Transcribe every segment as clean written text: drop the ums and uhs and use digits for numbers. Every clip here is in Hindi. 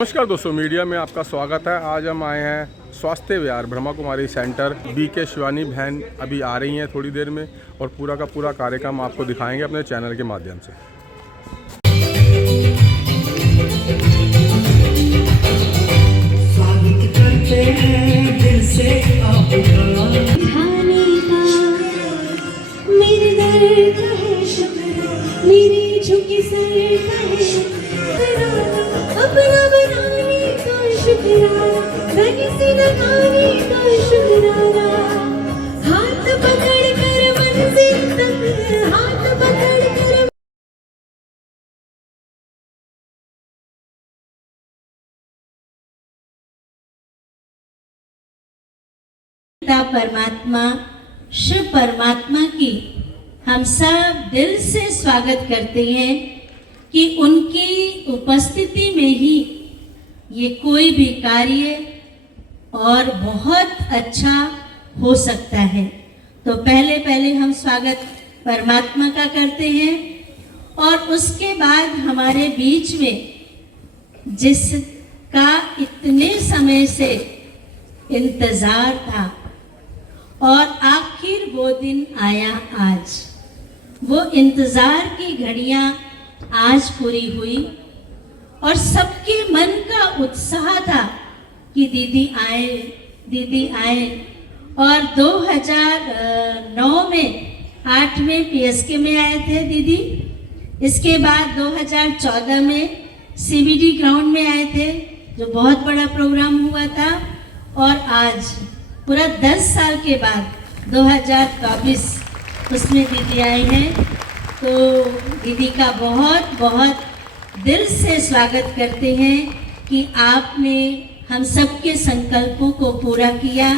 नमस्कार दोस्तों, मीडिया में आपका स्वागत है। आज हम आए हैं स्वास्थ्य विहार ब्रह्मा कुमारी सेंटर। बीके शिवानी बहन अभी आ रही हैं थोड़ी देर में और पूरा का पूरा कार्यक्रम आपको दिखाएंगे अपने चैनल के माध्यम से। स्वागत करते हैं दिल से आपका। मेरे दर्द का है शुक्र, मेरी झुकी सर का है शुक्राना, अपना बनाने का शुक्राना, मैं किसी लगाने का शुक्राना। हाथ पकड़ कर मंजिल तक, हाथ पकड़ कर परमात्मा शिव परमात्मा की हम सब दिल से स्वागत करते हैं कि उनकी उपस्थिति में ही ये कोई भी कार्य और बहुत अच्छा हो सकता है। तो पहले हम स्वागत परमात्मा का करते हैं और उसके बाद हमारे बीच में जिसका इतने समय से इंतज़ार था और आखिर वो दिन आया आज, वो इंतज़ार की घड़ियां आज पूरी हुई और सबके मन का उत्साह था कि दीदी आए। और 2009 में 8 में पीएसके में आए थे दीदी। इसके बाद 2014 में सीबीडी ग्राउंड में आए थे, जो बहुत बड़ा प्रोग्राम हुआ था। और आज पूरा 10 साल के बाद 2024 उसमें दीदी आई हैं। तो दीदी का बहुत दिल से स्वागत करते हैं कि आपने हम सबके संकल्पों को पूरा किया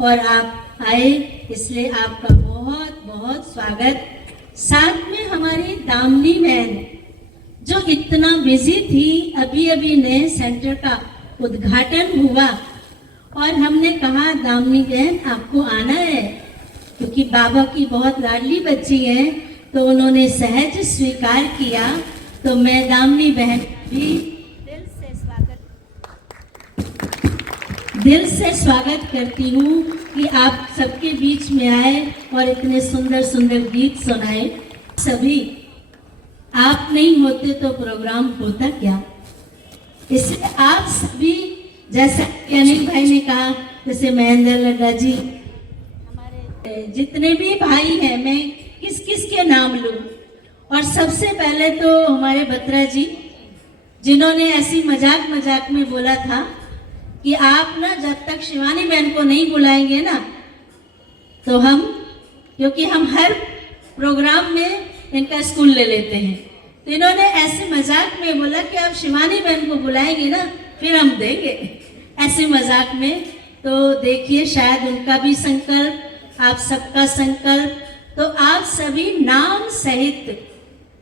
और आप आए, इसलिए आपका बहुत स्वागत। साथ में हमारी दामिनी बहन जो इतना बिजी थी, अभी नए सेंटर का उद्घाटन हुआ और हमने कहा दामिनी बहन आपको आना है, क्योंकि बाबा की बहुत लाडली बच्ची है, तो उन्होंने सहज स्वीकार किया। तो मैं दामिनी बहन भी दिल से स्वागत करती हूँ कि आप सबके बीच में आए और इतने सुंदर गीत सुनाए। सभी आप नहीं होते तो प्रोग्राम होता क्या। इसलिए आप सभी, जैसा कि अनिल भाई ने कहा, जैसे महेंद्र लड्डा जी, हमारे जितने भी भाई हैं, मैं किस के नाम लूं। और सबसे पहले तो हमारे बत्रा जी, जिन्होंने ऐसी मजाक में बोला था कि आप ना जब तक शिवानी बहन को नहीं बुलाएंगे ना, तो क्योंकि हम हर प्रोग्राम में इनका स्कूल ले लेते हैं, तो इन्होंने ऐसे मजाक में बोला कि आप शिवानी बहन को बुलाएंगे ना, फिर हम देंगे, ऐसे मजाक में। तो देखिए, शायद उनका भी संकल्प, आप सबका संकल्प। तो आप सभी नाम सहित,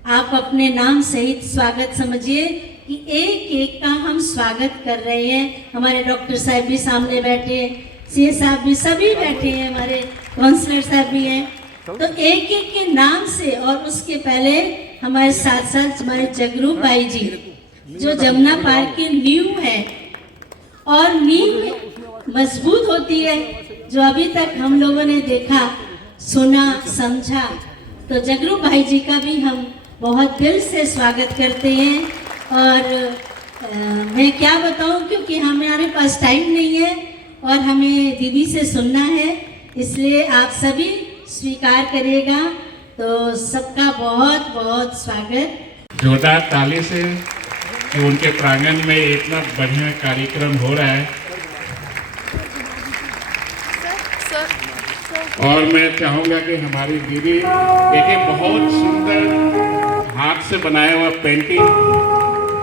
आप अपने नाम सहित स्वागत समझिए कि एक का हम स्वागत कर रहे हैं। हमारे डॉक्टर साहब भी सामने बैठे हैं, सीए साहब भी, सभी बैठे हैं, हमारे काउंसलर साहब भी हैं। तो एक के नाम से, और उसके पहले हमारे साथ हमारे जगरू भाई जी, जो जमुना पार्क की नींव है, और नींव मजबूत होती है, जो अभी तक हम लोगों ने देखा, सुना, समझा। तो जगरू भाई जी का भी हम बहुत दिल से स्वागत करते हैं। और मैं क्या बताऊं, क्योंकि हमारे पास टाइम नहीं है और हमें दीदी से सुनना है, इसलिए आप सभी स्वीकार करिएगा। तो सबका बहुत स्वागत। जोरदार ताली से कि उनके प्रांगण में इतना बढ़िया कार्यक्रम हो रहा है। और मैं चाहूँगा कि हमारी दीदी एक बहुत सुंदर हाथ से बनाया हुआ पेंटिंग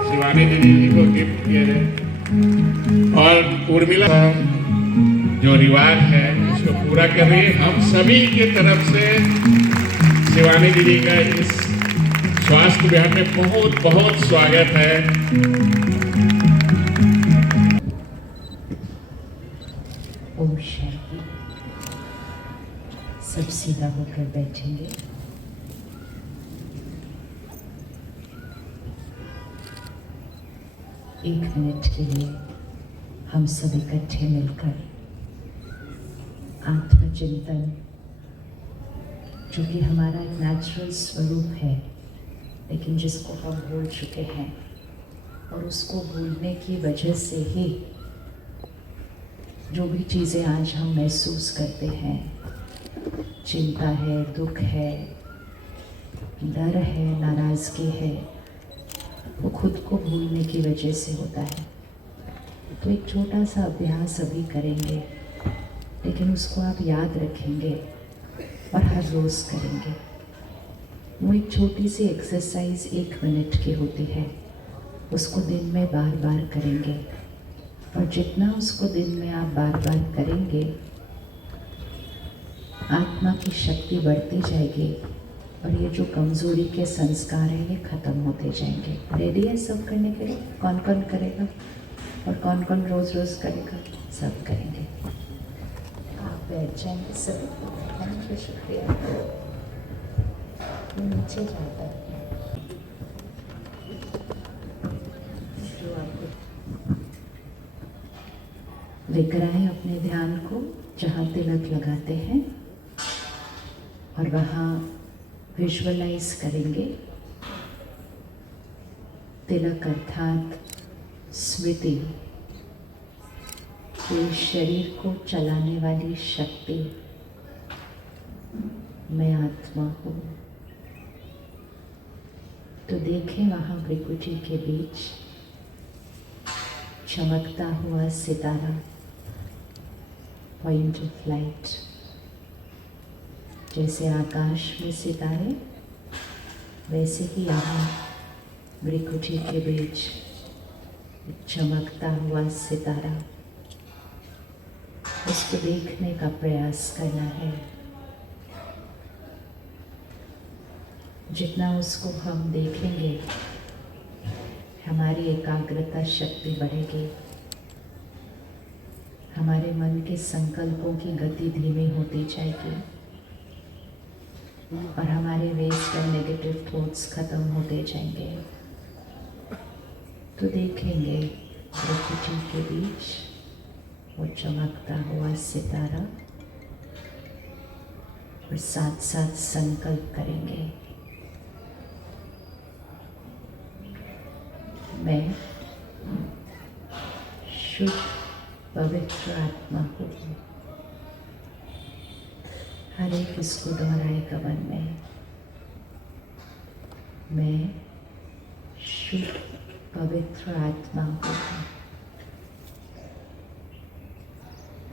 शिवानी दीदी जी को गिफ्ट किया जाए, और उर्मिला जो रिवाज है उसको पूरा कर रही है। हम सभी की तरफ से शिवानी दीदी का इस स्वास्थ्य विहार में बहुत स्वागत है। ओम शांति। सब सीधा होकर बैठेंगे। एक मिनट के लिए हम सब इकट्ठे मिलकर आत्मचिंतन, जो कि हमारा एक नेचुरल स्वरूप है लेकिन जिसको हम भूल चुके हैं, और उसको भूलने की वजह से ही जो भी चीज़ें आज हम महसूस करते हैं, चिंता है, दुख है, डर है, नाराज़गी है, वो खुद को भूलने की वजह से होता है। तो एक छोटा सा अभ्यास अभी करेंगे, लेकिन उसको आप याद रखेंगे और हर रोज़ करेंगे। वो एक छोटी सी एक्सरसाइज 1 मिनट की होती है, उसको दिन में बार बार करेंगे, और जितना उसको दिन में आप बार बार करेंगे, आत्मा की शक्ति बढ़ती जाएगी और ये जो कमज़ोरी के संस्कार हैं ये ख़त्म होते जाएंगे। रेडी है सब करने के लिए? कौन कौन करेगा और कौन कौन रोज़ रोज़ करेगा? सब करेंगे। आप बैठ जाएंगे सब। थैंक यू, शुक्रिया। नीचे जाता है जो आपको लेकर आए अपने ध्यान को जहाँ तिलक लगाते हैं, और वहाँ विजुअलाइज करेंगे। तिलक अर्थात स्मृति, ये शरीर को चलाने वाली शक्ति। मैं आत्मा हूँ। तो देखें वहाँ भृकुटी के बीच चमकता हुआ सितारा, पॉइंट ऑफ लाइट। जैसे आकाश में सितारे, वैसे ही यहाँ भृकुटी के बीच चमकता हुआ सितारा, उसको देखने का प्रयास करना है। जितना उसको हम देखेंगे, हमारी एकाग्रता शक्ति बढ़ेगी, हमारे मन के संकल्पों की गति धीमी होती जाएगी, और हमारे वेस्ट और नेगेटिव थॉट्स खत्म होते जाएंगे। तो देखेंगे प्रकृति के बीच वो चमकता हुआ सितारा, और साथ साथ संकल्प करेंगे, मैं शुद्ध पवित्र आत्मा हूँ। हर एक इसको दोहराएगा मन में, मैं शुद्ध पवित्र आत्मा हूँ।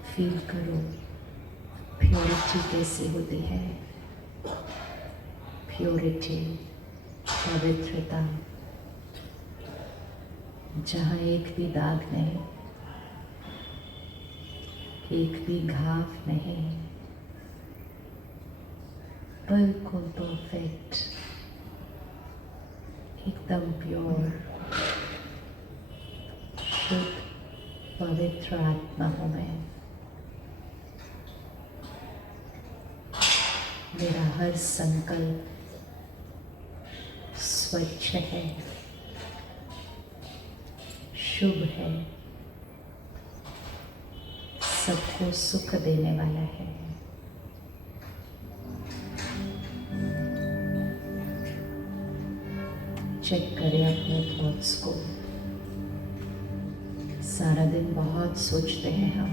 फील करो प्योरिटी कैसी होती है। प्योरिटी, पवित्रता, जहाँ एक भी दाग नहीं, एक भी घाव नहीं, बिल्कुल परफेक्ट, एकदम प्योर, शुद्ध पवित्र आत्मा हूँ मैं। मेरा हर संकल्प स्वच्छ है, शुभ है, सबको सुख देने वाला है। चेक करें अपने थॉट्स को। सारा दिन बहुत सोचते हैं हम,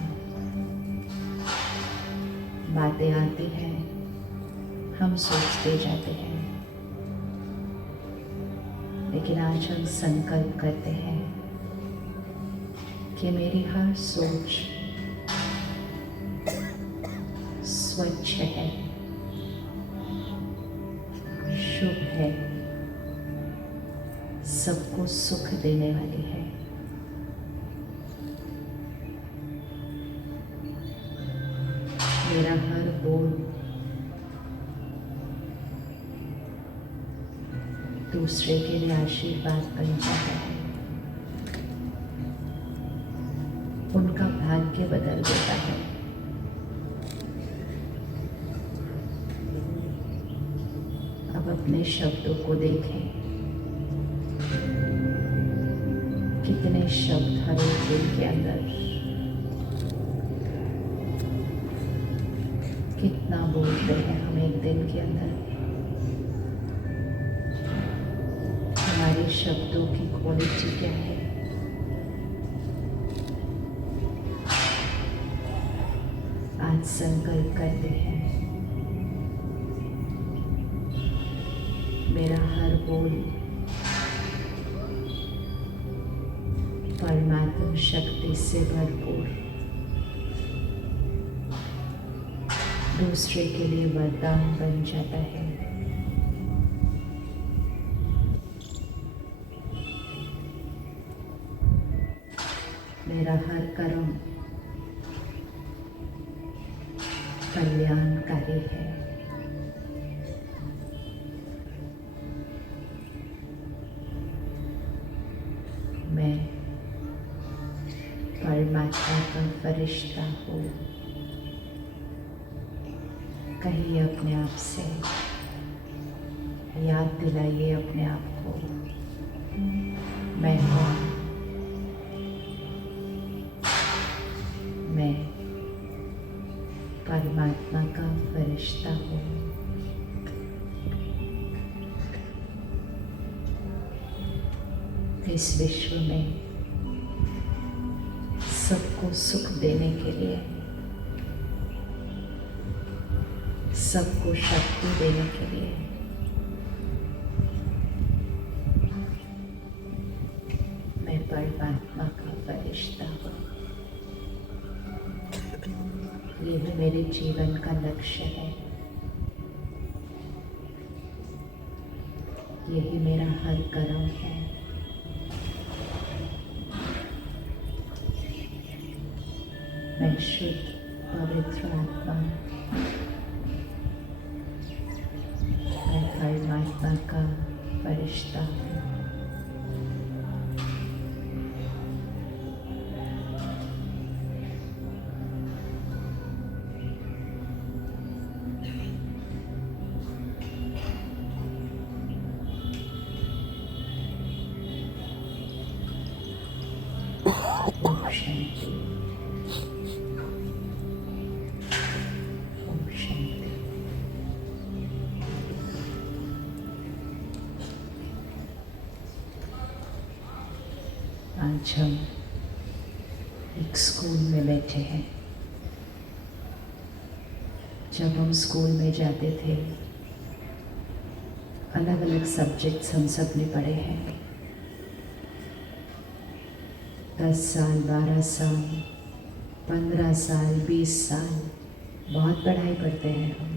बातें आती हैं, हम सोचते जाते हैं, लेकिन आज हम संकल्प करते हैं कि मेरी हर सोच स्वच्छ है, शुभ है, सबको सुख देने वाली है। मेरा हर बोल दूसरे के लिए आशीर्वाद बन जाता है, उनका भाग्य बदल देता है। अब अपने शब्दों को देखें, कितने हमारे शब्द हर एक दिन के अंदर कितना बोलते हैं हम एक दिन के अंदर, हमारे शब्दों की क्वालिटी क्या है। आज संकल्प करते हैं, मेरा हर बोल परमात्मा शक्ति से भरपूर, दूसरे के लिए वरदान बन जाता है। मेरा हर कर्म कल्याणकारी है। मैं परमात्मा का फरिश्ता हूँ। कहिए अपने आप से, याद दिलाइए अपने आप को, मैं हूँ, मैं परमात्मा का फरिश्ता हूँ। इस विश्व में सबको सुख देने के लिए, सबको शक्ति देने के लिए मैं परमात्मा का फरिश्ता हूँ। ये भी मेरे जीवन का लक्ष्य है, यही मेरा हर कर्म है। मैं शुद्ध पवित्र आत्मा, मैं परमात्मा का फरिश्ता हूँ। ओम शांति, ओम शांति। आज हम एक स्कूल में बैठे हैं। जब हम स्कूल में जाते थे, अलग अलग सब्जेक्ट्स हम सब ने पढ़े हैं। 10 साल, 12 साल, 15 साल, 20 साल, बहुत पढ़ाई करते हैं हम।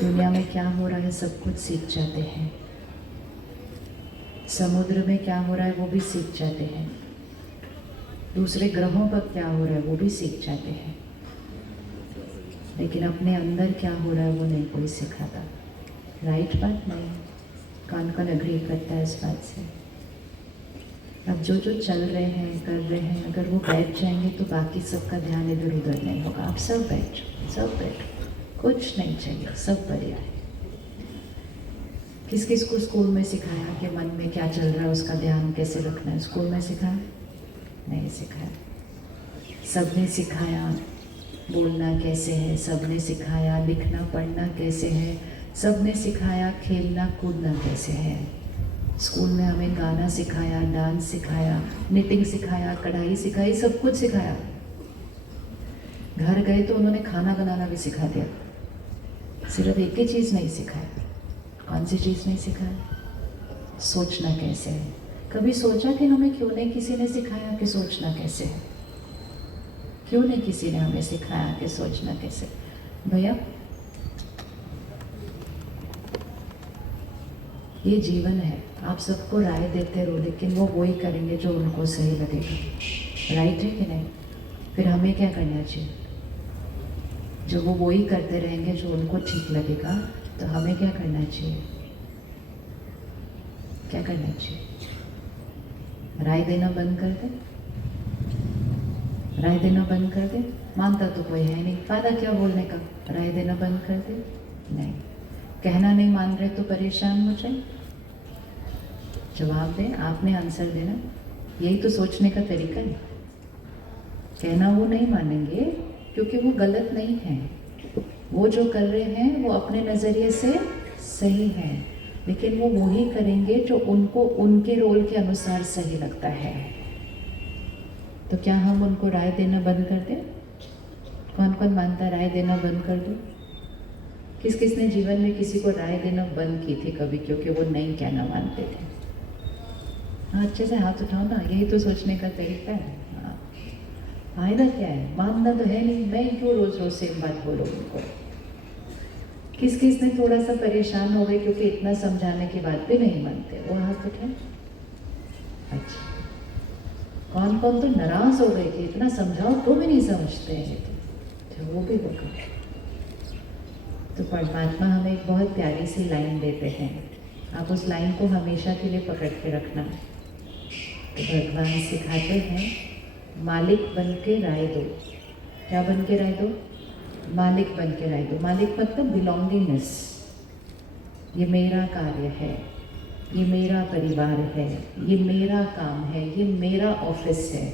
दुनिया में क्या हो रहा है सब कुछ सीख जाते हैं। समुद्र में क्या हो रहा है वो भी सीख जाते हैं। दूसरे ग्रहों पर क्या हो रहा है वो भी सीख जाते हैं। लेकिन अपने अंदर क्या हो रहा है वो नहीं कोई सिखाता। राइट बात नहीं, कौन एग्री करता है इस बात से। अब जो जो चल रहे हैं, कर रहे हैं, अगर वो बैठ जाएंगे तो बाकी सबका ध्यान इधर उधर नहीं होगा। आप सब बैठो, सब बैठो, कुछ नहीं चाहिए, सब बढ़िया है। किस किस को स्कूल में सिखाया कि मन में क्या चल रहा है उसका ध्यान कैसे रखना है? स्कूल में सिखाया? नहीं सिखाया। सबने सिखाया बोलना कैसे है, सबने सिखाया लिखना पढ़ना कैसे है, सबने सिखाया खेलना कूदना कैसे है। स्कूल में हमें गाना सिखाया, डांस सिखाया, निटिंग सिखाया, कढ़ाई सिखाई, सब कुछ सिखाया। घर गए तो उन्होंने खाना बनाना भी सिखा दिया। सिर्फ एक ही चीज़ नहीं सिखाया। कौन सी चीज़ नहीं सिखाया? सोचना कैसे है। कभी सोचा कि हमें क्यों नहीं किसी ने सिखाया कि सोचना कैसे है? क्यों नहीं किसी ने हमें सिखाया कि सोचना कैसे? भैया ये जीवन है, आप सबको राय देते रहो, लेकिन वो वही करेंगे जो उनको सही लगेगा। राइट है कि नहीं? फिर हमें क्या करना चाहिए? जो वो वही करते रहेंगे जो उनको ठीक लगेगा, तो हमें क्या करना चाहिए? क्या करना चाहिए? राय देना बंद कर दे। राय देना बंद कर दे। मानता तो कोई है नहीं, फायदा क्या बोलने का? राय देना बंद कर दे। नहीं, कहना नहीं मान रहे तो परेशान हो जाए। जवाब दें, आपने आंसर देना। यही तो सोचने का तरीका है। कहना वो नहीं मानेंगे क्योंकि वो गलत नहीं है। वो जो कर रहे हैं वो अपने नज़रिए से सही है, लेकिन वो वही करेंगे जो उनको उनके रोल के अनुसार सही लगता है। तो क्या हम उनको राय देना बंद कर दें? कौन कौन मानता है राय देना बंद कर दो? किस किस ने जीवन में किसी को राय देना बंद की थी कभी, क्योंकि वो नहीं कहना मानते थे? हाँ, अच्छे से हाथ उठाओ ना। यही तो सोचने का तरीका है। हाँ, फायदा क्या है? मानना तो है नहीं, मैं क्यों रोज रोज सेम बात बोलूँ उनको? किस किस ने थोड़ा सा परेशान हो गए क्योंकि इतना समझाने के बाद भी नहीं मानते? वो हाथ उठाए। अच्छा, कौन कौन तो नाराज हो गए कि इतना समझाओ तो भी नहीं समझते हैं? तो वो भी होगा। तो परमात्मा हमें एक बहुत प्यारी सी लाइन देते हैं, आप उस लाइन को हमेशा के लिए पकड़ के रखना। तो भगवान सिखाते हैं, मालिक बन के राय दो। क्या बन के राय दो? मालिक बन के राय दो। मालिक मतलब बिलोंगिंगनेस। ये मेरा कार्य है, ये मेरा परिवार है, ये मेरा काम है, ये मेरा ऑफिस है।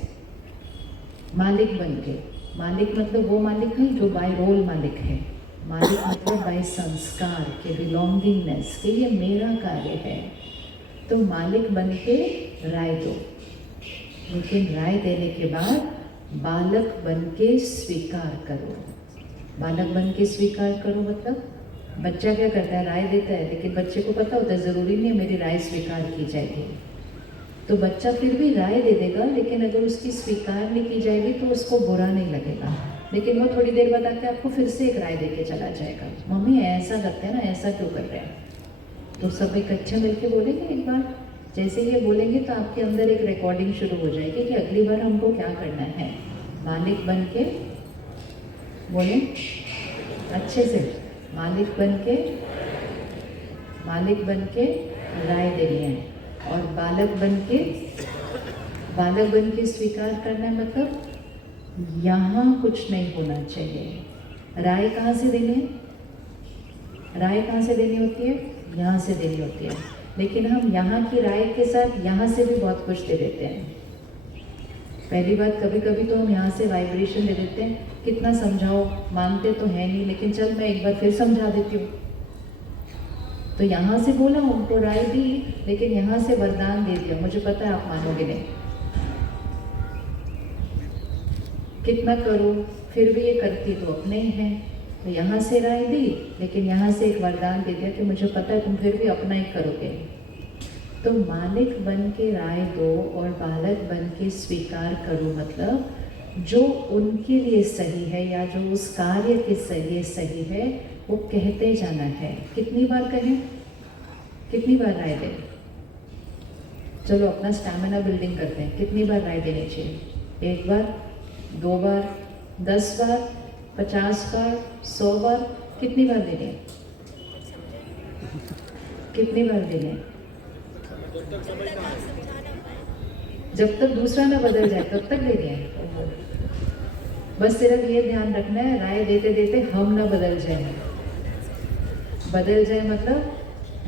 मालिक बन के। मालिक मतलब वो मालिक नहीं जो बाय रोल मालिक है। मालिक मतलब बाय संस्कार के, बिलोंगिंगनेस के, ये मेरा कार्य है। तो मालिक बन के राय दो, लेकिन राय देने के बाद बालक बन के स्वीकार करो। बालक बन के स्वीकार करो मतलब बच्चा क्या करता है? राय देता है, लेकिन बच्चे को पता होता है ज़रूरी नहीं है मेरी राय स्वीकार की जाएगी। तो बच्चा फिर भी राय दे देगा, लेकिन अगर उसकी स्वीकार नहीं की जाएगी तो उसको बुरा नहीं लगेगा। लेकिन वो थोड़ी देर बाद आके आपको फिर से एक राय दे के चला जाएगा, मम्मी ऐसा करते हैं ना, ऐसा क्यों कर रहे हैं? तो सब एक अच्छा मिलके बोलेंगे एक बार। जैसे ये बोलेंगे तो आपके अंदर एक रिकॉर्डिंग शुरू हो जाएगी कि अगली बार हमको क्या करना है। मालिक बन के बोले अच्छे से, मालिक बन के राय देनी है। और बालक बन के स्वीकार करना है, मतलब यहाँ कुछ नहीं होना चाहिए। राय कहाँ से देनी है? राय कहाँ से देनी होती है? यहाँ से देनी होती है। लेकिन हम यहाँ की राय के साथ यहाँ से भी बहुत कुछ दे देते हैं। पहली बात, कभी कभी तो हम यहाँ से वाइब्रेशन दे देते हैं, कितना समझाओ, मानते तो है नहीं, लेकिन चल मैं एक बार फिर समझा देती हूँ। तो यहाँ से बोला, उनको राय दी, लेकिन यहाँ से वरदान दे दिया, मुझे पता है आप मानोगे नहीं। कितना करो फिर भी ये करती तो अपने ही हैं। तो यहाँ से राय दी, लेकिन यहाँ से एक वरदान दे दिया कि मुझे पता है तुम फिर भी अपना ही करोगे। तो मालिक बन के राय दो और बालक बन के स्वीकार करो, मतलब जो उनके लिए सही है या जो उस कार्य के लिए सही है वो कहते जाना है। कितनी बार कहें? कितनी बार राय दें? चलो अपना स्टैमिना बिल्डिंग करते हैं। कितनी बार राय देनी चाहिए? 1 बार, 2 बार, 10 बार, 50 बार, 100 बार? कितनी बार देनी है? कितनी बार देनी है? जब तक दूसरा ना बदल जाए तब तक देनी है। बस सिर्फ ये ध्यान रखना है, राय देते देते हम ना बदल जाए। बदल जाए मतलब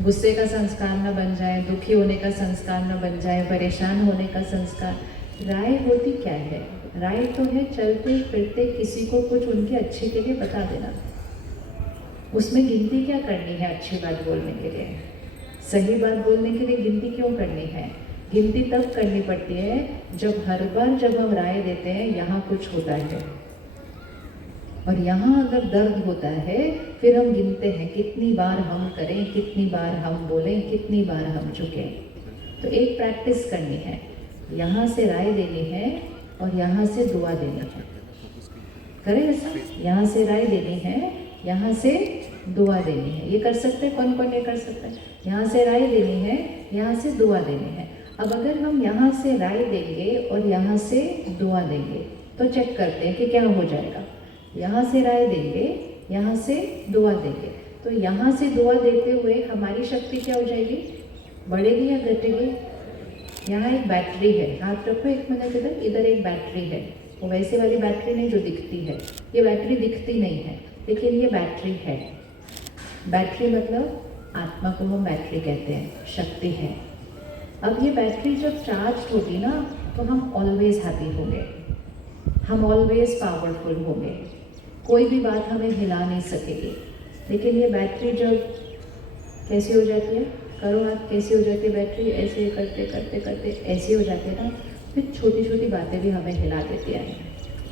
गुस्से का संस्कार ना बन जाए, दुखी होने का संस्कार ना बन जाए, परेशान होने का संस्कार। राय होती क्या है? राय तो है चलते फिरते किसी को कुछ उनके अच्छे के लिए बता देना। उसमें गिनती क्या करनी है? अच्छी बात बोलने के लिए, सही बात बोलने के लिए गिनती क्यों करनी है? गिनती तब करनी पड़ती है जब हर बार जब हम राय देते हैं यहाँ कुछ होता है, और यहाँ अगर दर्द होता है फिर हम गिनते हैं कितनी बार हम करें, कितनी बार हम बोलें, कितनी बार हम झुकें। तो एक प्रैक्टिस करनी है, यहाँ से राय देनी है और यहाँ से दुआ देनी है। करें ऐसा? यहाँ से राय देनी है, यहाँ से दुआ देनी है। ये कर सकते हैं? कौन कौन ये कर सकता है? यहाँ से राय देनी है, यहाँ से दुआ देनी है। अब अगर हम यहाँ से राय देंगे और यहाँ से दुआ देंगे तो चेक करते हैं कि क्या हो जाएगा। यहाँ से राय देंगे, यहाँ से दुआ देंगे, तो यहाँ से दुआ देते हुए हमारी शक्ति क्या हो जाएगी? बढ़ेगी या घटेगी? यहाँ एक बैटरी है, हाथ रखो 1 मिनट इधर, इधर एक बैटरी है। वो वैसे वाली बैटरी नहीं जो दिखती है, ये बैटरी दिखती नहीं है लेकिन ये बैटरी है। बैटरी मतलब आत्मा को हम बैटरी कहते हैं, शक्ति है। अब ये बैटरी जब चार्ज होगी ना तो हम ऑलवेज हैप्पी होंगे, हम ऑलवेज पावरफुल होंगे, कोई भी बात हमें हिला नहीं सकेगी। लेकिन ये बैटरी जब कैसी हो जाती है, करो आप, कैसी हो जाती है बैटरी, ऐसे करते करते करते ऐसी हो जाती है ना, फिर छोटी छोटी बातें भी हमें हिला देती हैं,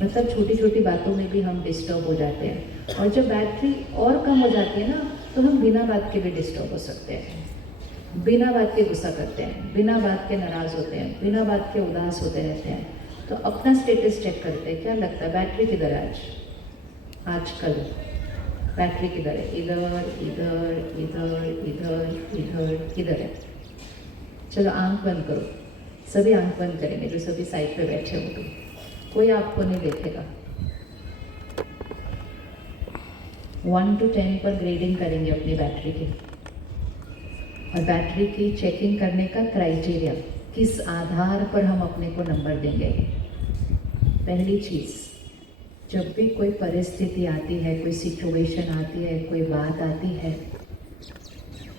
मतलब छोटी छोटी बातों में भी हम डिस्टर्ब हो जाते हैं। और जब बैटरी और कम हो जाती है ना तो हम बिना बात के भी डिस्टर्ब हो सकते हैं, बिना बात के गुस्सा करते हैं, बिना बात के नाराज़ होते हैं, बिना बात के उदास होते रहते हैं। तो अपना स्टेटस चेक करते हैं, क्या लगता है बैटरी किधर है आजकल बैटरी किधर है, इधर इधर इधर इधर इधर किधर है। चलो आंख बंद करो, सभी आंख बंद करेंगे जो सभी साइड पे बैठे हो, तो कोई आपको नहीं देखेगा। 1 to 10 पर ग्रेडिंग करेंगे अपनी बैटरी की, और बैटरी की चेकिंग करने का क्राइटेरिया, किस आधार पर हम अपने को नंबर देंगे। पहली चीज़, जब भी कोई परिस्थिति आती है, कोई सिचुएशन आती है, कोई बात आती है,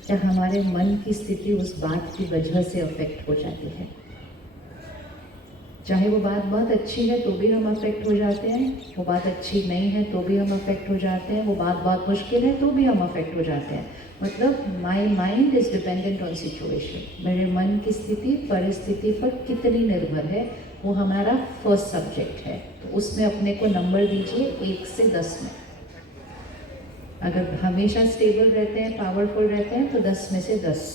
क्या हमारे मन की स्थिति उस बात की वजह से अफेक्ट हो जाती है। चाहे वो बात बहुत अच्छी है तो भी हम अफेक्ट हो जाते हैं, वो बात अच्छी नहीं है तो भी हम अफेक्ट हो जाते हैं, वो बात बहुत मुश्किल है तो भी हम अफेक्ट हो जाते हैं। मतलब my mind is dependent on situation, मेरे मन की स्थिति परिस्थिति पर कितनी निर्भर है, वो हमारा फर्स्ट सब्जेक्ट है। तो उसमें अपने को नंबर दीजिए 1 से 10 में। अगर हमेशा स्टेबल रहते हैं, पावरफुल रहते हैं तो 10 में से 10,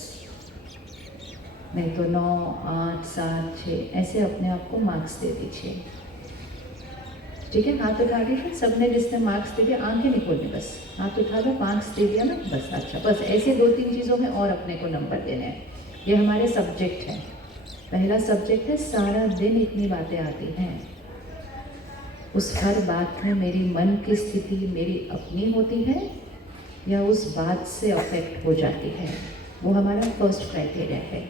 नहीं तो 9, 8, 7, 6 ऐसे अपने आप को मार्क्स दे दीजिए। ठीक है, हाथ उठा दीजिए सबने, जिसने मार्क्स दे दिया आंखें नहीं खोलनी, बस हाथ उठा दो, मार्क्स दे दिया ना, बस अच्छा, बस ऐसे 2-3 चीज़ों में और अपने को नंबर देने हैं। ये हमारे सब्जेक्ट हैं। पहला सब्जेक्ट है, सारा दिन इतनी बातें आती हैं, उस हर बात में मेरी मन की स्थिति मेरी अपनी होती है या उस बात से अफेक्ट हो जाती है, वो हमारा फर्स्ट क्राइटेरिया है।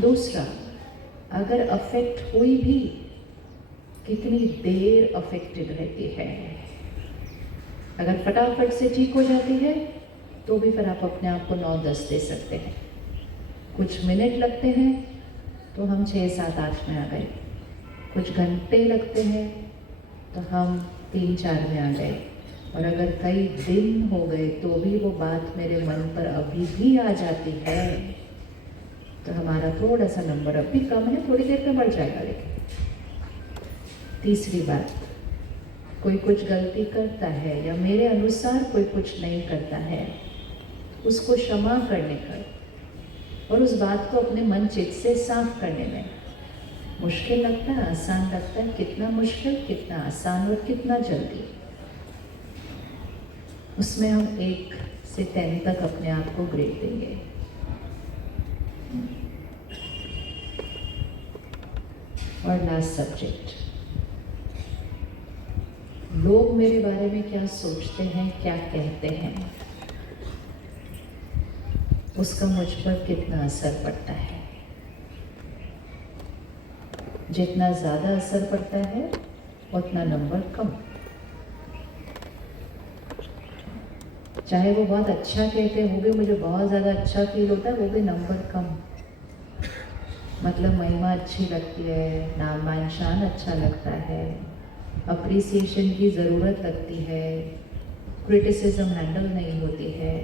दूसरा, अगर अफेक्ट हुई भी कितनी देर अफेक्टेड रहती है। अगर फटाफट से ठीक हो जाती है तो भी फिर आप अपने आप को 9-10 दे सकते हैं। कुछ मिनट लगते हैं तो हम 6, 7, 8 में आ गए, कुछ घंटे लगते हैं तो हम 3, 4 में आ गए, और अगर कई दिन हो गए तो भी वो बात मेरे मन पर अभी भी आ जाती है तो हमारा थोड़ा सा नंबर अभी कम है, थोड़ी देर में बढ़ जाएगा। लेकिन तीसरी बात, कोई कुछ गलती करता है या मेरे अनुसार कोई कुछ नहीं करता है, उसको क्षमा करने का और उस बात को अपने मन चित्त से साफ करने में मुश्किल लगता है, आसान लगता है, कितना मुश्किल, कितना आसान और कितना जल्दी, उसमें हम 1 से 10 तक अपने आप को ग्रेड देंगे। और लास्ट सब्जेक्ट, लोग मेरे बारे में क्या सोचते हैं, क्या कहते हैं, उसका मुझ पर कितना असर पड़ता है। जितना ज़्यादा असर पड़ता है उतना नंबर कम। चाहे वो बहुत अच्छा कहते हैं, वो भी मुझे बहुत ज़्यादा अच्छा फील होता है, वो भी नंबर कम। मतलब महिमा अच्छी लगती है, नाम मान शान अच्छा लगता है, अप्रिसिएशन की ज़रूरत लगती है, क्रिटिसिज्म हैंडल नहीं होती है,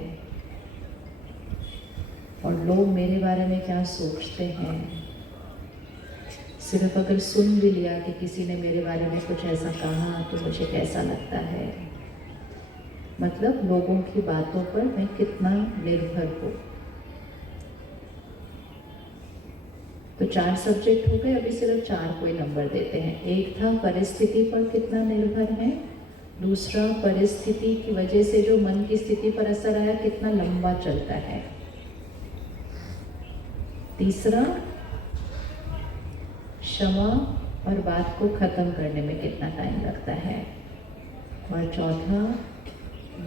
और लोग मेरे बारे में क्या सोचते हैं, सिर्फ अगर सुन भी लिया कि किसी ने मेरे बारे में कुछ ऐसा कहा तो मुझे कैसा लगता है। मतलब लोगों की बातों पर मैं कितना निर्भर हूँ। तो 4 सब्जेक्ट हो गए, अभी सिर्फ 4 कोई नंबर देते हैं। एक था परिस्थिति पर कितना निर्भर है, दूसरा परिस्थिति की वजह से जो मन की स्थिति पर असर आया कितना लंबा चलता है, तीसरा क्षमा और बात को ख़त्म करने में कितना टाइम लगता है, और चौथा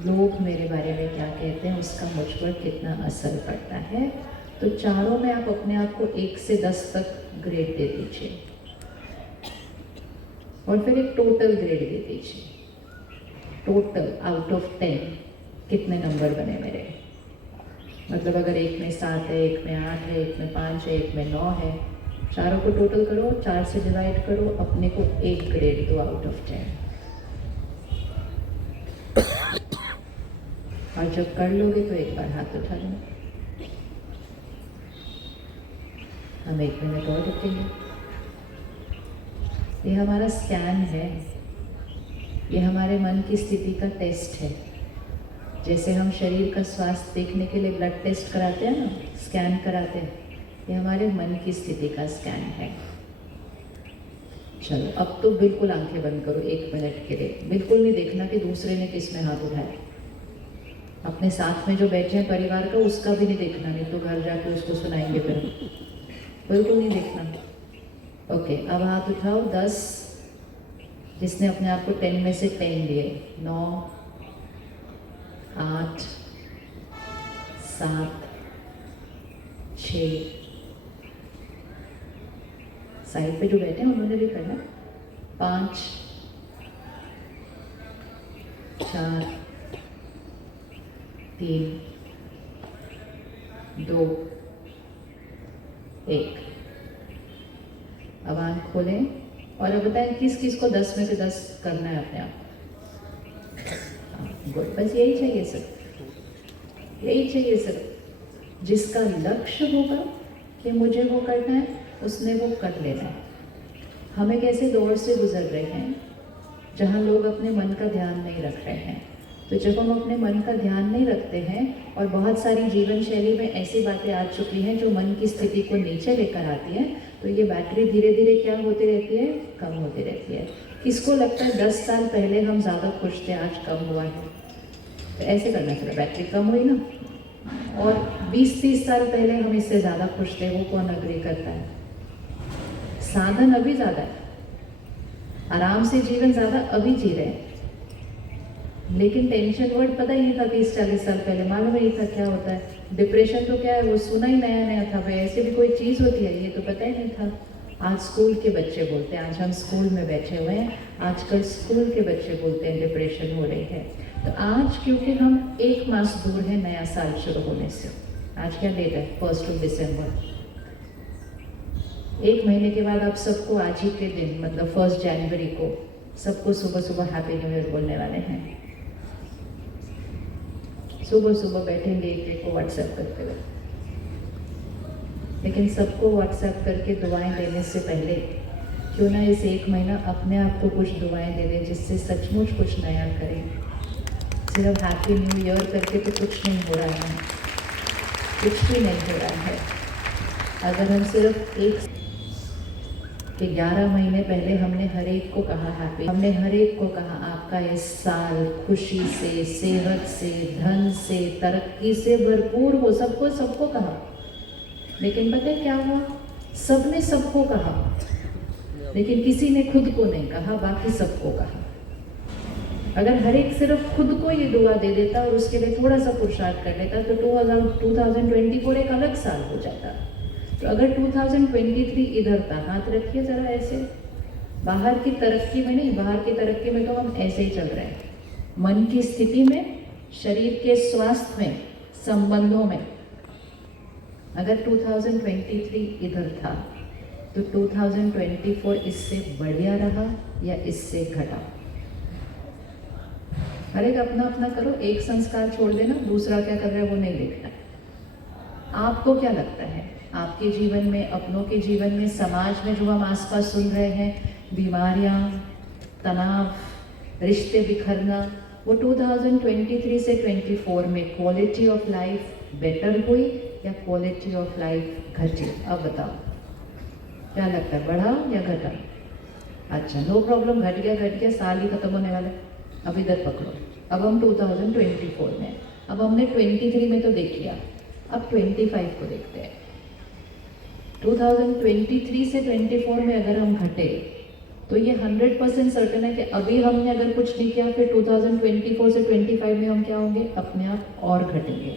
लोग मेरे बारे में क्या कहते हैं उसका मुझ पर कितना असर पड़ता है। तो चारों में आप अपने आप को 1 से 10 तक ग्रेड दे दीजिए और फिर एक टोटल ग्रेड दे दीजिए। टोटल आउट ऑफ 10 कितने नंबर बने मेरे। मतलब अगर एक में 7 है, एक में 8 है, एक में 5 है, एक में 9 है, चारों को टोटल करो, 4 से डिवाइड करो, अपने को 1 ग्रेड दो आउट ऑफ 10। और जब कर लोगे तो एक बार हाथ उठा लेना। हम 1 मिनट और रुकेंगे। ये हमारा स्कैन है, ये हमारे मन की स्थिति का टेस्ट है। जैसे हम शरीर का स्वास्थ्य देखने के लिए ब्लड टेस्ट कराते हैं ना, स्कैन कराते हैं, ये हमारे मन की स्थिति का स्कैन है। चलो अब तो बिल्कुल आंखें बंद करो 1 मिनट के लिए। बिल्कुल नहीं देखना कि दूसरे ने किस में हाथ उठाया। अपने साथ में जो बैठे हैं परिवार का, उसका भी नहीं देखना, नहीं तो घर जाके उसको सुनाएंगे फिर। बिल्कुल नहीं देखना। ओके, अब हाथ उठाओ 10, जिसने अपने आप को 10 में से 10 दिए। 9, 8, 7, 6, साइड पे जो बैठे हैं उन्होंने भी करना। 5, 4, 3, 2, 1। अब आँख खोलें और अब बताएं किस किस को 10 में से 10 करना है अपने आप। गुड, बस यही चाहिए सर, यही चाहिए सर। जिसका लक्ष्य होगा कि मुझे वो करना है, उसने वो कर लेना है। हम एक ऐसे दौर से गुजर रहे हैं जहाँ लोग अपने मन का ध्यान नहीं रख रहे हैं। तो जब हम अपने मन का ध्यान नहीं रखते हैं और बहुत सारी जीवन शैली में ऐसी बातें आ चुकी हैं जो मन की स्थिति को नीचे लेकर आती हैं, तो ये बैटरी धीरे धीरे क्या होती रहती है, कम होती रहती है। किसको लगता है 10 साल पहले हम ज़्यादा खुश थे, आज कम हुआ है? तो ऐसे करना चाहिए, बैटरी कम हुई ना। और 20-30 साल पहले हम इससे ज़्यादा खुश थे, वो कौन अग्री करता है? साधन अभी ज़्यादा है, आराम से जीवन ज़्यादा अभी जी रहे हैं, लेकिन टेंशन वर्ड पता ही नहीं था 30-40 साल पहले। मालूम ही था क्या होता है डिप्रेशन, तो क्या है वो सुना ही नया नया था भाई, ऐसे भी कोई चीज़ होती है ये तो पता ही नहीं था। आज स्कूल के बच्चे बोलते हैं, आज हम स्कूल में बैठे हुए हैं, आजकल स्कूल के बच्चे बोलते हैं डिप्रेशन हो रही है। तो आज क्योंकि हम 1 मास दूर है नया साल शुरू होने से, आज क्या डेट है, 1 दिसंबर। 1 महीने के बाद आप सबको आज ही के दिन मतलब 1 जनवरी को सबको सुबह सुबह हैप्पी न्यू ईयर बोलने वाले हैं। सुबह सुबह बैठेंगे एक एक को व्हाट्सएप करते हुए, लेकिन सबको व्हाट्सएप करके दुआएं देने से पहले क्यों ना इस 1 महीना अपने आप को कुछ दुआएं दे दें जिससे सचमुच कुछ नया करें। सिर्फ हैप्पी न्यू ईयर करके तो कुछ नहीं हो रहा है, कुछ भी नहीं हो रहा है। अगर हम सिर्फ एक कि 11 महीने पहले हमने हर एक को कहा हैप्पी, हमने हर एक को कहा आपका इस साल खुशी से, सेहत से, धन से, तरक्की से भरपूर हो, सबको कहा। लेकिन पता है क्या हुआ, सबने सबको कहा, लेकिन किसी ने खुद को नहीं कहा, बाकी सबको कहा। अगर हर एक सिर्फ खुद को ये दुआ दे देता और उसके लिए थोड़ा सा पुरुषार्थ कर लेता तो 2024 एक अलग साल हो जाता। तो अगर 2023 इधर था, हाथ रखिए ज़रा ऐसे, बाहर की तरक्की में नहीं, बाहर की तरक्की में तो हम ऐसे ही चल रहे हैं। मन की स्थिति में, शरीर के स्वास्थ्य में, संबंधों में अगर 2023 इधर था तो 2024 इससे बढ़िया रहा या इससे घटा? हर एक अपना अपना करो, एक संस्कार छोड़ देना, दूसरा क्या कर रहा है वो नहीं देखना। आपको क्या लगता है आपके जीवन में, अपनों के जीवन में, समाज में जो हम आसपास सुन रहे हैं, बीमारियां, तनाव, रिश्ते बिखरना, वो 2023 से 24 में क्वालिटी ऑफ लाइफ बेटर हुई या क्वालिटी ऑफ लाइफ घटी? अब बताओ क्या लगता है, बढ़ा या घटा? अच्छा, नो प्रॉब्लम, घट गया, साल ही खत्म होने वाला है। अब इधर पकड़ो, अब हम 2024 में, अब हमने 23 में तो देख लिया, अब 25 को देखते हैं। 2023 से 24 में अगर हम घटे तो ये 100% सर्टन है कि अभी हमने अगर कुछ नहीं किया फिर 2024 से 25 में हम क्या होंगे, अपने आप और घटेंगे,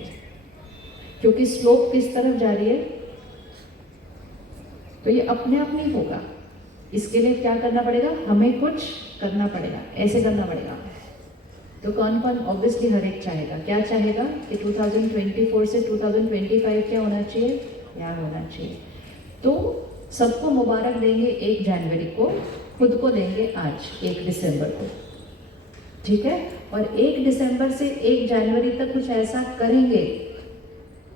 क्योंकि स्लोप किस तरफ जा रही है। तो ये अपने आप नहीं होगा, इसके लिए क्या करना पड़ेगा, हमें कुछ करना पड़ेगा, ऐसे करना पड़ेगा। तो कौन कौन, ऑब्वियसली हर एक चाहेगा, क्या चाहेगा कि 2024 से 2025 क्या होना चाहिए, क्या होना चाहिए। तो सबको मुबारक देंगे 1 जनवरी को, खुद को देंगे आज 1 दिसंबर को, ठीक है। और 1 दिसंबर से 1 जनवरी तक कुछ ऐसा करेंगे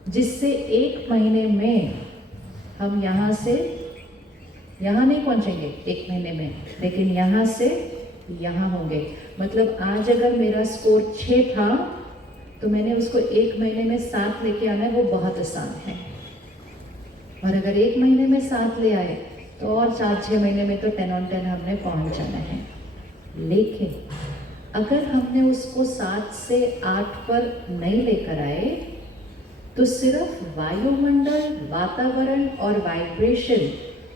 जिससे 1 महीने में हम यहाँ से यहाँ नहीं पहुँचेंगे 1 महीने में, लेकिन यहाँ से यहाँ होंगे। मतलब आज अगर मेरा स्कोर 6 था तो मैंने उसको 1 महीने में 7 लेके आना है, वो बहुत आसान है। और अगर 1 महीने में 7 ले आए तो और 4-6 महीने में तो 10 on 10 हमने पहुंच जाना है। लेकिन अगर हमने उसको 7 से 8 पर नहीं लेकर आए तो सिर्फ वायुमंडल, वातावरण और वाइब्रेशन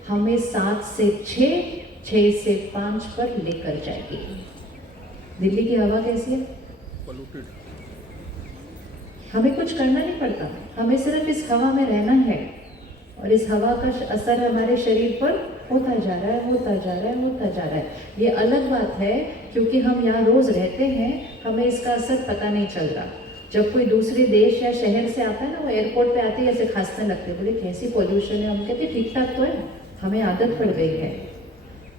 हमें 7 से 6, 6 से 5 पर लेकर जाएगी। दिल्ली की हवा कैसी है? पोल्यूटेड। हमें कुछ करना नहीं पड़ता, हमें सिर्फ इस हवा में रहना है और इस हवा का असर हमारे शरीर पर होता जा रहा है, होता जा रहा है, होता जा रहा है। ये अलग बात है क्योंकि हम यहाँ रोज रहते हैं, हमें इसका असर पता नहीं चल रहा। जब कोई दूसरे देश या शहर से आता है ना, वो एयरपोर्ट पे आते ही ऐसे खांसने लगते, बोले कैसी पॉल्यूशन है, हम कहते ठीक ठाक तो है, हमें आदत पड़ गई है।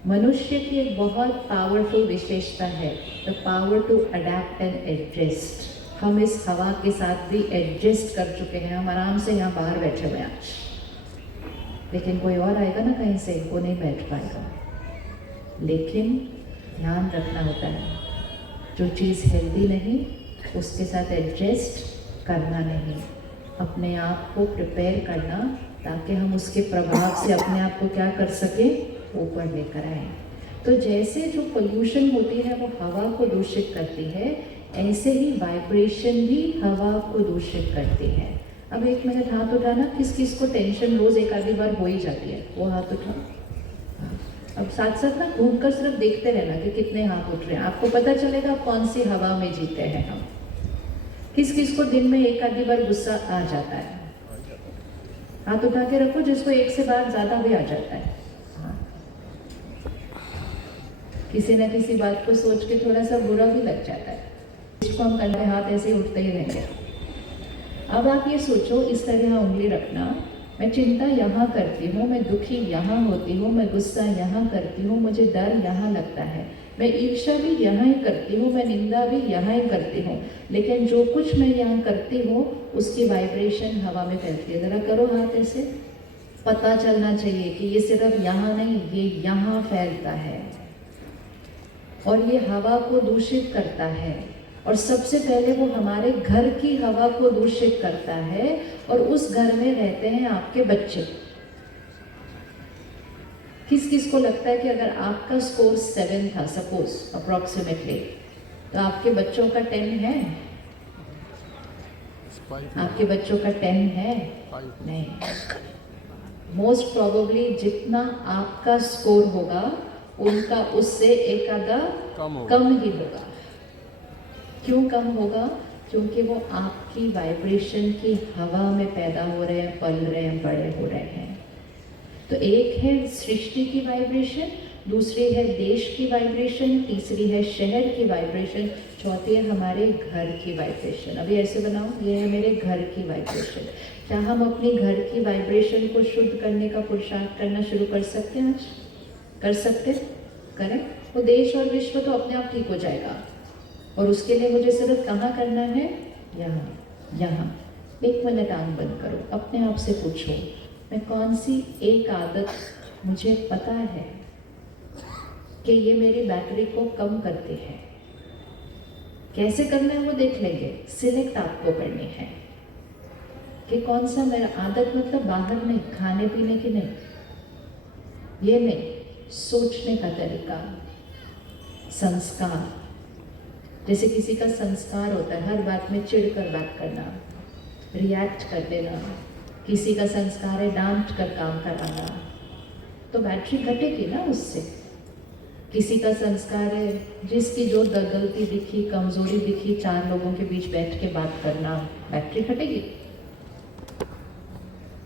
मनुष्य की एक बहुत पावरफुल विशेषता है, the power to adapt and adjust. हम इस हवा के साथ भी एडजस्ट कर चुके हैं, हम आराम से यहाँ बाहर बैठे हुए हैं आज, लेकिन कोई और आएगा ना कहीं से, वो नहीं बैठ पाएगा। लेकिन ध्यान रखना होता है, जो चीज़ हेल्दी नहीं उसके साथ एडजस्ट करना नहीं, अपने आप को प्रिपेयर करना ताकि हम उसके प्रभाव से अपने आप को क्या कर सके, ऊपर लेकर आए। तो जैसे जो पोल्यूशन होती है वो हवा को दूषित करती है, ऐसे ही वाइब्रेशन भी हवा को दूषित करती है। अब 1 मिनट हाथ उठाना, किस किस को टेंशन रोज एक आधी बार हो ही जाती है, वो हाथ उठाओ। अब साथ साथ ना घूम कर सिर्फ देखते रहना कि कितने हाथ उठ रहे हैं, आपको पता चलेगा कौन सी हवा में जीते हैं हम। किस किस को दिन में एक आधी बार गुस्सा आ जाता है, हाथ उठा के रखो जिसको 1 से बार ज्यादा भी आ जाता है। हाँ। किसी न किसी बात को सोच के थोड़ा सा बुरा भी लग जाता है, इसको हम कंधे हाथ ऐसे उठते ही रहेंगे। अब आप ये सोचो, इस तरह उंगली रखना, मैं चिंता यहाँ करती हूँ, मैं दुखी यहाँ होती हूँ, मैं गुस्सा यहाँ करती हूँ, मुझे डर यहाँ लगता है, मैं ईर्ष्या भी यहाँ ही करती हूँ, मैं निंदा भी यहाँ ही करती हूँ, लेकिन जो कुछ मैं यहाँ करती हूँ उसकी वाइब्रेशन हवा में फैलती है। ज़रा करो हाथ ऐसे, पता चलना चाहिए कि ये सिर्फ यहाँ नहीं, ये यहाँ फैलता है और ये हवा को दूषित करता है। और सबसे पहले वो हमारे घर की हवा को दूषित करता है और उस घर में रहते हैं आपके बच्चे। किस किस को लगता है कि अगर आपका स्कोर 7 था सपोज अप्रोक्सीमेटली, तो आपके बच्चों का 10 है? आपके बच्चों का 10 है? नहीं। मोस्ट प्रोबेबली जितना आपका स्कोर होगा उनका उससे एक आधा कम ही होगा। क्यों कम होगा? क्योंकि वो आपकी वाइब्रेशन की हवा में पैदा हो रहे हैं, पल रहे हैं, बड़े हो रहे हैं। तो एक है सृष्टि की वाइब्रेशन, दूसरी है देश की वाइब्रेशन, तीसरी है शहर की वाइब्रेशन, चौथी है हमारे घर की वाइब्रेशन। अभी ऐसे बनाओ, ये है मेरे घर की वाइब्रेशन। क्या हम अपनी घर की वाइब्रेशन को शुद्ध करने का पुरुषार्थ करना शुरू कर सकते हैं आज? कर सकते? करें? वो देश और विश्व तो अपने आप ठीक हो जाएगा। और उसके लिए मुझे सिर्फ कहाँ करना है? यहाँ, यहाँ। 1 मिनट आंख बंद करो, अपने आप से पूछो, मैं कौन सी एक आदत मुझे पता है कि ये मेरी बैटरी को कम करती है। कैसे करना है वो देख लेंगे, सिलेक्ट आपको करनी है कि कौन सा मेरा आदत, मतलब बाहर नहीं, खाने पीने की नहीं, ये नहीं, सोचने का तरीका, संस्कार। जैसे किसी का संस्कार होता है हर बात में चिढ़ कर बात करना, रिएक्ट कर देना। किसी का संस्कार है डांट कर काम कराना, तो बैटरी घटेगी ना उससे। किसी का संस्कार है जिसकी जो गलती दिखी, कमजोरी दिखी, 4 लोगों के बीच बैठ के बात करना, बैटरी घटेगी।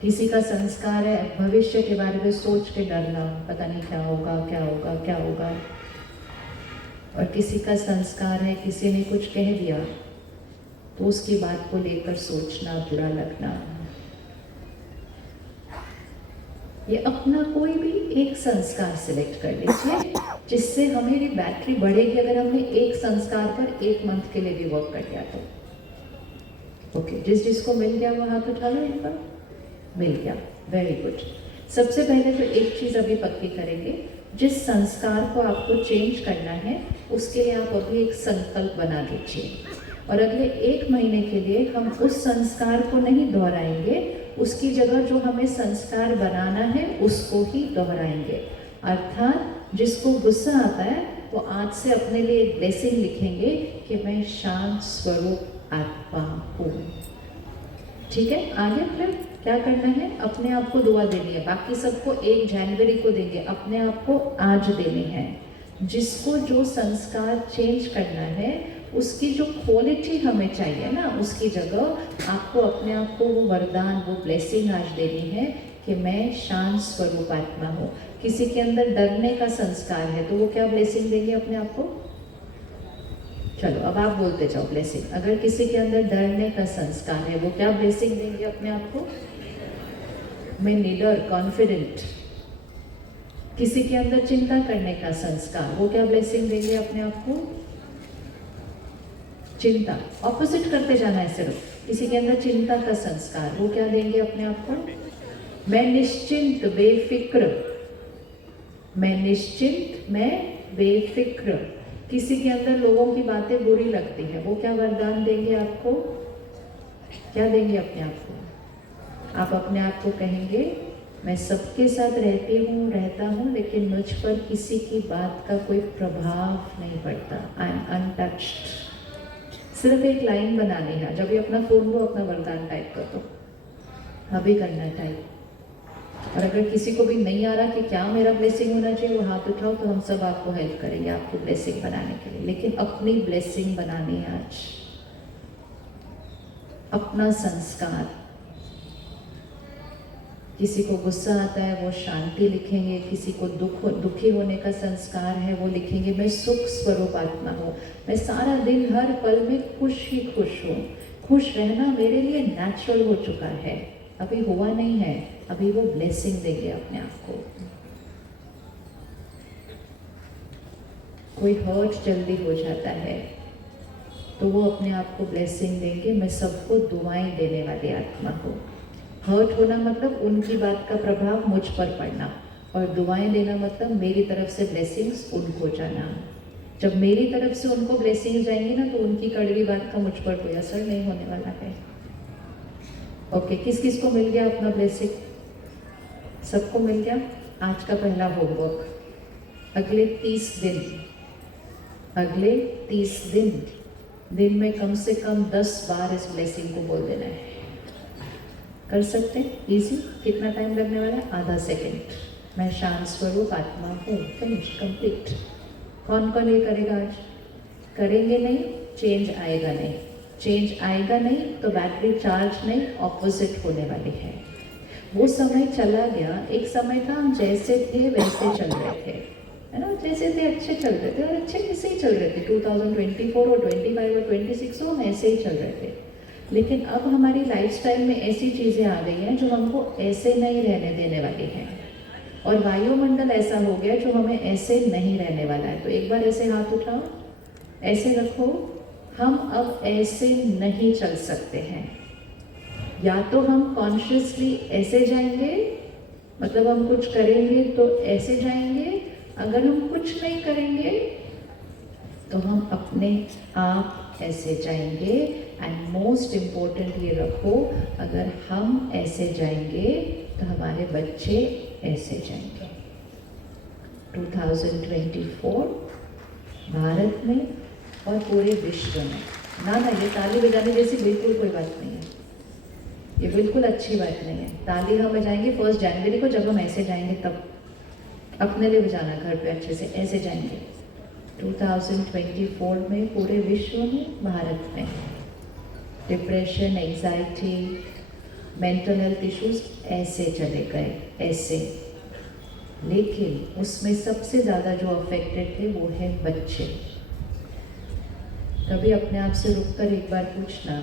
किसी का संस्कार है भविष्य के बारे में सोच के डरना, पता नहीं क्या होगा, क्या होगा, क्या होगा। और किसी का संस्कार है, किसी ने कुछ कह दिया तो उसकी बात को लेकर सोचना, बुरा लगना, ये अपना कोई भी एक संस्कार सिलेक्ट कर लीजिए जिससे हमारी बैटरी बढ़ेगी। अगर हमने एक संस्कार पर 1 मंथ के लिए भी वर्क कर लिया तो ओके, जिसको मिल गया वो हाथ उठा लो एक बार। मिल गया, वेरी गुड। सबसे पहले तो एक चीज अभी पक्की करेंगे, जिस संस्कार को आपको चेंज करना है उसके लिए आप अभी एक संकल्प बना दीजिए और अगले 1 महीने के लिए हम उस संस्कार को नहीं दोहराएंगे, उसकी जगह जो हमें संस्कार बनाना है उसको ही दोहराएंगे। अर्थात जिसको गुस्सा आता है वो आज से अपने लिए एक ब्लेसिंग लिखेंगे कि मैं शांत स्वरूप आत्मा हूँ। ठीक है, आगे फिर क्या करना है, अपने आप को दुआ देनी है। बाकी सबको 1 जनवरी को देंगे, अपने आप को आज देनी है। जिसको जो संस्कार चेंज करना है उसकी जो क्वालिटी हमें चाहिए ना, उसकी जगह आपको अपने आप को वो वरदान, वो ब्लेसिंग आज देनी है कि मैं शांत स्वरूप आत्मा हूँ। किसी के अंदर डरने का संस्कार है तो वो क्या ब्लेसिंग देंगे अपने आप को? चलो अब आप बोलते जाओ ब्लेसिंग। अगर किसी के अंदर डरने का संस्कार है वो क्या ब्लेसिंग देंगे अपने आप को? मैं निडर, कॉन्फिडेंट। किसी के अंदर चिंता करने का संस्कार, वो क्या ब्लेसिंग देंगे अपने आप को? चिंता। ऑपोजिट करते जाना है सिर्फ। किसी के अंदर चिंता का संस्कार, वो क्या देंगे अपने आप को? मैं निश्चिंत, बेफिक्र। मैं निश्चिंत, मैं बेफिक्र। किसी के अंदर लोगों की बातें बुरी लगती है, वो क्या वरदान देंगे आपको? क्या देंगे अपने आप को? आप अपने आप को कहेंगे मैं सबके साथ रहता हूँ लेकिन मुझ पर किसी की बात का कोई प्रभाव नहीं पड़ता। I am untouched. सिर्फ एक लाइन बनानी है। जब भी अपना फोन को अपना वरदान टाइप कर दो, अभी करना टाइप। और अगर किसी को भी नहीं आ रहा कि क्या मेरा ब्लेसिंग होना चाहिए, वो हाथ उठाओ तो हम सब आपको हेल्प करेंगे आपको ब्लेसिंग बनाने के लिए। लेकिन अपनी ब्लेसिंग बनानी है आज, अपना संस्कार। किसी को गुस्सा आता है वो शांति लिखेंगे, किसी को दुखी होने का संस्कार है वो लिखेंगे मैं सुख स्वरूप आत्मा हूँ। मैं सारा दिन हर पल में खुश ही खुश हूँ। खुश रहना मेरे लिए नेचुरल हो चुका है, अभी हुआ नहीं है, अभी वो ब्लेसिंग देंगे अपने आप को। कोई हर्ट जल्दी हो जाता है तो वो अपने आप को ब्लेसिंग देंगे मैं सबको दुआएं देने वाली आत्मा हूँ। हर्ट होना मतलब उनकी बात का प्रभाव मुझ पर पड़ना, और दुआएं देना मतलब मेरी तरफ से ब्लेसिंग्स उनको जाना। जब मेरी तरफ से उनको ब्लेसिंग्स जाएंगी ना तो उनकी कड़वी बात का मुझ पर कोई असर नहीं होने वाला है। ओके, किस किस को मिल गया अपना ब्लेसिंग? सबको मिल गया। आज का पहला होमवर्क, अगले 30 दिन में कम से कम 10 बार इस ब्लेसिंग को बोल देना है। कर सकते हैं? इजी। कितना टाइम लगने वाला है? आधा सेकेंड। मैं शांत स्वरूप आत्मा हूँ। Finish, complete. कौन कौन ये करेगा आज? करेंगे नहीं, चेंज आएगा नहीं। चेंज आएगा नहीं तो बैटरी चार्ज नहीं, ऑपोजिट होने वाली है। वो समय चला गया, एक समय था हम जैसे थे वैसे चल रहे थे, है ना? जैसे थे अच्छे चल रहे थे, और अच्छे कैसे ही चल रहे थे। 2024 और 25 और 26 हो, हम ऐसे ही चल रहे थे। लेकिन अब हमारी लाइफस्टाइल में ऐसी चीज़ें आ गई हैं जो हमको ऐसे नहीं रहने देने वाली हैं, और वायुमंडल ऐसा हो गया जो हमें ऐसे नहीं रहने वाला है। तो एक बार ऐसे हाथ उठाओ, ऐसे रखो। हम अब ऐसे नहीं चल सकते हैं। या तो हम कॉन्शियसली ऐसे जाएंगे, मतलब हम कुछ करेंगे तो ऐसे जाएंगे। अगर हम कुछ नहीं करेंगे तो हम अपने आप ऐसे जाएंगे। एंड मोस्ट इम्पोर्टेंट ये रखो, अगर हम ऐसे जाएंगे तो हमारे बच्चे ऐसे जाएंगे। 2024 भारत में और पूरे विश्व में ना ये ताली बजाने जैसी बिल्कुल कोई बात नहीं है, ये बिल्कुल अच्छी बात नहीं है। ताली हम बजाएंगे 1 जनवरी को, जब हम ऐसे जाएंगे तब अपने लिए बजाना, घर पे अच्छे से ऐसे जाएंगे। 2024 में पूरे विश्व में, भारत में depression, anxiety, mental health issues ऐसे चले गए, ऐसे। लेकिन उसमें सबसे ज़्यादा जो अफेक्टेड थे वो है बच्चे। कभी अपने आप से रुककर एक बार पूछना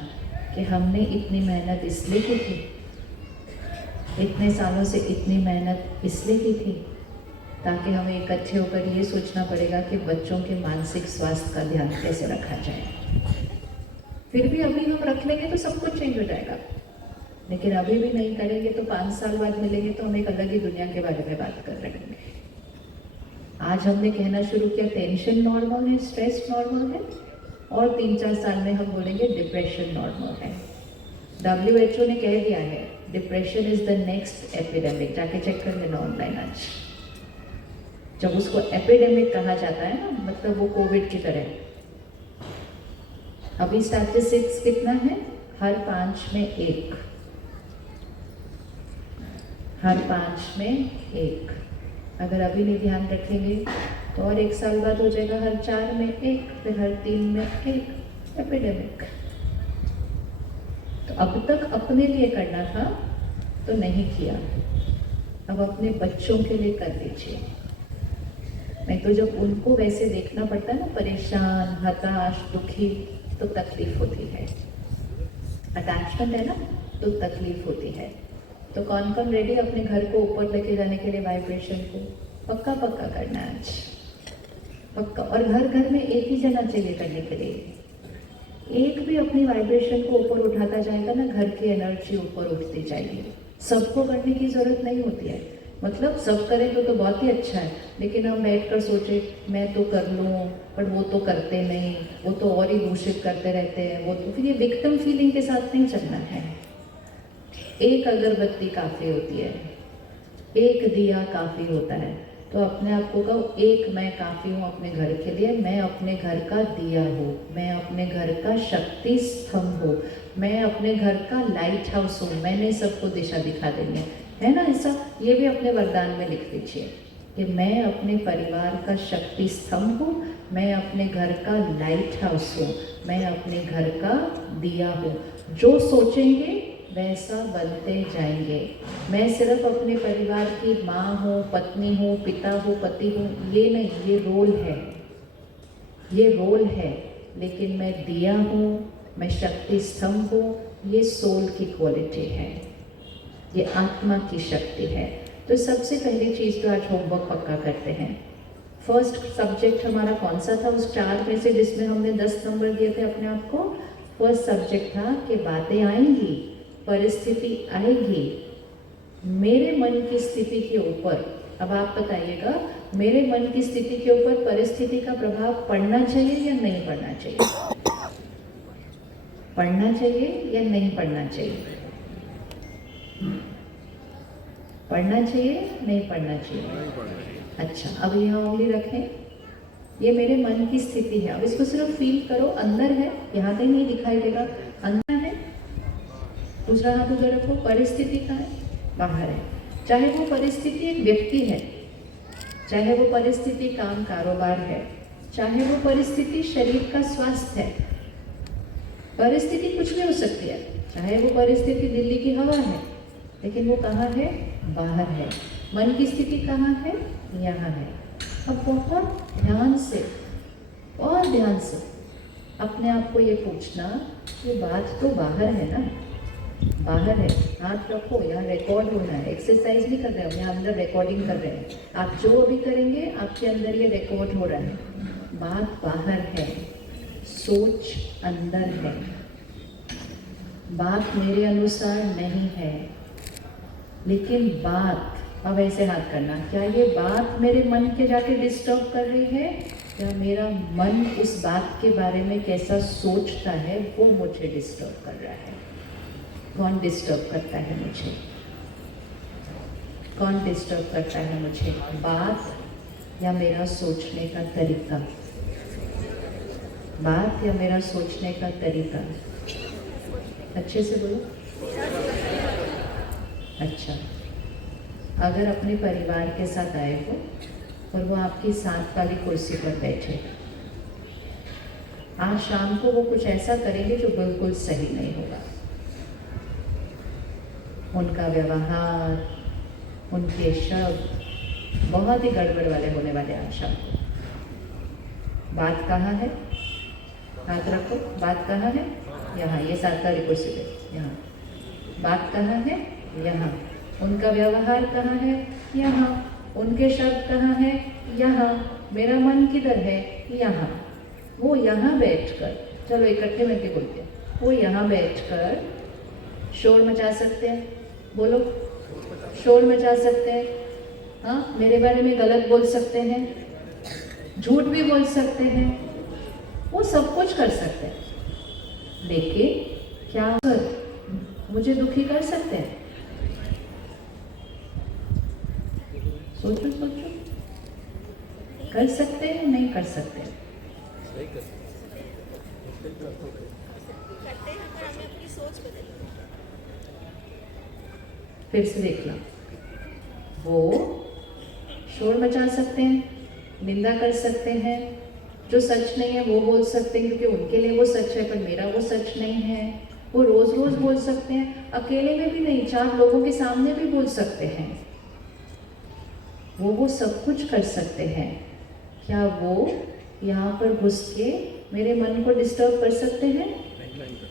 कि हमने इतनी मेहनत इसलिए की थी, इतने सालों से इतनी मेहनत इसलिए की थी ताकि हमें इकट्ठे होकर ये सोचना पड़ेगा कि बच्चों के मानसिक स्वास्थ्य का ध्यान कैसे रखा जाए। फिर भी अभी हम रख लेंगे तो सब कुछ चेंज हो जाएगा, लेकिन अभी भी नहीं करेंगे तो 5 साल बाद मिलेंगे तो हम एक अलग ही दुनिया के बारे में बात कर रहे होंगे। आज हमने कहना शुरू किया टेंशन नॉर्मल है, स्ट्रेस नॉर्मल है, और 3-4 साल में हम बोलेंगे डिप्रेशन नॉर्मल है। WHO ने कह दिया है depression is the next epidemic, जाके चेक कर लेना ऑनलाइन आज। जब उसको एपिडेमिक कहा जाता है ना, मतलब वो कोविड की तरह। अभी स्टैटिस्टिक्स कितना है? हर 5 में 1, हर 5 में 1। अगर अभी नहीं ध्यान रखेंगे तो और 1 साल बाद हो जाएगा हर 4 में 1, फिर हर 3 में 1 एपिडेमिक। तो अब तक अपने लिए करना था तो नहीं किया, अब अपने बच्चों के लिए कर लीजिए। नहीं तो जब उनको वैसे देखना पड़ता है ना, परेशान, हताश, दुखी, तो तकलीफ होती है। अटैचमेंट है ना, तो तकलीफ होती है। तो कौन कौन रेडी अपने घर को ऊपर लेके जाने के लिए वाइब्रेशन को? पक्का पक्का करना है आज, पक्का। और घर घर में एक ही जना चाहिए करने के लिए। एक भी अपनी वाइब्रेशन को ऊपर उठाता जाएगा ना, घर की एनर्जी ऊपर उठती जाएगी। सबको करने की जरूरत नहीं होती है, मतलब सब करें तो बहुत ही अच्छा है, लेकिन हम बैठ कर सोचे मैं तो कर लूँ, पर वो तो करते नहीं, वो तो और ही दूषित करते रहते हैं, वो तो, फिर ये विक्टिम फीलिंग के साथ नहीं चलना है। एक अगरबत्ती काफ़ी होती है, एक दिया काफ़ी होता है। तो अपने आप को कहो एक मैं काफ़ी हूँ अपने घर के लिए, मैं अपने घर का दिया हूँ, मैं अपने घर का शक्ति स्तंभ हूँ, मैं अपने घर का लाइट हाउस हूँ, मैंने सबको दिशा दिखा देनी है ना। ऐसा ये भी अपने वरदान में लिख लीजिए कि मैं अपने परिवार का शक्ति स्तंभ हूँ, मैं अपने घर का लाइट हाउस हूँ, मैं अपने घर का दिया हूँ। जो सोचेंगे वैसा बनते जाएंगे। मैं सिर्फ अपने परिवार की माँ हूँ, पत्नी हूँ, पिता हूँ, पति हूँ, ये नहीं, ये रोल है, ये रोल है। लेकिन मैं दिया हूँ, मैं शक्ति स्तंभ हूँ, ये सोल की क्वालिटी है, ये आत्मा की शक्ति है। तो सबसे पहली चीज़ तो आज होमवर्क पक्का करते हैं। फर्स्ट सब्जेक्ट हमारा कौन सा था उस 4 में से जिसमें हमने 10 नंबर दिए थे अपने आप को? फर्स्ट सब्जेक्ट था कि बातें आएंगी, परिस्थिति आएगी, मेरे मन की स्थिति के ऊपर। अब आप बताइएगा, मेरे मन की स्थिति के ऊपर परिस्थिति का प्रभाव पड़ना चाहिए या नहीं पड़ना चाहिए? पढ़ना चाहिए या नहीं पढ़ना चाहिए? पढ़ना चाहिए, नहीं पढ़ना चाहिए? अच्छा, अब यहाँ उंगली रखें, ये मेरे मन की स्थिति है। अब इसको सिर्फ फील करो, अंदर है, यहाँ कहीं नहीं दिखाई देगा, अंदर है। दूसरा हाथ उधर रखो, परिस्थिति कहाँ है? बाहर है। चाहे वो परिस्थिति एक व्यक्ति है, चाहे वो परिस्थिति काम कारोबार है, चाहे वो परिस्थिति शरीर का स्वास्थ्य है, परिस्थिति कुछ भी हो सकती है। चाहे वो परिस्थिति दिल्ली की हवा है, लेकिन वो कहाँ है? बाहर है। मन की स्थिति कहाँ है? यहाँ है। अब बहुत ध्यान से अपने आप को ये पूछना, ये बात तो बाहर है ना, बाहर है। हाथ रखो, यहाँ रिकॉर्ड होना है। एक्सरसाइज नहीं कर रहे हैं, यहाँ अंदर रिकॉर्डिंग कर रहे हैं। आप जो भी करेंगे आपके अंदर ये रिकॉर्ड हो रहा है। बात बाहर है, सोच अंदर है। बात मेरे अनुसार नहीं है, लेकिन बात, अब ऐसे हाथ करना, क्या ये बात मेरे मन के जाके डिस्टर्ब कर रही है, या मेरा मन उस बात के बारे में कैसा सोचता है वो मुझे डिस्टर्ब कर रहा है? कौन डिस्टर्ब करता है मुझे? कौन डिस्टर्ब करता है मुझे? बात या मेरा सोचने का तरीका? बात या मेरा सोचने का तरीका? अच्छे से बोलो। अच्छा, अगर अपने परिवार के साथ आए हो और वो आपकी साथ वाली कुर्सी पर बैठे, आज शाम को वो कुछ ऐसा करेंगे जो बिल्कुल सही नहीं होगा। उनका व्यवहार, उनके शब्द बहुत ही गड़बड़ वाले होने वाले आज शाम को। बात कहाँ है? हाथ रखो। बात कहाँ है? यहाँ। ये 7 तारीख से यहाँ। बात कहाँ है? यहाँ। उनका व्यवहार कहाँ है? यहाँ। उनके शब्द कहाँ है? यहाँ। मेरा मन किधर है? यहाँ। वो यहाँ बैठकर, चलो इकट्ठे मिलके बोलते हैं, वो यहाँ बैठकर शोर मचा सकते हैं। बोलो, शोर मचा सकते हैं। हाँ, मेरे बारे में गलत बोल सकते हैं, झूठ भी बोल सकते हैं, वो सब कुछ कर सकते हैं, लेकिन क्या मुझे दुखी कर सकते हैं? सोचो सोचो, कर सकते हैं? नहीं कर सकते? फिर से देखना, वो शोर मचा सकते हैं, निंदा कर सकते हैं, जो सच नहीं है वो बोल सकते हैं क्योंकि उनके लिए वो सच है, पर मेरा वो सच नहीं है। वो रोज रोज बोल सकते हैं, अकेले में भी नहीं, 4 लोगों के सामने भी बोल सकते हैं। वो सब कुछ कर सकते हैं। क्या वो यहाँ पर घुस के मेरे मन को डिस्टर्ब कर सकते हैं?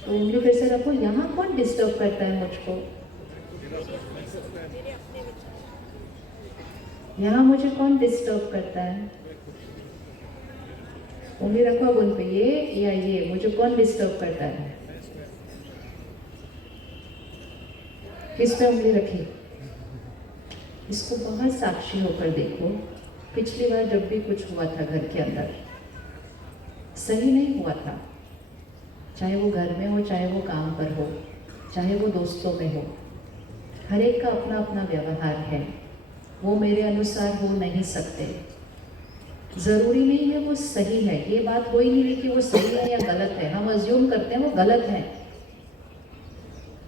तो उंगली फिर से रखो, यहाँ कौन डिस्टर्ब करता है मुझको? यहाँ मुझे कौन डिस्टर्ब करता है? उंगली रखो अब उन पे, ये या ये, मुझे कौन डिस्टर्ब करता है? किस पे उंगली रखी? इसको बहुत साक्षी होकर देखो। पिछली बार जब भी कुछ हुआ था घर के अंदर, सही नहीं हुआ था, चाहे वो घर में हो, चाहे वो काम पर हो, चाहे वो दोस्तों में हो, हर एक का अपना अपना व्यवहार है। वो मेरे अनुसार हो नहीं सकते। ज़रूरी नहीं है वो सही है, ये बात हो ही नहीं रही कि वो सही है या गलत है। हम अज्यूम करते हैं वो गलत है।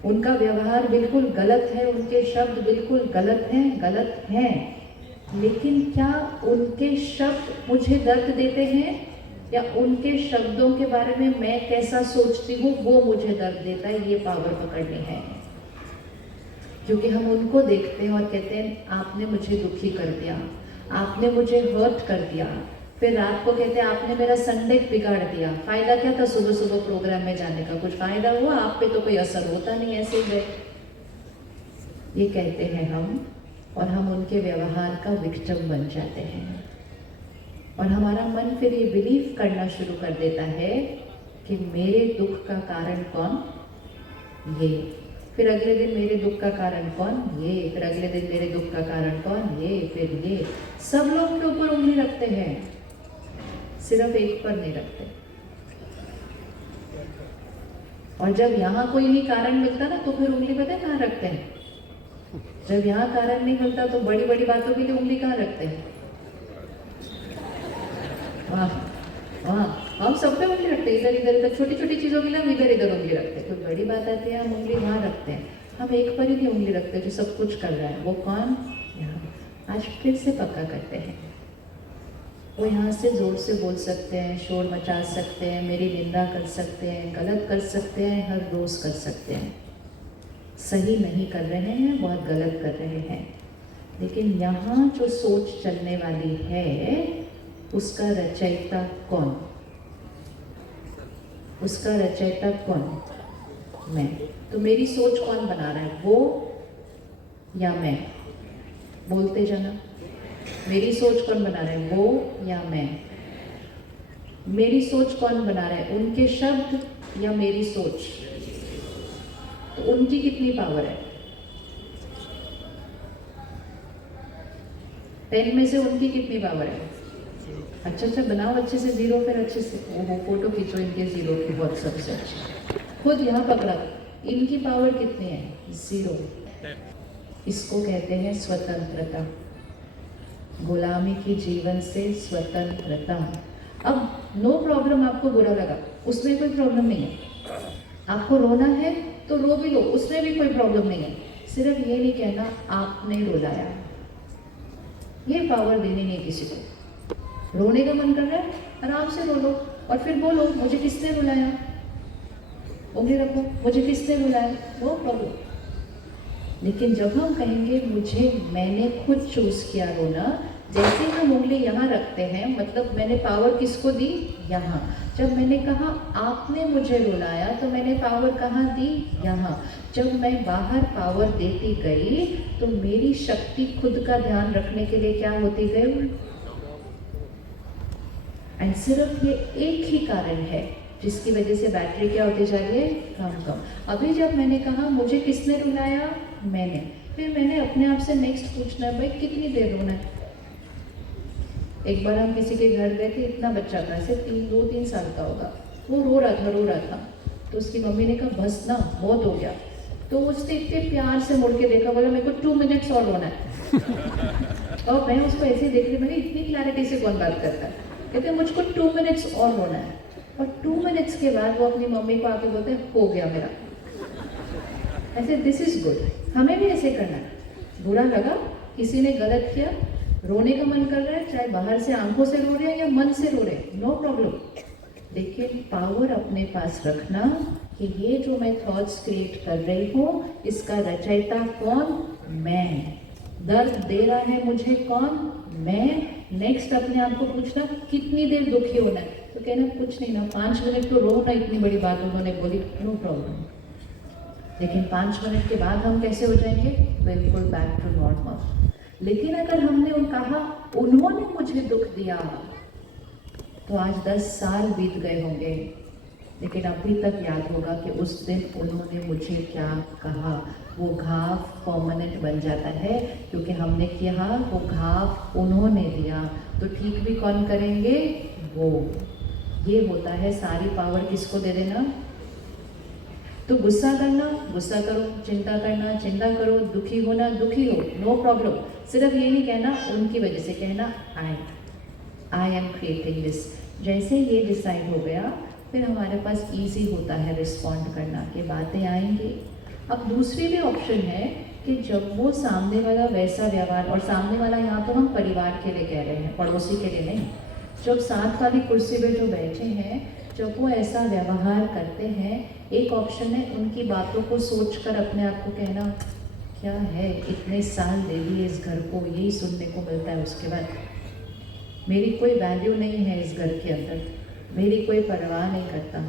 उनका व्यवहार बिल्कुल गलत है, उनके शब्द बिल्कुल गलत हैं, लेकिन क्या उनके शब्द मुझे दर्द देते हैं या उनके शब्दों के बारे में मैं कैसा सोचती हूँ वो मुझे दर्द देता है? ये पावर पकड़नी है, क्योंकि हम उनको देखते हैं और कहते हैं आपने मुझे दुखी कर दिया, आपने मुझे हर्ट कर दिया, फिर रात को कहते हैं आपने मेरा संडे बिगाड़ दिया। फायदा क्या था सुबह सुबह प्रोग्राम में जाने का? कुछ फायदा हुआ? आप पे तो कोई असर होता नहीं, ऐसे ही गए। ये कहते हैं हम, और हम उनके व्यवहार का विक्टिम बन जाते हैं। और हमारा मन फिर ये बिलीव करना शुरू कर देता है कि मेरे दुख का कारण कौन? ये। फिर अगले दिन मेरे दुख का कारण कौन? ये। फिर अगले दिन मेरे दुख का कारण कौन? ये। फिर ये। सब लोग के ऊपर उंगली रखते हैं, सिर्फ एक पर नहीं रखते। और जब यहाँ कोई भी कारण मिलता ना तो फिर उंगली पता है कहाँ रखते हैं? जब यहाँ कारण नहीं मिलता तो बड़ी बड़ी बातों के लिए उंगली कहाँ रखते हैं? हाँ, हम सब पे उंगली रखते हैं, इधर इधर, छोटी छोटी चीज़ों के लिए हम इधर इधर उंगली रखते हैं। कोई बड़ी बात आती है हम उंगली वहाँ रखते हैं। हम एक पर ही नहीं उंगली रखते जो सब कुछ कर रहा है। वो कौन? यहाँ। आज फिर से पक्का करते हैं। वो यहाँ से ज़ोर से बोल सकते हैं, शोर मचा सकते हैं, मेरी निंदा कर सकते हैं, गलत कर सकते हैं, हर रोज़ कर सकते हैं। सही नहीं कर रहे हैं, बहुत गलत कर रहे हैं, लेकिन यहाँ जो सोच चलने वाली है उसका रचयिता कौन? उसका रचयिता कौन? मैं। तो मेरी सोच कौन बना रहा है, वो या मैं? बोलते जाना, मेरी सोच कौन बना रहा है, वो या मैं? मेरी सोच कौन बना रहा है, उनके शब्द या मेरी सोच? तो उनकी कितनी पावर है? 10 में से उनकी कितनी पावर है? अच्छा बनाओ अच्छे से जीरो, फिर अच्छे से वो फोटो खींचो इनके जीरो की व्हाट्सएप से। खुद यहाँ पकड़ा, इनकी पावर कितनी है? 0। इसको कहते हैं स्वतंत्रता, गुलामी की जीवन से स्वतंत्रता। अब नो प्रॉब्लम, आपको बुरा लगा उसमें कोई प्रॉब्लम नहीं है, आपको रोना है तो रो भी लो, उसमें भी कोई प्रॉब्लम नहीं है। सिर्फ ये नहीं कहना आपने रुलाया, ये पावर देनी नहीं किसी को। रोने का मन कर रहा है, आराम से रो लो और फिर बोलो मुझे किसने रुलाया, उंगली रखो, मुझे किसने रुलाया, नो प्रॉब्लम। लेकिन जब हम कहेंगे मैंने खुद चूज किया रोना, जैसे हम उंगली यहाँ रखते हैं, मतलब मैंने पावर किसको दी? यहाँ। जब मैंने कहा आपने मुझे रुलाया तो मैंने पावर कहाँ दी? यहाँ। जब मैं बाहर पावर देती गई तो मेरी शक्ति खुद का ध्यान रखने के लिए क्या होती गई? एंड सिर्फ ये एक ही कारण है जिसकी वजह से बैटरी क्या होती जा रही है? कम कम। अभी जब मैंने कहा मुझे किसने रुलाया? मैंने। फिर मैंने अपने आप से नेक्स्ट पूछना है, भाई कितनी देर रोना है? एक बार हम किसी के घर गए थे, इतना बच्चा था, ऐसे 2-3 साल का होगा, वो रो रहा था। तो उसकी मम्मी ने कहा बस ना, बहुत हो गया। तो उसने इतने प्यार से मुड़ के देखा, बोला मेरे को 2 मिनट्स और रोना है। और मैं उसको ऐसे देख रही, मैंने इतनी क्लैरिटी से कौन बात करता है? कहते मुझको 2 मिनट्स और रोना है। और 2 मिनट्स के बाद वो अपनी मम्मी को आके बोलते हैं हो गया मेरा। ऐसे दिस इज गुड। हमें भी ऐसे करना है। बुरा लगा, किसी ने गलत किया, रोने का मन कर रहा है, चाहे बाहर से आंखों से रो रहे हैं या मन से रो रहे हैं, नो प्रॉब्लम। लेकिन पावर अपने पास रखना कि ये जो मैं थॉट्स क्रिएट कर रही हूँ, इसका रचयिता कौन? मैं। दर्द दे रहा है मुझे कौन? मैं। नेक्स्ट अपने आप को पूछना कितनी देर दुखी होना है? तो कहना कुछ नहीं ना, 5 मिनट तो रो ना, इतनी बड़ी बात उन्होंने बोली, नो प्रॉब्लम। लेकिन 5 मिनट के बाद हम कैसे हो जाएंगे? बिल्कुल बैक टू नॉर्मल। लेकिन अगर हमने कहा उन्होंने मुझे दुख दिया, तो आज 10 साल बीत गए होंगे, लेकिन अभी तक याद होगा कि उस दिन उन्होंने मुझे क्या कहा। वो घाव परमानेंट बन जाता है, क्योंकि हमने किया वो घाव उन्होंने दिया, तो ठीक भी कौन करेंगे? वो। ये होता है सारी पावर किसको दे देना? तो गुस्सा करना, गुस्सा करो, चिंता करना, चिंता करो, दुखी होना, दुखी हो, नो प्रॉब्लम। सिर्फ ये नहीं कहना उनकी वजह से, कहना आई एम क्रिएटिंग दिस। जैसे ये डिसाइड हो गया, फिर हमारे पास इजी होता है रिस्पॉन्ड करना कि बातें आएंगी। अब दूसरी भी ऑप्शन है कि जब वो सामने वाला वैसा व्यवहार, और सामने वाला यहाँ तो हम परिवार के लिए कह रहे हैं, पड़ोसी के लिए नहीं, जब साथ वाली कुर्सी पे जो बैठे हैं, जब वो ऐसा व्यवहार करते हैं, एक ऑप्शन है उनकी बातों को सोचकर अपने आप को कहना क्या है, इतने साल दे दिए इस घर को, यही सुनने को मिलता है। उसके बाद मेरी कोई वैल्यू नहीं है इस घर के अंदर, मेरी कोई परवाह नहीं करता,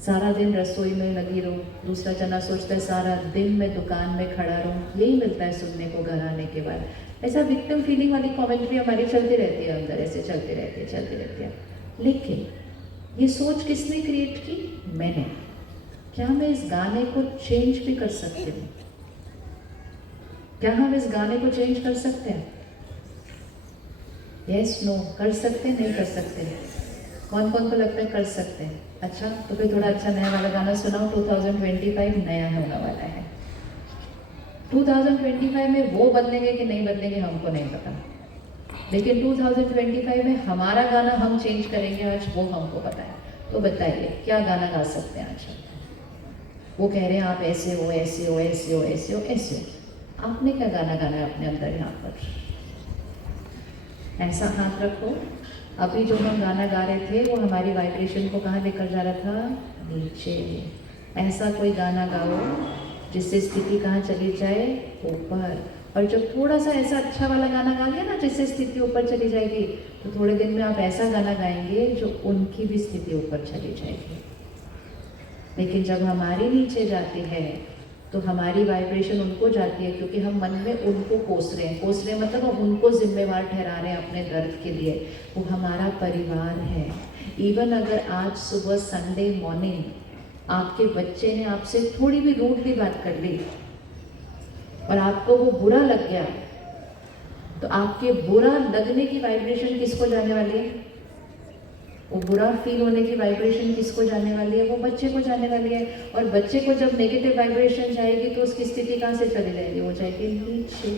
सारा दिन रसोई में लगी रहूँ, दूसरा जना सोचता है सारा दिन मैं दुकान में खड़ा रहूँ, यही मिलता है सुनने को घर आने के बाद। ऐसा विक्टिम फीलिंग वाली कमेंट्री हमारी चलती रहती है अंदर, ऐसे चलती रहती है। लेकिन ये सोच किसने क्रिएट की? मैंने। क्या मैं इस गाने को चेंज भी कर सकती हूँ? क्या हम इस गाने को चेंज कर सकते हैं? यस, नो, कर सकते हैं, नहीं कर सकते? कौन कौन को लगता है कर सकते हैं? अच्छा, तो फिर थोड़ा अच्छा नया वाला गाना सुनाओ। 2025 नया होने वाला है। 2025 में वो बदलेंगे कि नहीं बदलेंगे हमको नहीं पता, लेकिन 2025 में हमारा गाना हम चेंज करेंगे आज, वो हमको पता है। तो बताइए क्या गाना गा सकते हैं आज? वो कह रहे हैं आप ऐसे हो, ऐसे हो, ऐसे हो, ऐसे हो, ऐसे हो। आपने क्या गाना गाना है अपने अंदर? यहाँ पर ऐसा हाथ रखो। अभी जो हम गाना गा रहे थे वो हमारी वाइब्रेशन को कहाँ लेकर जा रहा था? नीचे। ऐसा कोई गाना गाओ जिससे स्थिति कहाँ चली जाए? ऊपर। और जब थोड़ा सा ऐसा अच्छा वाला गाना गा लिया ना जिससे स्थिति ऊपर चली जाएगी, तो थोड़े दिन में आप ऐसा गाना गाएंगे जो उनकी भी स्थिति ऊपर चली जाएगी। लेकिन जब हमारी नीचे जाती है तो हमारी वाइब्रेशन उनको जाती है, क्योंकि हम मन में उनको कोस रहे हैं मतलब हम उनको जिम्मेवार ठहरा रहे हैं अपने दर्द के लिए। वो हमारा परिवार है। इवन अगर आज सुबह संडे मॉर्निंग आपके बच्चे ने आपसे थोड़ी भी रूडली बात कर ली और आपको वो बुरा लग गया, तो आपके बुरा लगने की वाइब्रेशन किसको जाने वाली है? वो बुरा फील होने की वाइब्रेशन किसको जाने वाली है? वो बच्चे को जाने वाली है। और बच्चे को जब नेगेटिव वाइब्रेशन जाएगी तो उसकी स्थिति कहाँ से चली जाएगी? वो जाएगी नीचे।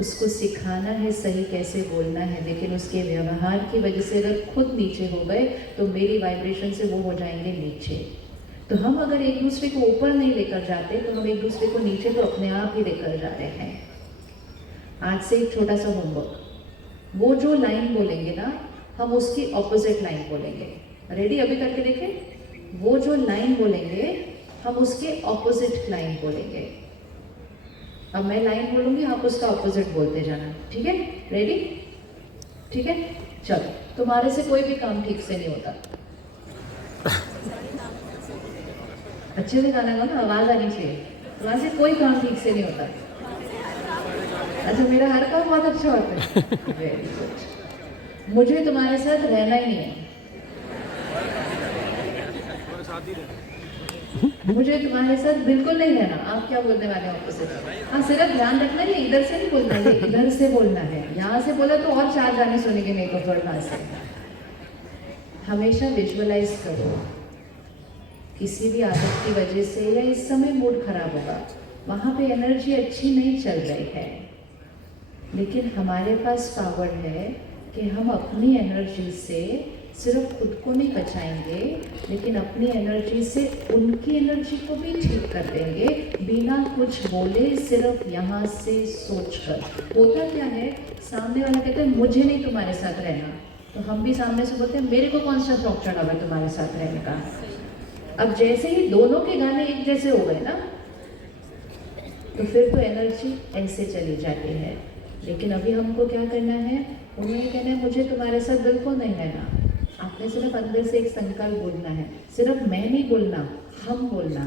उसको सिखाना है सही कैसे बोलना है, लेकिन उसके व्यवहार की वजह से अगर खुद नीचे हो गए तो मेरी वाइब्रेशन से वो हो जाएंगे नीचे। तो हम अगर एक दूसरे को ऊपर नहीं लेकर जाते तो हम एक दूसरे को नीचे तो अपने आप ही लेकर जा रहे हैं। आज से एक छोटा सा होमवर्क, वो जो लाइन बोलेंगे ना हम उसकी ऑपोजिट लाइन बोलेंगे। रेडी? अभी करके देखें। वो जो लाइन बोलेंगे हम उसके ऑपोजिट लाइन बोलेंगे। अब मैं लाइन बोलूंगी, आप उसका ऑपोजिट बोलते जाना, ठीक है? रेडी? ठीक है, चलो। तुम्हारे से कोई भी काम ठीक से नहीं होता। अच्छे से गाना गाओ ना, आवाज आनी चाहिए। तुम्हारे से कोई काम ठीक से नहीं होता। अच्छा, मेरा हर काम बहुत अच्छा होता है। Very good. मुझे तुम्हारे साथ रहना ही नहीं है। मुझे तुम्हारे साथ बिल्कुल नहीं रहना। आप क्या बोलने वाले ऑपोजिट? हाँ, सिर्फ ध्यान रखना, ये इधर से नहीं बोलना है, इधर से बोलना है। यहाँ से बोला तो और 4 गाने सुनेंगे मेकअप वर्ड वहाँ से। हमेशा विजुअलाइज करो, किसी भी आदत की वजह से या इस समय मूड खराब होगा, वहाँ पे एनर्जी अच्छी नहीं चल रही है, लेकिन हमारे पास पावर है कि हम अपनी एनर्जी से सिर्फ खुद को नहीं बचाएंगे, लेकिन अपनी एनर्जी से उनकी एनर्जी को भी ठीक कर देंगे, बिना कुछ बोले, सिर्फ यहाँ से सोचकर। होता क्या है, सामने वाला कहते हैं मुझे नहीं तुम्हारे साथ रहना, तो हम भी सामने से बोलते हैं मेरे को कौन सा शौक चढ़ा हुआ तुम्हारे साथ रहने का। अब जैसे ही दोनों के गाने एक जैसे हो गए ना, तो फिर तो एनर्जी ऐसे चली जाती है। लेकिन अभी हमको क्या करना है, उन्होंने कहना है मुझे तुम्हारे साथ बिल्कुल नहीं रहना। आपने सिर्फ अंदर से एक संकल्प बोलना है, सिर्फ मैं नहीं बोलना, हम बोलना।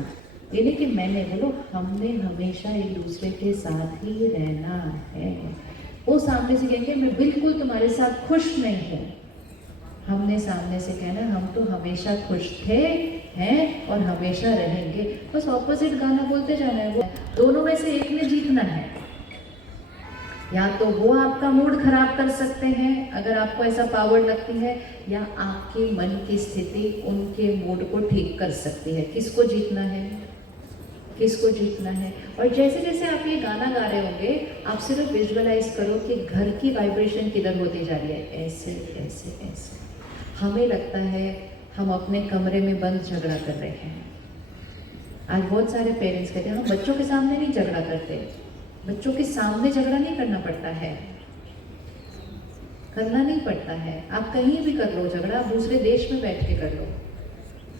ये नहीं कि मैंने बोलो, हमने हमेशा एक दूसरे के साथ ही रहना है। वो सामने से कहेंगे मैं बिल्कुल तुम्हारे साथ खुश नहीं हूँ, हमने सामने से कहना हम तो हमेशा खुश थे, हैं और हमेशा रहेंगे। बस ऑपोजिट गाना बोलते जाना है। वो दोनों में से एक ने जीतना है। या तो वो आपका मूड खराब कर सकते हैं अगर आपको ऐसा पावर लगती है, या आपके मन की स्थिति उनके मूड को ठीक कर सकती है। किसको जीतना है? किसको जीतना है? और जैसे जैसे आप ये गाना गा रहे होंगे, आप सिर्फ विजुअलाइज करो कि घर की वाइब्रेशन किधर होती जा रही है, ऐसे ऐसे ऐसे। हमें लगता है हम अपने कमरे में बंद झगड़ा कर रहे हैं। आज बहुत सारे पेरेंट्स कहते हैं हम बच्चों के सामने नहीं झगड़ा करते। बच्चों के सामने झगड़ा नहीं करना पड़ता है, करना नहीं पड़ता है। आप कहीं भी कर लो झगड़ा, दूसरे देश में बैठ के कर लो,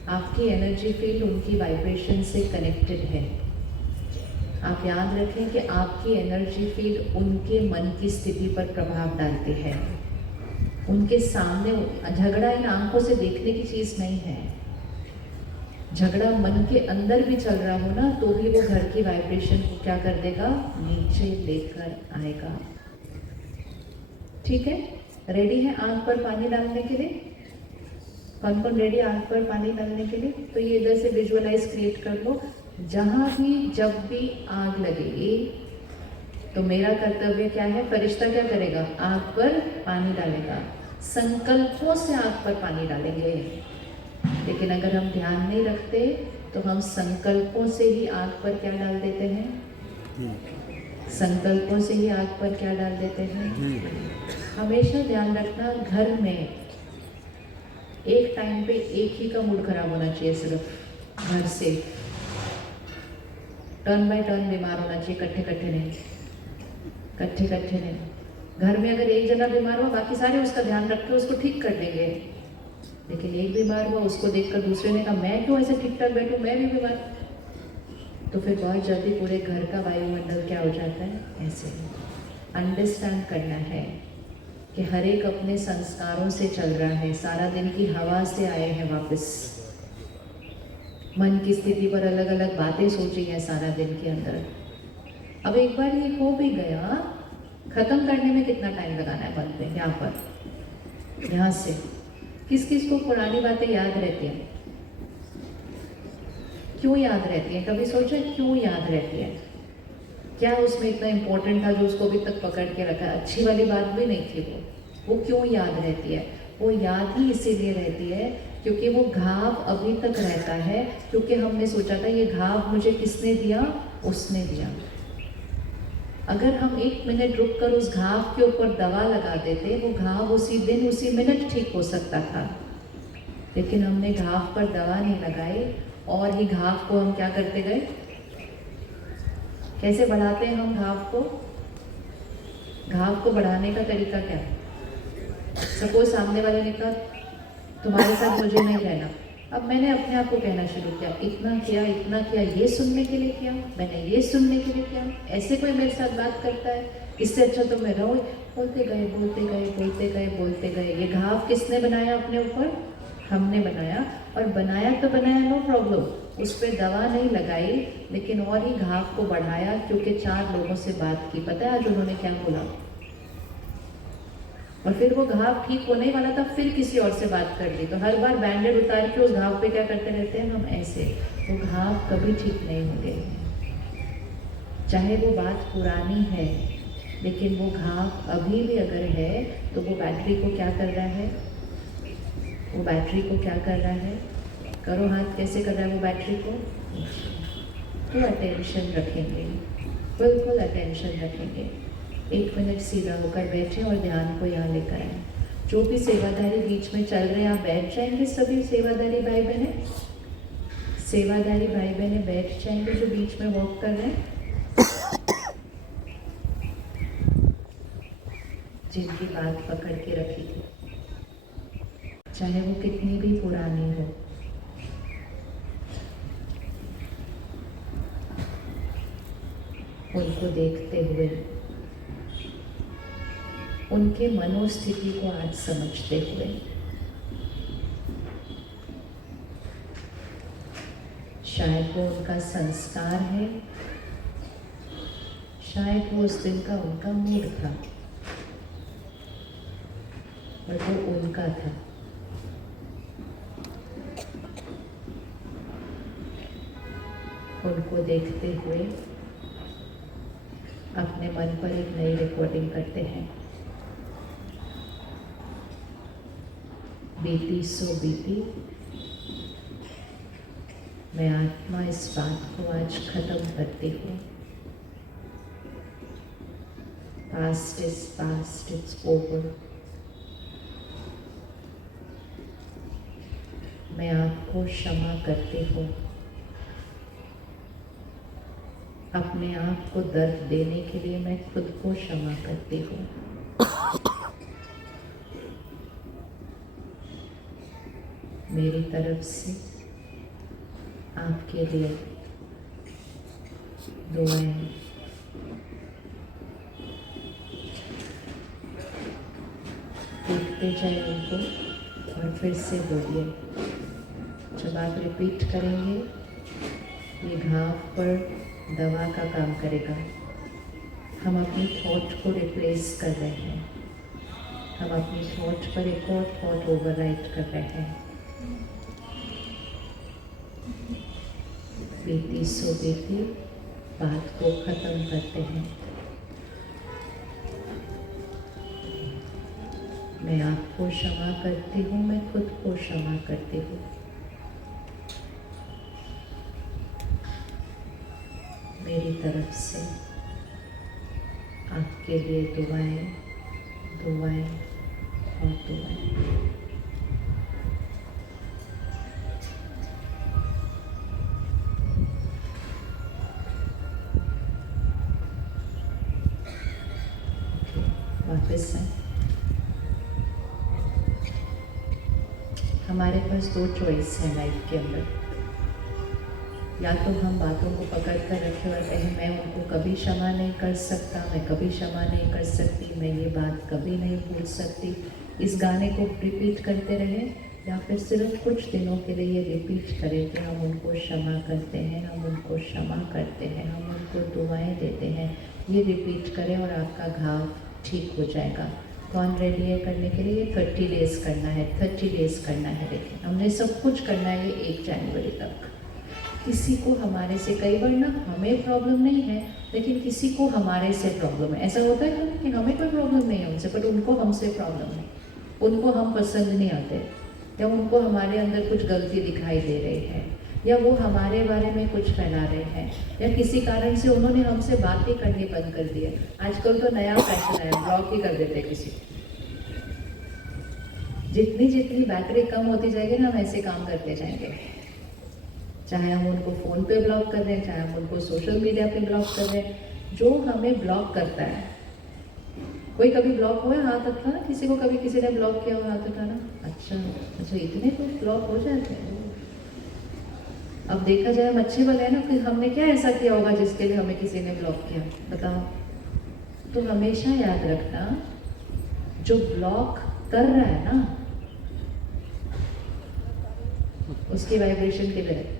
आपकी एनर्जी फील्ड उनकी वाइब्रेशन से कनेक्टेड है। आप याद रखें कि आपकी एनर्जी फील्ड उनके मन की स्थिति पर प्रभाव डालती है। उनके सामने झगड़ा इन आंखों से देखने की चीज़ नहीं है। झगड़ा मन के अंदर भी चल रहा हो ना, तो भी वो घर की वाइब्रेशन को क्या कर देगा, नीचे लेकर आएगा। ठीक है, रेडी है आंख पर पानी डालने के लिए? कौन कौन रेडी आंख पर पानी डालने के लिए? तो ये इधर से विजुअलाइज क्रिएट कर लो। जहाँ भी जब भी आग लगेगी तो मेरा कर्तव्य क्या है, फरिश्ता क्या करेगा, आग पर पानी डालेगा। संकल्पों से आग पर पानी डालेंगे। लेकिन अगर हम ध्यान नहीं रखते तो हम संकल्पों से ही आग पर क्या डाल देते हैं, संकल्पों से ही आग पर क्या डाल देते हैं। हमेशा ध्यान रखना, घर में एक टाइम पे एक ही का मूड खराब होना चाहिए, सिर्फ घर से टर्न बाय टर्न बीमार होना चाहिए, इकट्ठे इकट्ठे नहीं, इकट्ठे इकट्ठे नहीं। घर में अगर एक जना बीमार हुआ, बाकी सारे उसका ध्यान रख के उसको ठीक कर देंगे। लेकिन एक बीमार हुआ, उसको देखकर दूसरे ने कहा मैं क्यों ऐसे ठीक ठाक बैठूं, मैं भी बीमार, तो फिर बहुत जल्दी पूरे घर का वायुमंडल क्या हो जाता है, ऐसे। अंडरस्टैंड करना है कि हर एक अपने संस्कारों से चल रहा है, सारा दिन की हवा से आए हैं वापस, मन की स्थिति पर अलग अलग बातें सोची हैं सारा दिन के अंदर। अब एक बार ये हो भी गया, खत्म करने में कितना टाइम लगाना है मन पे, यहाँ पर, यहाँ से। किस किस को पुरानी बातें याद रहती हैं? क्यों याद रहती हैं? कभी सोचो क्यों याद रहती है? क्या उसमें इतना इम्पोर्टेंट था जो उसको अभी तक पकड़ के रखा है? अच्छी वाली बात भी नहीं थी वो क्यों याद रहती है? वो याद ही इसीलिए रहती है क्योंकि वो घाव अभी तक रहता है, क्योंकि हमने सोचा था ये घाव मुझे किसने दिया, उसने दिया। अगर हम 1 मिनट रुक कर उस घाव के ऊपर दवा लगा देते, वो घाव उसी दिन उसी मिनट ठीक हो सकता था। लेकिन हमने घाव पर दवा नहीं लगाई और ही घाव को हम क्या करते गए, कैसे बढ़ाते हैं हम घाव को? घाव को बढ़ाने का तरीका क्या है? सपोज सामने वाले ने कहा तुम्हारे साथ मुझे नहीं रहना, अब मैंने अपने आप को कहना शुरू किया, इतना किया, ये सुनने के लिए किया, मैंने ये सुनने के लिए किया, ऐसे कोई मेरे साथ बात करता है, इससे अच्छा तो मैं रहूँ। बोलते गए। ये घाव किसने बनाया अपने ऊपर? हमने बनाया। और बनाया तो बनाया, नो प्रॉब्लम, उस पर दवा नहीं लगाई, लेकिन और ही घाव को बढ़ाया, क्योंकि 4 लोगों से बात की। पता है आज उन्होंने क्या बोला? और फिर वो घाव ठीक होने ही वाला था, फिर किसी और से बात कर ली। तो हर बार बैंडेड उतार के उस घाव पे क्या करते रहते हैं हम, ऐसे। वो घाव कभी ठीक नहीं होंगे, चाहे वो बात पुरानी है, लेकिन वो घाव अभी भी अगर है तो वो बैटरी को क्या कर रहा है? वो बैटरी को क्या कर रहा है? करो हाथ, कैसे कर रहा है वो बैटरी को? तो अटेंशन रखेंगे, बिल्कुल अटेंशन रखेंगे। 1 मिनट सीधा होकर बैठे और ध्यान को यहाँ लेकर आए। जो भी सेवादारी बीच में चल रहे हैं, आप बैठ जाएंगे। सभी सेवादारी भाई बहनें बैठ जाएंगे जो बीच में वॉक कर रहे हैं। जिनकी बात पकड़ के रखी थी, चाहे वो कितनी भी पुरानी हो, उनको देखते हुए, उनके मनोस्थिति को आज समझते हुए, शायद वो उनका संस्कार है, शायद वो उस दिन का उनका मूड था, और वो उनका था। उनको देखते हुए अपने मन पर एक नई रिकॉर्डिंग करते हैं। बीती सो बीती, मैं आत्मा इस बात को आज खत्म करती हूँ। Past is past, it's over. मैं आपको क्षमा करती हूँ। अपने आप को दर्द देने के लिए मैं खुद को क्षमा करती हूँ। मेरी तरफ से आपके लिए दुआएं। देखते जाए उनको और फिर से बोलिए। जब आप रिपीट करेंगे, ये घाव पर दवा का काम करेगा। हम अपनी थॉट को रिप्लेस कर रहे हैं। हम अपनी थॉट पर एक और थॉट ओवरराइट कर रहे हैं। बीती सो बीती, बात को खत्म करते हैं। मैं आपको क्षमा करती हूँ, मैं खुद को क्षमा करती हूँ। मेरी तरफ से आपके लिए दुआएं, दुआएं और दुआएं। वापस आए। हमारे पास 2 चॉइस है लाइफ के अंदर। या तो हम बातों को पकड़ कर रखें और कहें मैं उनको कभी क्षमा नहीं कर सकता, मैं कभी क्षमा नहीं कर सकती, मैं ये बात कभी नहीं भूल सकती, इस गाने को रिपीट करते रहें। या फिर सिर्फ कुछ दिनों के लिए ये रिपीट करें कि हम उनको क्षमा करते हैं, हम उनको क्षमा करते हैं, हम उनको दुआएं देते हैं। ये रिपीट करें और आपका घाव ठीक हो जाएगा। कौन रेडी है करने के लिए? 30 डेज़ करना है, 30 डेज़ करना है। देखिए हमने सब कुछ करना है ये 1 जनवरी तक। किसी को हमारे से, कई बार ना हमें प्रॉब्लम नहीं है, लेकिन किसी को हमारे से प्रॉब्लम है। ऐसा होता है कि हमें कोई प्रॉब्लम नहीं है उनसे, बट उनको हमसे प्रॉब्लम है, उनको हम पसंद नहीं आते, या उनको हमारे अंदर कुछ गलती दिखाई दे रही है, या वो हमारे बारे में कुछ फैला रहे हैं, या किसी कारण से उन्होंने हमसे बातें करनी बंद कर दी है। आजकल तो नया फैशन है, ब्लॉक ही कर देते किसी को। जितनी जितनी बैटरी कम होती जाएगी ना, हम ऐसे काम करते जाएंगे। चाहे हम उनको फ़ोन पे ब्लॉक कर रहे हैं, चाहे हम उनको सोशल मीडिया पे ब्लॉक कर रहे हैं। जो हमें ब्लॉक करता है, कोई कभी ब्लॉक हुआ है? हाथ उठाना। किसी को कभी किसी ने ब्लॉक किया हुआ? हाथ उठाना। अच्छा, इतने कुछ ब्लॉक हो जाते हैं। अब देखा जाए हम अच्छे वाले हैं ना, कि हमने क्या ऐसा किया होगा जिसके लिए हमें किसी ने ब्लॉक किया, बताओ। तो हमेशा याद रखना, जो ब्लॉक कर रहा है ना, उसकी वाइब्रेशन किधर है?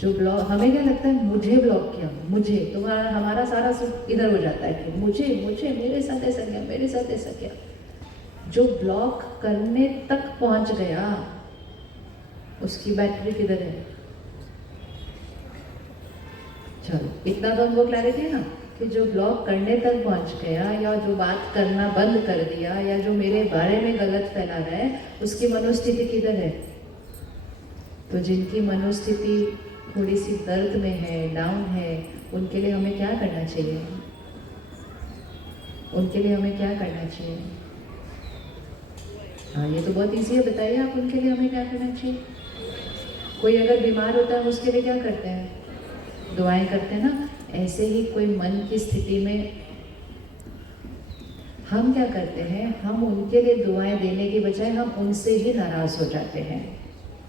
जो ब्लॉक, हमें क्या लगता है मुझे ब्लॉक किया, मुझे, तुम्हारा हमारा सारा सुख इधर हो जाता है कि मुझे मुझे मेरे साथ ऐसा किया, मेरे साथ ऐसा किया। जो ब्लॉक करने तक पहुंच गया उसकी बैटरी किधर है? चलो, इतना तो हमको क्लैरिटी है ना कि जो ब्लॉक करने तक पहुंच गया, या जो बात करना बंद कर दिया, या जो मेरे बारे में गलत फैला रहा है, उसकी मनोस्थिति किधर है? तो जिनकी मनोस्थिति थोड़ी सी दर्द में है, डाउन है, उनके लिए हमें क्या करना चाहिए? उनके लिए हमें क्या करना चाहिए? हाँ, ये तो बहुत इजी है, बताइए आप, उनके लिए हमें क्या करना चाहिए? कोई अगर बीमार होता है उसके लिए क्या करते हैं? दुआएं करते हैं ना। ऐसे ही कोई मन की स्थिति में हम क्या करते हैं, हम उनके लिए दुआएं देने की बजाय हम उनसे ही नाराज हो जाते हैं।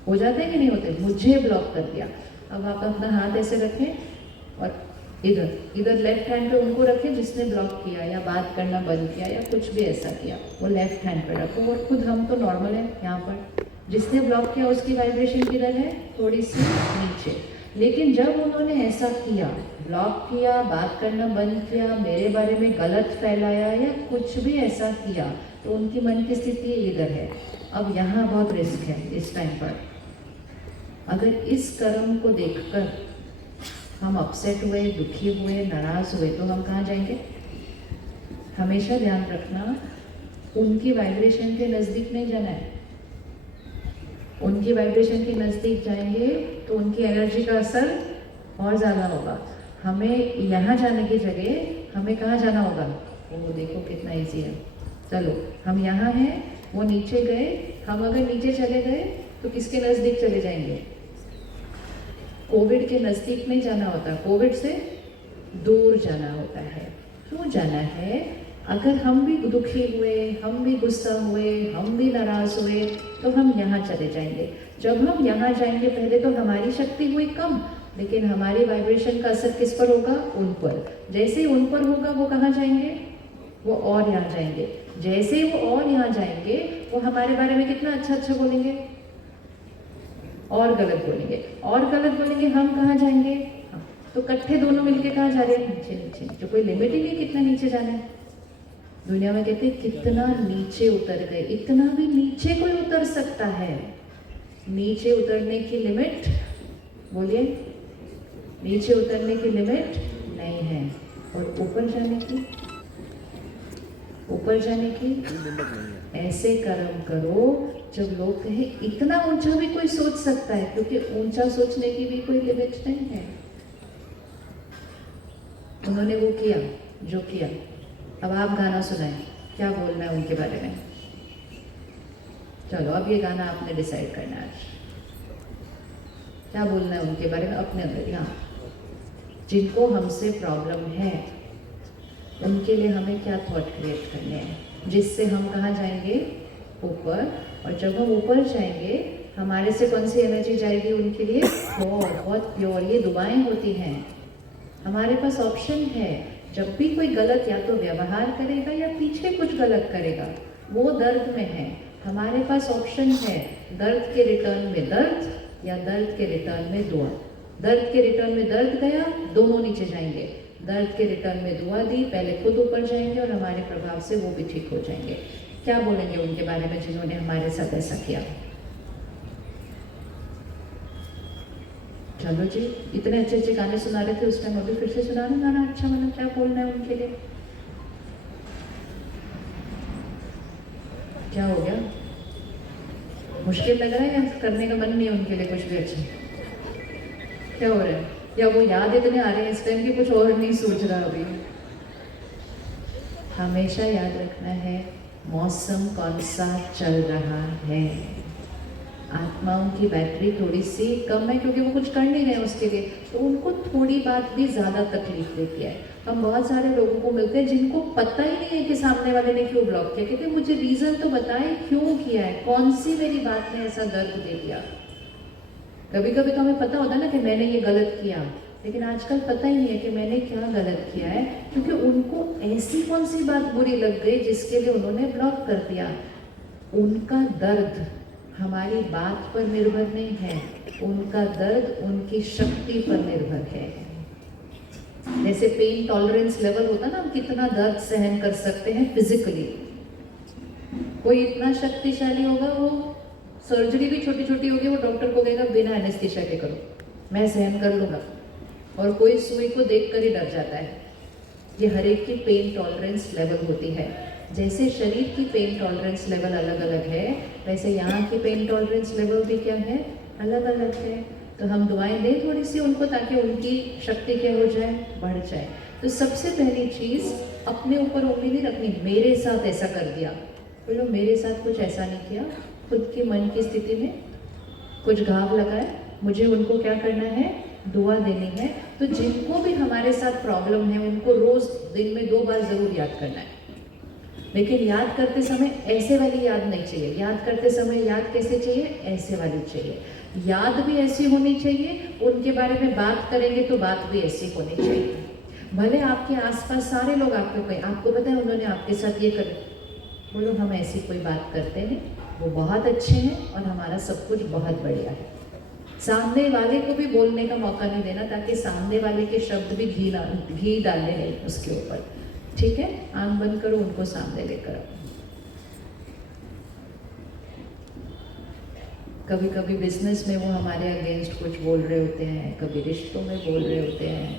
हो जाते हैं कि नहीं होते? मुझे ब्लॉक कर दिया। अब आप अपना हाथ ऐसे रखें और इधर लेफ्ट हैंड पे उनको रखें जिसने ब्लॉक किया या बात करना बंद किया या कुछ भी ऐसा किया, वो लेफ्ट हैंड पे रखो। और खुद हम तो नॉर्मल है यहाँ पर, जिसने ब्लॉक किया उसकी वाइब्रेशन किधर है? थोड़ी सी नीचे। लेकिन जब उन्होंने ऐसा किया, ब्लॉक किया, बात करना बंद किया, मेरे बारे में गलत फैलाया या कुछ भी ऐसा किया, तो उनकी मन की स्थिति इधर है। अब यहाँ बहुत रिस्क है इस टाइम पर। अगर इस कर्म को देखकर हम अपसेट हुए, दुखी हुए, नाराज हुए, तो हम कहाँ जाएंगे? हमेशा ध्यान रखना, उनकी वाइब्रेशन के नज़दीक नहीं जाना है। उनकी वाइब्रेशन के नज़दीक जाएंगे तो उनकी एनर्जी का असर और ज़्यादा होगा। हमें यहाँ जाने की जगह हमें कहाँ जाना होगा? वो देखो कितना इजी है। चलो, हम यहाँ हैं, वो नीचे गए। हम अगर नीचे चले गए तो किसके नज़दीक चले जाएंगे? कोविड के नज़दीक नहीं जाना होता, कोविड से दूर जाना होता है। क्यों जाना है? अगर हम भी दुखी हुए, हम भी गुस्सा हुए, हम भी नाराज हुए, तो हम यहाँ चले जाएंगे। जब हम यहाँ जाएंगे, पहले तो हमारी शक्ति हुई कम, लेकिन हमारी वाइब्रेशन का असर किस पर होगा? उन पर। जैसे ही उन पर होगा, वो कहाँ जाएंगे? वो और यहाँ जाएंगे। जैसे ही वो और यहाँ जाएंगे, वो हमारे बारे में कितना अच्छा अच्छा बोलेंगे और गलत बोलेंगे, और गलत बोलेंगे। हम कहाँ जाएंगे? हाँ, तो इकट्ठे दोनों मिलके कहाँ जा रहे हैं? नीचे नीचे। जो कोई लिमिट ही नहीं कितना नीचे जाना है। दुनिया में कहते हैं कितना नीचे उतर गए। इतना भी नीचे कोई उतर सकता है? नीचे उतरने की लिमिट, बोलिए, नीचे उतरने की लिमिट नहीं है। और ऊपर जाने की, ऊपर जाने की ऐसे कर्म करो जब लोग कहें इतना ऊंचा भी कोई सोच सकता है, क्योंकि ऊंचा सोचने की भी कोई लिमिट नहीं है। उन्होंने वो किया जो किया। अब आप गाना सुनाएं, क्या बोलना है उनके बारे में? चलो, अब ये गाना आपने डिसाइड करना है, क्या बोलना है उनके बारे में अपने अंदर। यहाँ जिनको हमसे प्रॉब्लम है, उनके लिए हमें क्या थॉट क्रिएट करने हैं, जिससे हम कहाँ जाएंगे? ऊपर। और जब हम ऊपर जाएंगे, हमारे से कौन सी एनर्जी जाएगी उनके लिए? बहुत प्योर। ये दुआएं होती हैं। हमारे पास ऑप्शन है, जब भी कोई गलत या तो व्यवहार करेगा या पीछे कुछ गलत करेगा, वो दर्द में है, हमारे पास ऑप्शन है, दर्द के रिटर्न में दर्द या दर्द के रिटर्न में दुआ। दर्द के रिटर्न में दर्द गया, दोनों नीचे जाएंगे। दर्द के रिटर्न में दुआ दी, पहले खुद ऊपर जाएंगे और हमारे प्रभाव से वो भी ठीक हो जाएंगे। क्या बोलेंगे उनके बारे में जिन्होंने हमारे साथ ऐसा किया? चलो जी, इतने अच्छे अच्छे गाने सुना रहे थे उस टाइम, अभी फिर से सुना रहे गाना अच्छा, मतलब क्या बोलना है उनके लिए? क्या हो गया? मुश्किल लग रहा है या करने का मन नहीं है उनके लिए कुछ भी अच्छा? क्या हो रहा है? या वो याद इतने आ रहे हैं इस टाइम की कुछ और नहीं सोच रहा अभी? हमेशा याद रखना है, मौसम कौन सा चल रहा है। आत्माओं की बैटरी थोड़ी सी कम है, क्योंकि वो कुछ कर नहीं रहे उसके लिए, तो उनको थोड़ी बात भी ज़्यादा तकलीफ देती है। हम बहुत सारे लोगों को मिलते हैं जिनको पता ही नहीं है कि सामने वाले ने क्यों ब्लॉक किया, क्योंकि मुझे रीज़न तो बताए क्यों किया है, कौन सी मेरी बात ने ऐसा दर्द दे दिया। कभी कभी तो हमें पता होता है ना कि मैंने ये गलत किया, लेकिन आजकल पता ही नहीं है कि मैंने क्या गलत किया है, क्योंकि उनको ऐसी कौन सी बात बुरी लग गई जिसके लिए उन्होंने ब्लॉक कर दिया। उनका दर्द हमारी बात पर निर्भर नहीं है, उनका दर्द उनकी शक्ति पर निर्भर है। जैसे पेन टॉलरेंस लेवल होता है ना, हम कितना दर्द सहन कर सकते हैं फिजिकली। कोई इतना शक्तिशाली होगा, वो सर्जरी भी छोटी छोटी होगी, वो डॉक्टर को कहेगा बिना एनेस्थीसिया के करो, मैं सहन कर लूँगा। और कोई सुई को देखकर ही डर जाता है। ये हर एक की पेन टॉलरेंस लेवल होती है। जैसे शरीर की पेन टॉलरेंस लेवल अलग अलग है, वैसे यहाँ की पेन टॉलरेंस लेवल भी क्या है, अलग अलग है। तो हम दुआएं दें थोड़ी सी उनको, ताकि उनकी शक्ति क्या हो जाए, बढ़ जाए। तो सबसे पहली चीज़, अपने ऊपर उंगली नहीं रखनी, मेरे साथ ऐसा कर दिया। बोलो मेरे साथ कुछ ऐसा नहीं किया। खुद के मन की स्थिति में कुछ घाव लगाए, मुझे उनको क्या करना है, दुआ देनी है। तो जिनको भी हमारे साथ प्रॉब्लम है उनको रोज़ दिन में 2 बार ज़रूर याद करना है। लेकिन याद करते समय ऐसे वाली याद नहीं चाहिए। याद करते समय याद कैसे चाहिए, ऐसे वाली चाहिए। याद भी ऐसी होनी चाहिए, उनके बारे में बात करेंगे तो बात भी ऐसी होनी चाहिए। भले आपके आसपास सारे लोग आपको कहें, आपको पता है उन्होंने आपके साथ ये कर, बोलो हम ऐसी कोई बात करते हैं, वो बहुत अच्छे हैं और हमारा सब कुछ बहुत बढ़िया है। सामने वाले को भी बोलने का मौका नहीं देना, ताकि सामने वाले के शब्द भी घी डालने नहीं उसके ऊपर। ठीक है, आंख बंद करो, उनको सामने लेकर आओ। कभी कभी बिजनेस में वो हमारे अगेंस्ट कुछ बोल रहे होते हैं, कभी रिश्तों में बोल रहे होते हैं,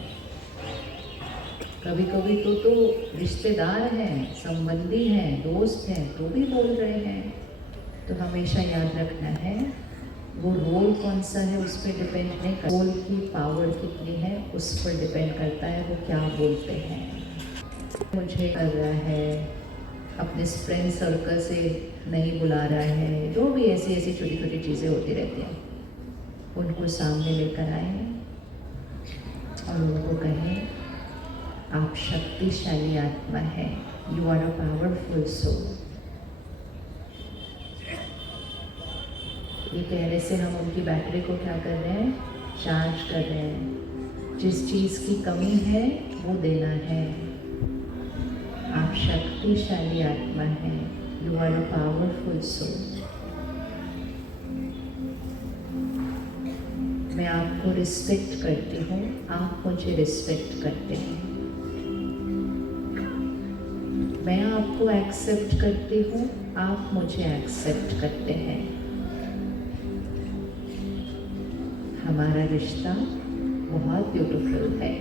कभी कभी तो रिश्तेदार हैं, संबंधी हैं, दोस्त हैं, तो भी बोल रहे हैं। तो हमेशा याद रखना है, वो रोल कौन सा है उस पर डिपेंड नहीं करता, रोल की पावर कितनी है उस पर डिपेंड करता है वो क्या बोलते हैं। मुझे कर रहा है, अपने फ्रेंड सर्कल से नहीं बुला रहा है, जो भी ऐसी ऐसी छोटी छोटी चीज़ें होती रहती हैं, उनको सामने लेकर आए और उनको कहें आप शक्तिशाली आत्मा है, you are a powerful soul. ये कहने से हम उनकी बैटरी को क्या कर रहे हैं, चार्ज कर रहे हैं। जिस चीज़ की कमी है वो देना है। आप शक्तिशाली आत्मा है, you are a powerful soul. मैं आपको रिस्पेक्ट करती हूँ, आप मुझे रिस्पेक्ट करते हैं। मैं आपको एक्सेप्ट करती हूँ, आप मुझे एक्सेप्ट करते हैं। हमारा रिश्ता बहुत ब्यूटीफुल है।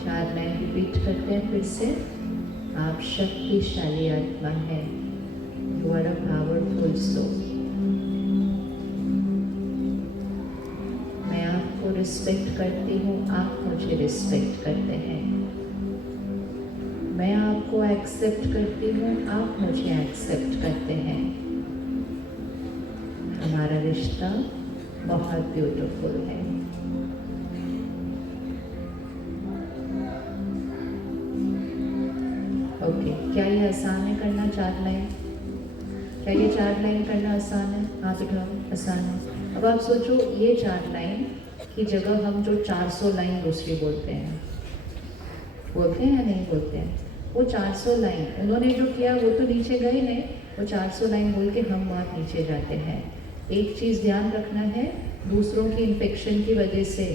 4 लाइन रिपीट करते हैं फिर से। आप शक्तिशाली आत्मा है, you are a powerful soul. मैं आपको रिस्पेक्ट करती हूँ, आप मुझे रिस्पेक्ट करते हैं। मैं आपको एक्सेप्ट करती हूँ, आप मुझे एक्सेप्ट करते हैं। हमारा रिश्ता बहुत ब्यूटीफुल है। ओके, क्या ये आसान है करना 4 लाइन? क्या ये 4 लाइन करना आसान है? हाथ उठाओ, आसान है। अब आप सोचो, ये 4 लाइन की जगह हम जो 400 लाइन दूसरी बोलते हैं या नहीं बोलते हैं? वो 400 लाइन उन्होंने जो किया वो तो नीचे गए नहीं, वो 400 लाइन बोल के हम बहुत नीचे जाते हैं। एक चीज़ ध्यान रखना है, दूसरों की इन्फेक्शन की वजह से,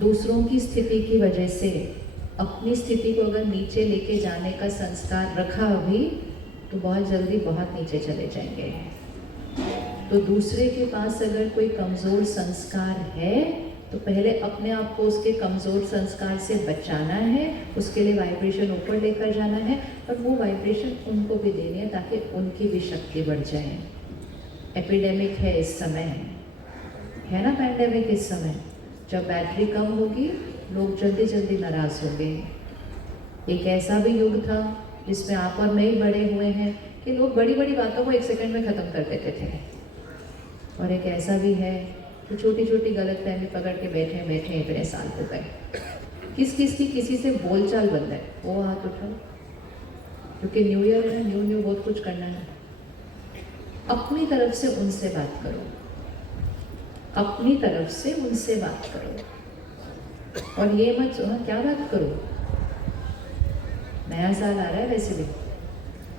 दूसरों की स्थिति की वजह से अपनी स्थिति को अगर नीचे लेके जाने का संस्कार रखा अभी, तो बहुत जल्दी बहुत नीचे चले जाएंगे। तो दूसरे के पास अगर कोई कमज़ोर संस्कार है तो पहले अपने आप को उसके कमज़ोर संस्कार से बचाना है, उसके लिए वाइब्रेशन ऊपर लेकर जाना है और वो वाइब्रेशन उनको भी देनी है ताकि उनकी भी शक्ति बढ़ जाए। एपिडेमिक है इस समय, है ना, पैंडेमिक इस समय। जब बैटरी कम होगी लोग जल्दी जल्दी नाराज़ होंगे। एक ऐसा भी युग था जिसमें आप और मैं ही बड़े हुए हैं कि लोग बड़ी बड़ी बातों को 1 सेकंड में ख़त्म कर देते थे, और एक ऐसा भी है कि छोटी छोटी गलतफहमी पकड़ के बैठे इतने साल हो गए। किस की किसी से बोलचाल बंद है, वो हाथ उठाओ, क्योंकि न्यू ईयर है, न्यू बहुत कुछ करना है। अपनी तरफ से उनसे बात करो, अपनी तरफ से उनसे बात करो। और ये मत हाँ क्या बात करो, नया साल आ रहा है वैसे भी,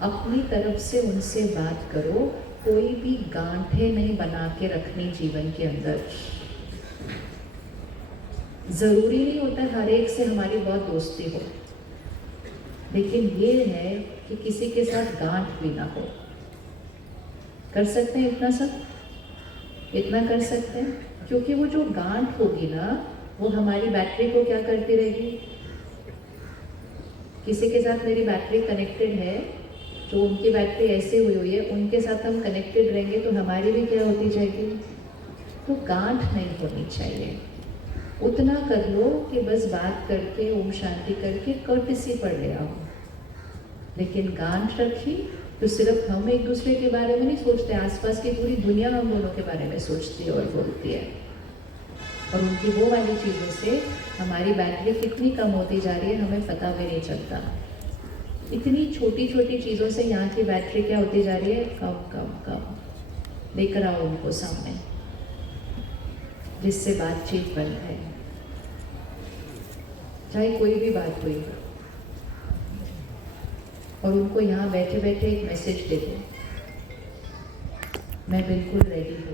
अपनी तरफ से उनसे बात करो। कोई भी गांठें नहीं बना के रखनी जीवन के अंदर। जरूरी नहीं होता हर एक से हमारी बहुत दोस्ती हो, लेकिन ये है कि किसी के साथ गांठ भी ना हो। कर सकते हैं इतना सब, इतना कर सकते हैं, क्योंकि वो जो गांठ होगी ना वो हमारी बैटरी को क्या करती रहेगी। किसी के साथ मेरी बैटरी कनेक्टेड है, जो उनकी बैटरी ऐसे हुई है, उनके साथ हम कनेक्टेड रहेंगे तो हमारी भी क्या होती जाएगी। तो गांठ नहीं होनी चाहिए। उतना कर लो कि बस बात करके ओम शांति करके कर्टसी पढ़ ले आओ, लेकिन गांठ रखी तो सिर्फ हम एक दूसरे के बारे में नहीं सोचते, आसपास की पूरी दुनिया हम दोनों के बारे में सोचती है और बोलती है। और उनकी वो वाली चीज़ों से हमारी बैटरी कितनी कम होती जा रही है हमें पता भी नहीं चलता। इतनी छोटी छोटी चीज़ों से यहाँ की बैटरी क्या होती जा रही है, कम कम कम। लेकर आओ उनको सामने, जिससे बातचीत बन है, चाहे कोई भी बात हुई हो। और उनको यहाँ बैठे बैठे एक मैसेज दे दो, मैं बिल्कुल रेडी हूँ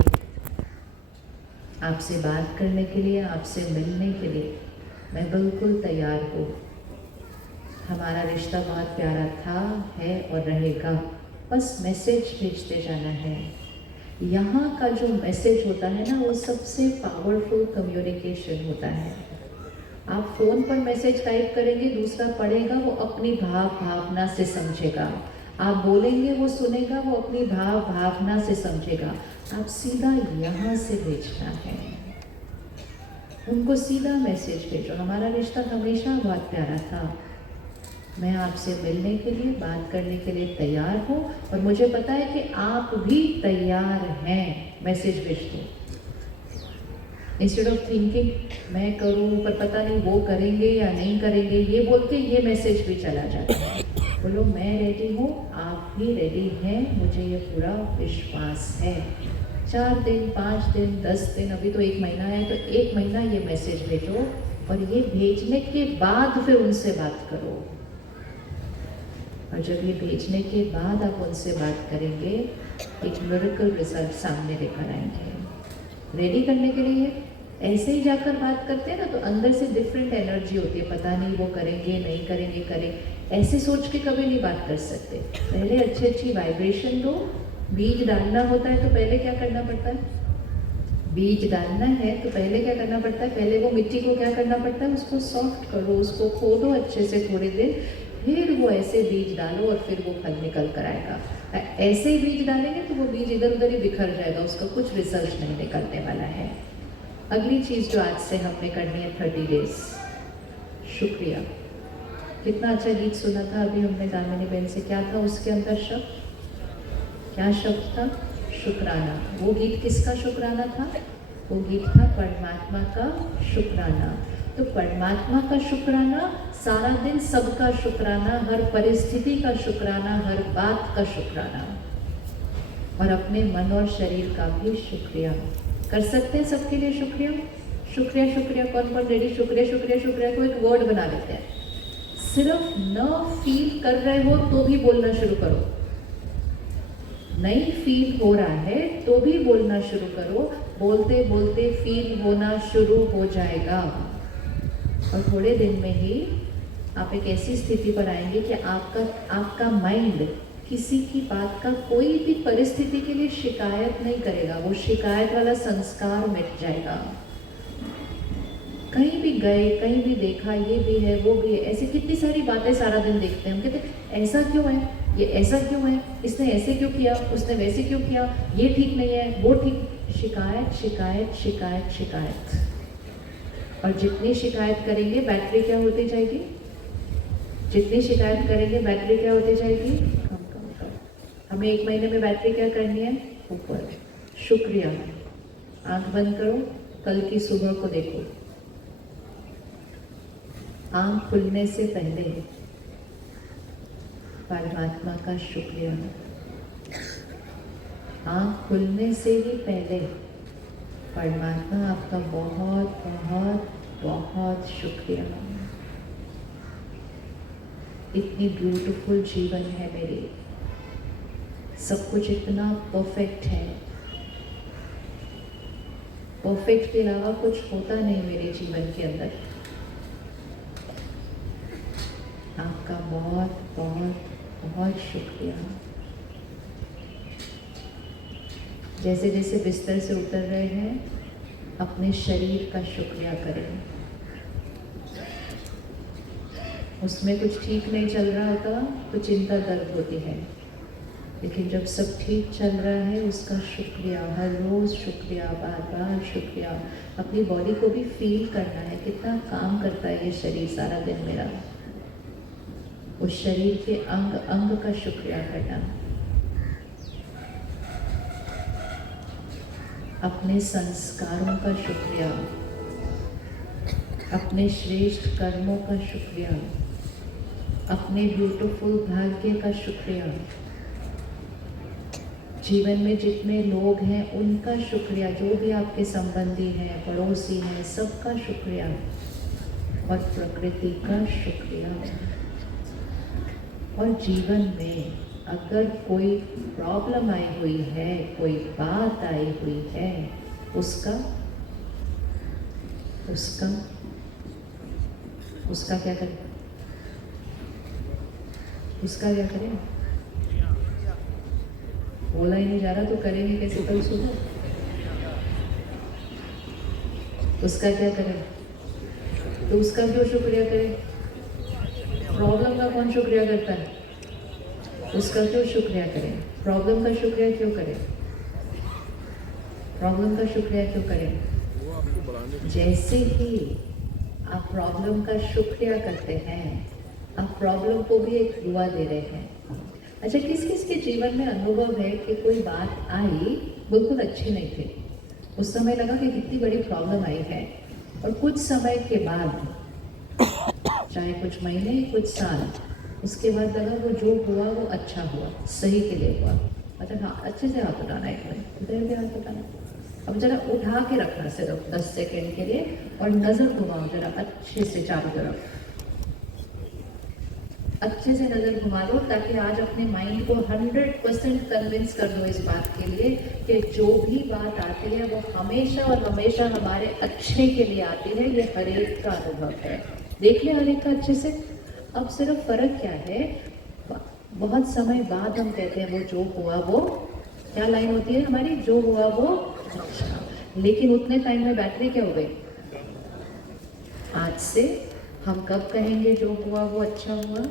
आपसे बात करने के लिए, आपसे मिलने के लिए मैं बिल्कुल तैयार हूँ। हमारा रिश्ता बहुत प्यारा था, है और रहेगा। बस मैसेज भेजते जाना है। यहाँ का जो मैसेज होता है ना वो सबसे पावरफुल कम्युनिकेशन होता है। आप फ़ोन पर मैसेज टाइप करेंगे, दूसरा पढ़ेगा, वो अपनी भावना से समझेगा। आप बोलेंगे, वो सुनेगा, वो अपनी भावना से समझेगा। आप सीधा यहाँ से भेजना है, उनको सीधा मैसेज भेजो। हमारा रिश्ता हमेशा बहुत प्यारा था, मैं आपसे मिलने के लिए, बात करने के लिए तैयार हूँ और मुझे पता है कि आप भी तैयार हैं। मैसेज भेज दो। इंस्टेड ऑफ थिंकिंग मैं करूँ पर पता नहीं वो करेंगे या नहीं करेंगे, ये बोल के ये मैसेज भी चला जाता है। बोलो मैं रेडी हूँ, आप भी रेडी हैं, मुझे ये पूरा विश्वास है। 4 दिन, 5 दिन, 10 दिन, अभी तो 1 महीना है, तो 1 महीना ये मैसेज भेजो और ये भेजने के बाद फिर उनसे बात करो। और जब ये भेजने के बाद आप उनसे बात करेंगे, एक मिरेकल रिजल्ट सामने लेकर आएंगे। रेडी करने के लिए ऐसे ही जाकर बात करते हैं ना तो अंदर से डिफरेंट एनर्जी होती है, पता नहीं वो करेंगे नहीं करेंगे, करें ऐसे सोच के कभी नहीं बात कर सकते। पहले अच्छी वाइब्रेशन दो। बीज डालना होता है तो पहले क्या करना पड़ता है, बीज डालना है तो पहले क्या करना पड़ता है, पहले वो मिट्टी को क्या करना पड़ता है, उसको सॉफ्ट करो, उसको खोदो अच्छे से थोड़ी देर, फिर वो ऐसे बीज डालो और फिर वो फल निकल कर आएगा। ऐसे ही बीज डालेंगे तो वो बीज इधर उधर ही बिखर जाएगा, उसका कुछ रिजल्ट नहीं निकलने वाला है। अगली चीज़ जो आज से हमने करनी है 30 डेज, शुक्रिया। कितना अच्छा गीत सुना था अभी हमने दामिनी बहन से, क्या था उसके अंदर शब्द, क्या शब्द था, शुक्राना। वो गीत किसका शुक्राना था, वो गीत था परमात्मा का शुक्राना। तो परमात्मा का शुक्राना, सारा दिन सबका शुक्राना, हर परिस्थिति का शुक्राना, हर बात का शुक्राना, और अपने मन और शरीर का भी शुक्रिया। कर सकते हैं सबके लिए शुक्रिया, शुक्रिया शुक्रिया। कौन कौन रेडी, शुक्रिया शुक्रिया शुक्रिया को एक वर्ड बना लेते हैं। सिर्फ न फील कर रहे हो तो भी बोलना शुरू करो, नहीं फील हो रहा है तो भी बोलना शुरू करो। बोलते बोलते फील होना शुरू हो जाएगा और थोड़े दिन में ही आप एक ऐसी स्थिति पर आएंगे कि आपका माइंड किसी की बात का, कोई भी परिस्थिति के लिए शिकायत नहीं करेगा। वो शिकायत वाला संस्कार मिट जाएगा। कहीं भी गए, कहीं भी देखा, ये भी है वो भी है, ऐसी कितनी सारी बातें सारा दिन देखते हैं। हम कहते हैं ऐसा क्यों है, ये ऐसा क्यों है, इसने ऐसे क्यों किया, उसने वैसे क्यों किया, ये ठीक नहीं है, वो ठीक। शिकायत शिकायत शिकायत शिकायत। और जितनी शिकायत करेंगे बैटरी क्या होती जाएगी, जितनी शिकायत करेंगे बैटरी क्या होती जाएगी, कम कम कम। हमें 1 महीने में बैटरी क्या करनी है, ऊपर। शुक्रिया। आंख बंद करो, कल की सुबह को देखो। आंख खुलने से पहले परमात्मा का शुक्रिया। आँख खुलने से ही पहले परमात्मा आपका बहुत बहुत बहुत शुक्रिया। इतनी ब्यूटीफुल जीवन है मेरी, सब कुछ इतना परफेक्ट है। परफेक्ट के अलावा कुछ होता नहीं मेरे जीवन के अंदर। आपका बहुत बहुत बहुत शुक्रिया। जैसे जैसे बिस्तर से उतर रहे हैं, अपने शरीर का शुक्रिया करें। उसमें कुछ ठीक नहीं चल रहा होता तो चिंता दर्द होती है, लेकिन जब सब ठीक चल रहा है उसका शुक्रिया, हर रोज़ शुक्रिया, बार बार शुक्रिया। अपनी बॉडी को भी फील करना है, कितना काम करता है ये शरीर सारा दिन मेरा। उस शरीर के अंग अंग का शुक्रिया करना। अपने संस्कारों का शुक्रिया, अपने श्रेष्ठ कर्मों का शुक्रिया, अपने ब्यूटीफुल भाग्य का शुक्रिया, जीवन में जितने लोग हैं उनका शुक्रिया, जो भी आपके संबंधी हैं, पड़ोसी हैं, सबका शुक्रिया, और प्रकृति का शुक्रिया। और जीवन में अगर कोई प्रॉब्लम आई हुई है, कोई बात आई हुई है, उसका उसका उसका क्या करें? उसका क्या करें? बोला ही नहीं जा रहा तो करेंगे कैसे कल सुबह? उसका क्या करें? तो उसका क्यों शुक्रिया करें? प्रॉब्लम का कौन शुक्रिया करता है? उसका क्यों शुक्रिया करें? प्रॉब्लम का शुक्रिया क्यों करें? प्रॉब्लम का शुक्रिया क्यों करें? जैसे ही आप प्रॉब्लम का शुक्रिया करते हैं, आप प्रॉब्लम को भी एक दुआ दे रहे हैं। अच्छा, किस किस के जीवन में अनुभव है कि कोई बात आई बिल्कुल अच्छी नहीं थी, उस समय लगा कि कितनी बड़ी प्रॉब्लम आई है, और कुछ समय के बाद, चाहे कुछ महीने कुछ साल, उसके बाद लगा वो जो हुआ वो अच्छा हुआ, सही के लिए हुआ। मतलब हाँ, अच्छे से हाथ उठाना, एक मिनट इधर भी हाथ उठाना। अब जरा उठा के रखना सिर्फ 10 सेकेंड के लिए, और नज़र घुमाओ जरा अच्छे से चारों तरफ, अच्छे से नज़र घुमा लो, ताकि आज अपने माइंड को 100% कन्विंस कर दो इस बात के लिए कि जो भी बात आती है वो हमेशा और हमेशा हमारे अच्छे के लिए आती है। ये हर एक का अनुभव है, देख ले हर एक का अच्छे से। अब सिर्फ फ़र्क क्या है, बहुत समय बाद हम कहते हैं वो जो हुआ वो, क्या लाइन होती है हमारी, जो हुआ वो अच्छा, लेकिन उतने टाइम में बैटरी क्या हो गई? आज से हम कब कहेंगे जो हुआ वो अच्छा हुआ?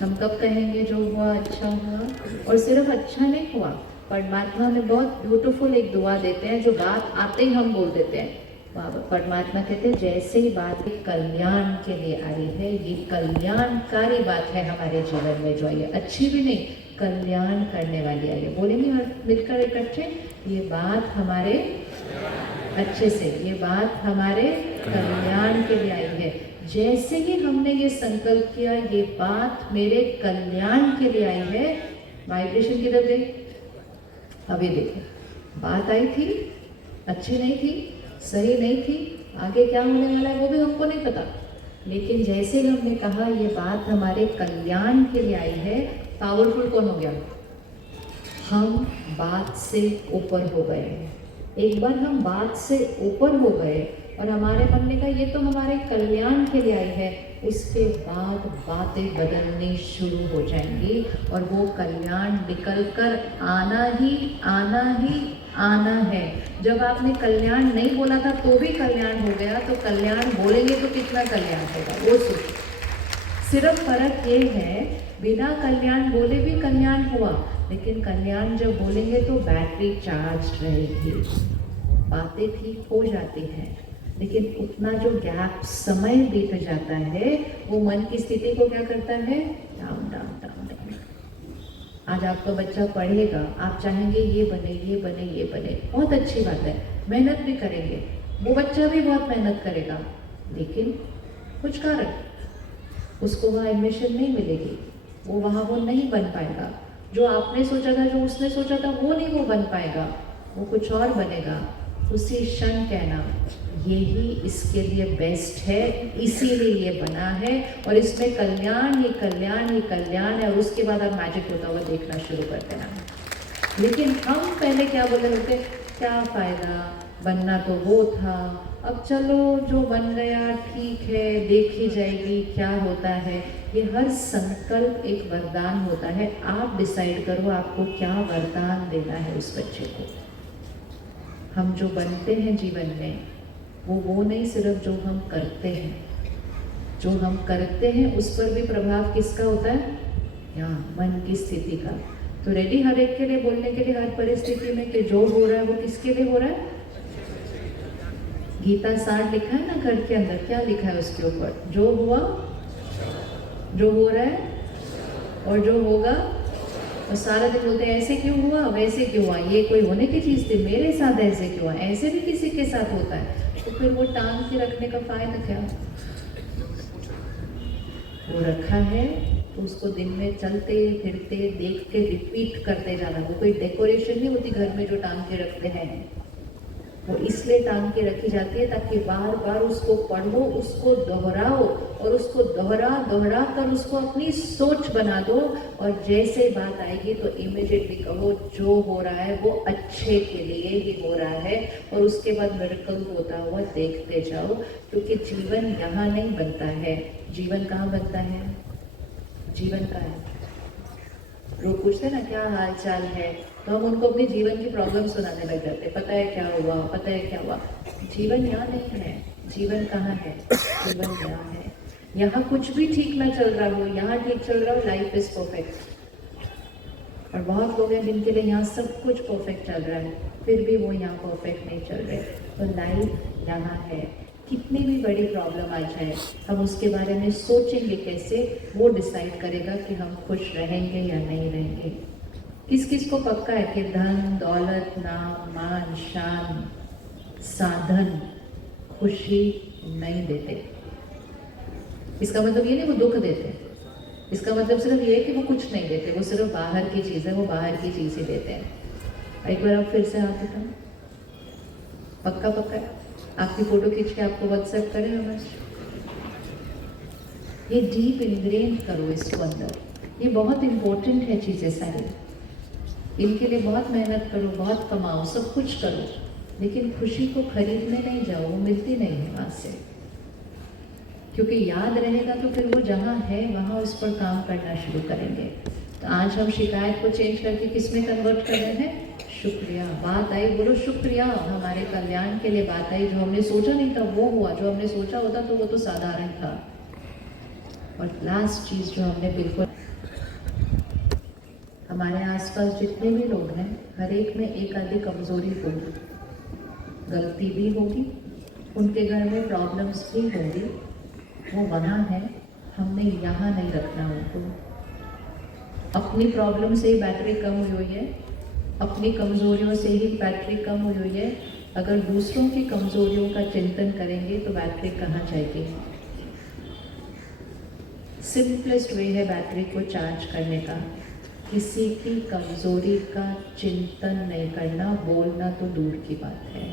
हम कब कहेंगे जो हुआ अच्छा हुआ? और सिर्फ अच्छा नहीं हुआ, परमात्मा ने बहुत ब्यूटीफुल एक दुआ देते हैं, जो बात आते ही हम बोल देते हैं। परमात्मा कहते हैं जैसे ही बात कल्याण के लिए आई है, ये कल्याणकारी बात है हमारे जीवन में जो आई है, अच्छी भी नहीं, कल्याण करने वाली आई है। बोलेंगे और मिलकर इकट्ठे, ये बात हमारे अच्छे से, ये बात हमारे कल्याण के लिए आई है। जैसे ही हमने ये संकल्प किया, ये बात मेरे कल्याण के लिए आई है, वाइब्रेशन किधर गई? अभी देखो, बात आई थी, अच्छी नहीं थी, सही नहीं थी, आगे क्या होने वाला है वो भी हमको नहीं पता, लेकिन जैसे ही हमने कहा ये बात हमारे कल्याण के लिए आई है, पावरफुल कौन हो गया? हम बात से ऊपर हो गए। एक बार हम बात से ऊपर हो गए और हमारे मन ने कहा ये तो हमारे कल्याण के लिए आई है, उसके बाद बातें बदलनी शुरू हो जाएंगी, और वो कल्याण निकल कर आना ही आना ही आना है। जब आपने कल्याण नहीं बोला था तो भी कल्याण हो गया, तो कल्याण बोलेंगे तो कितना कल्याण होगा वो सोचिए। सिर्फ फर्क ये है, बिना कल्याण बोले भी कल्याण हुआ, लेकिन कल्याण जब बोलेंगे तो बैटरी चार्ज रहेगी, बातें ठीक हो जाती हैं, लेकिन उतना जो गैप समय बीत जाता है वो मन की स्थिति को क्या करता है? Down down down down. आज आपका बच्चा पढ़ेगा, आप चाहेंगे ये बने ये बने ये बने, बहुत अच्छी बात है, मेहनत भी करेंगे, वो बच्चा भी बहुत मेहनत करेगा, लेकिन कुछ कारण उसको वहाँ एडमिशन नहीं मिलेगी, वो वहाँ वो नहीं बन पाएगा, जो आपने सोचा था, जो उसने सोचा था, वो नहीं वो बन पाएगा, वो कुछ और बनेगा। उसी क्षण कहना यही इसके लिए बेस्ट है, इसीलिए ये बना है और इसमें कल्याण ही कल्याण ही कल्याण है, और उसके बाद आप मैजिक होता हुआ देखना शुरू कर देना। लेकिन हम पहले क्या बोल रहे होते, क्या फ़ायदा, बनना तो वो था, अब चलो जो बन गया ठीक है, देखी जाएगी क्या होता है। ये हर संकल्प एक वरदान होता है। आप डिसाइड करो आपको क्या वरदान देना है उस बच्चे को। हम जो बनते हैं जीवन में वो नहीं, सिर्फ जो हम करते हैं। जो हम करते हैं उस पर भी प्रभाव किसका होता है? यहाँ मन की स्थिति का। तो रेडी हर एक के लिए बोलने के लिए हर परिस्थिति में कि जो हो रहा है वो किसके लिए हो रहा है? गीता 60 लिखा है ना घर के अंदर, क्या लिखा है उसके ऊपर? जो हुआ, जो हो रहा है और जो होगा। और सारा दिन बोलते हैं ऐसे क्यों हुआ, वैसे क्यों हुआ, ये कोई होने की चीज़ थी, मेरे साथ ऐसे क्यों हुआ, ऐसे भी किसी के साथ होता है। तो फिर वो टांग के रखने का फायदा क्या? वो रखा है तो उसको दिन में चलते फिरते देख के रिपीट करते जाना। वो कोई डेकोरेशन नहीं होती घर में जो टांग के रखते हैं, वो इसलिए टांग के रखी जाती है ताकि बार बार उसको पढ़ो, उसको दोहराओ और उसको दोहरा दोहरा कर उसको अपनी सोच बना दो। और जैसे बात आएगी तो इमीडिएटली कहो जो हो रहा है वो अच्छे के लिए ही हो रहा है, और उसके बाद मिरेकल होता हुआ देखते जाओ। क्योंकि जीवन यहाँ नहीं बनता है, जीवन कहाँ बनता है? जीवन का है। लोग पूछते ना क्या हाल चाल है, तो हम उनको अपने जीवन की प्रॉब्लम सुनाने लग जाते, पता है क्या हुआ, पता है क्या हुआ। जीवन यहाँ नहीं है, जीवन कहाँ है? जीवन यहाँ है। यहाँ कुछ भी ठीक ना चल रहा हो, यहाँ ठीक चल रहा हो, लाइफ इज परफेक्ट। और बहुत लोग हैं जिनके लिए यहाँ सब कुछ परफेक्ट चल रहा है, फिर भी वो यहाँ परफेक्ट नहीं चल रहे। तो लाइफ यहाँ है। कितनी भी बड़ी प्रॉब्लम आ जाए, हम उसके बारे में सोचेंगे कैसे, वो डिसाइड करेगा कि हम खुश रहेंगे या नहीं रहेंगे। किस किस को पक्का है कि धन दौलत नाम मान शान साधन खुशी नहीं देते? इसका मतलब ये नहीं वो दुख देते, इसका मतलब सिर्फ ये है कि वो कुछ नहीं देते, वो सिर्फ बाहर की चीज़ है, वो बाहर की चीज़ ही देते हैं। एक बार आप फिर से हाथ उठाओ, पक्का पक्का है? आपकी फोटो खींच के आपको व्हाट्सएप करें हमें। ये डीप इनग्रेन करो इसको अंदर, ये बहुत इम्पोर्टेंट है चीज़ें सारी। इनके लिए बहुत मेहनत करो, बहुत कमाओ, सब कुछ करो, लेकिन खुशी को खरीदने नहीं जाओ, वो मिलती नहीं है वहाँ से। क्योंकि याद रहेगा तो फिर वो जहाँ है वहाँ उस पर काम करना शुरू करेंगे। तो आज हम शिकायत को चेंज करके किस में कन्वर्ट कर रहे हैं? शुक्रिया। बात आई, बोलो शुक्रिया, हमारे कल्याण के लिए बात आई। जो हमने सोचा नहीं था वो हुआ, जो हमने सोचा होता तो वो तो साधारण था। और लास्ट चीज़ जो हमने बिल्कुल, हमारे आसपास जितने भी लोग हैं हर एक में एक आधी कमज़ोरी होगी, गलती भी होगी, उनके घर में प्रॉब्लम्स भी होंगी, वो वहाँ है। हमने यहाँ नहीं रखना उनको। अपनी प्रॉब्लम से ही बैटरी कम हुई है, अपनी कमज़ोरियों से ही बैटरी कम हुई है। अगर दूसरों की कमज़ोरियों का चिंतन करेंगे तो बैटरी कहाँ जाएगी? सिंपलेस्ट वे है बैटरी को चार्ज करने का, किसी की कमज़ोरी का चिंतन नहीं करना, बोलना तो दूर की बात है।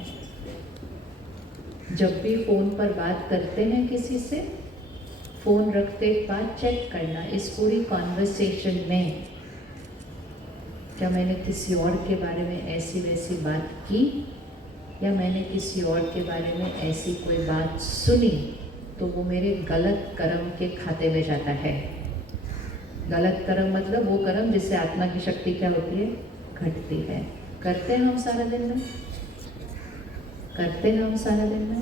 जब भी फ़ोन पर बात करते हैं किसी से, फ़ोन रखते बाद चेक करना इस पूरी कॉन्वर्सेशन में क्या मैंने किसी और के बारे में ऐसी वैसी बात की, या मैंने किसी और के बारे में ऐसी कोई बात सुनी, तो वो मेरे गलत कर्म के खाते में जाता है। गलत कर्म मतलब वो कर्म जिससे आत्मा की शक्ति क्या होती है? घटती है। करते हैं हम सारा दिन में, करते हैं हम सारा दिन में,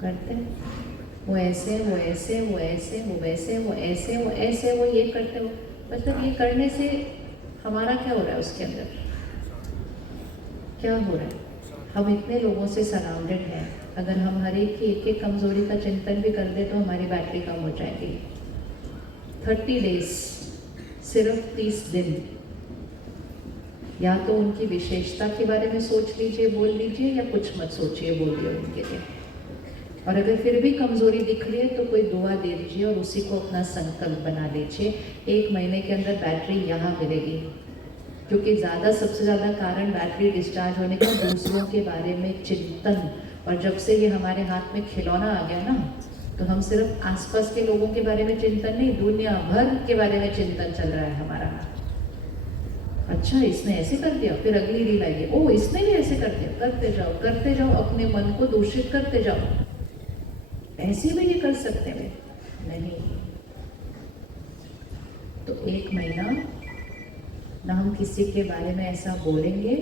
करते हैं। वो ऐसे, वो ऐसे, वो ऐसे, वो वैसे, वो ऐसे, वो ऐसे, वो ये करते हो, मतलब ये करने से हमारा क्या हो रहा है? उसके अंदर क्या हो रहा है? हम इतने लोगों से सराउंडेड हैं, अगर हम हर एक की एक एक कमज़ोरी का चिंतन भी कर दे तो हमारी बैटरी कम हो जाएगी। 30 डेज, सिर्फ 30 दिन, या तो उनकी विशेषता के बारे में सोच लीजिए, बोल लीजिए, या कुछ मत सोचिए, बोलिए उनके लिए। और अगर फिर भी कमज़ोरी दिख रही है तो कोई दुआ दे दीजिए और उसी को अपना संकल्प बना लीजिए। 1 महीने के अंदर बैटरी यहाँ मिलेगी, क्योंकि सबसे ज़्यादा कारण बैटरी डिस्चार्ज होने का दूसरों के बारे में चिंतन। और जब से ये हमारे हाथ में खिलौना आ गया ना, तो हम सिर्फ आसपास के लोगों के बारे में चिंतन नहीं, दुनिया भर के बारे में चिंतन चल रहा है हमारा। अच्छा, इसने ऐसे कर दिया, फिर अगली रील आएगी, ओ इसने भी ऐसे कर दिया। करते जाओ, अपने मन को दूषित करते जाओ। ऐसे भी नहीं कर सकते वे, नहीं। तो 1 महीना ना हम किसी के बारे में ऐसा बोलेंगे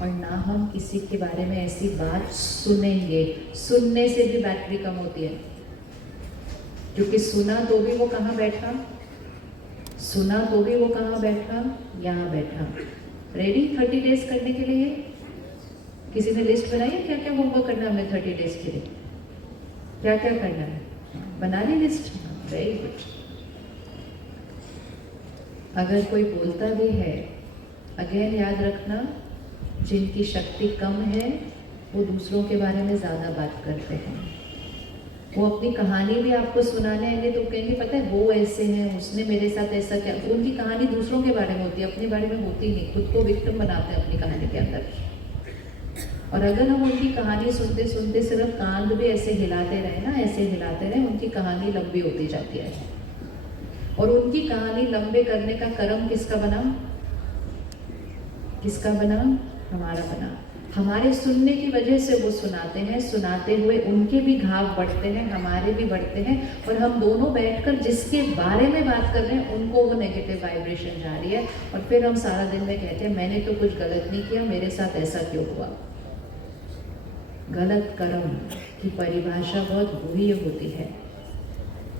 और ना हम किसी के बारे में ऐसी बात सुनेंगे। सुनने से भी बैटरी कम होती है, क्योंकि सुना तो भी वो कहाँ बैठा, यहाँ बैठा। रेडी 30 डेज करने के लिए? किसी ने लिस्ट बनाई है क्या क्या होमवर्क करना है हमें 30 डेज के लिए? क्या क्या करना है? बना ली लिस्ट? Very good. अगर कोई बोलता भी है, अगेन याद रखना, जिनकी शक्ति कम है वो दूसरों के बारे में ज़्यादा बात करते हैं। वो अपनी कहानी भी आपको सुनाने आएंगे तो कहेंगे पता है वो ऐसे हैं, उसने मेरे साथ ऐसा किया। उनकी कहानी दूसरों के बारे में होती है, अपने बारे में होती नहीं। खुद को विक्टिम बनाते हैं अपनी कहानी के अंदर। और अगर हम उनकी कहानी सुनते सुनते सिर्फ कान भी ऐसे हिलाते रहे ना, ऐसे हिलाते रहे, उनकी कहानी लंबी होती जाती है। और उनकी कहानी लंबे करने का कर्म किसका बना? हमारा बना। हमारे सुनने की वजह से वो सुनाते हैं, सुनाते हुए उनके भी घाव बढ़ते हैं, हमारे भी बढ़ते हैं। और हम दोनों बैठकर जिसके बारे में बात कर रहे हैं उनको वो नेगेटिव वाइब्रेशन जा रही है। और फिर हम सारा दिन में कहते हैं मैंने तो कुछ गलत नहीं किया, मेरे साथ ऐसा क्यों हुआ। गलत कर्म की परिभाषा बहुत बुरी होती है।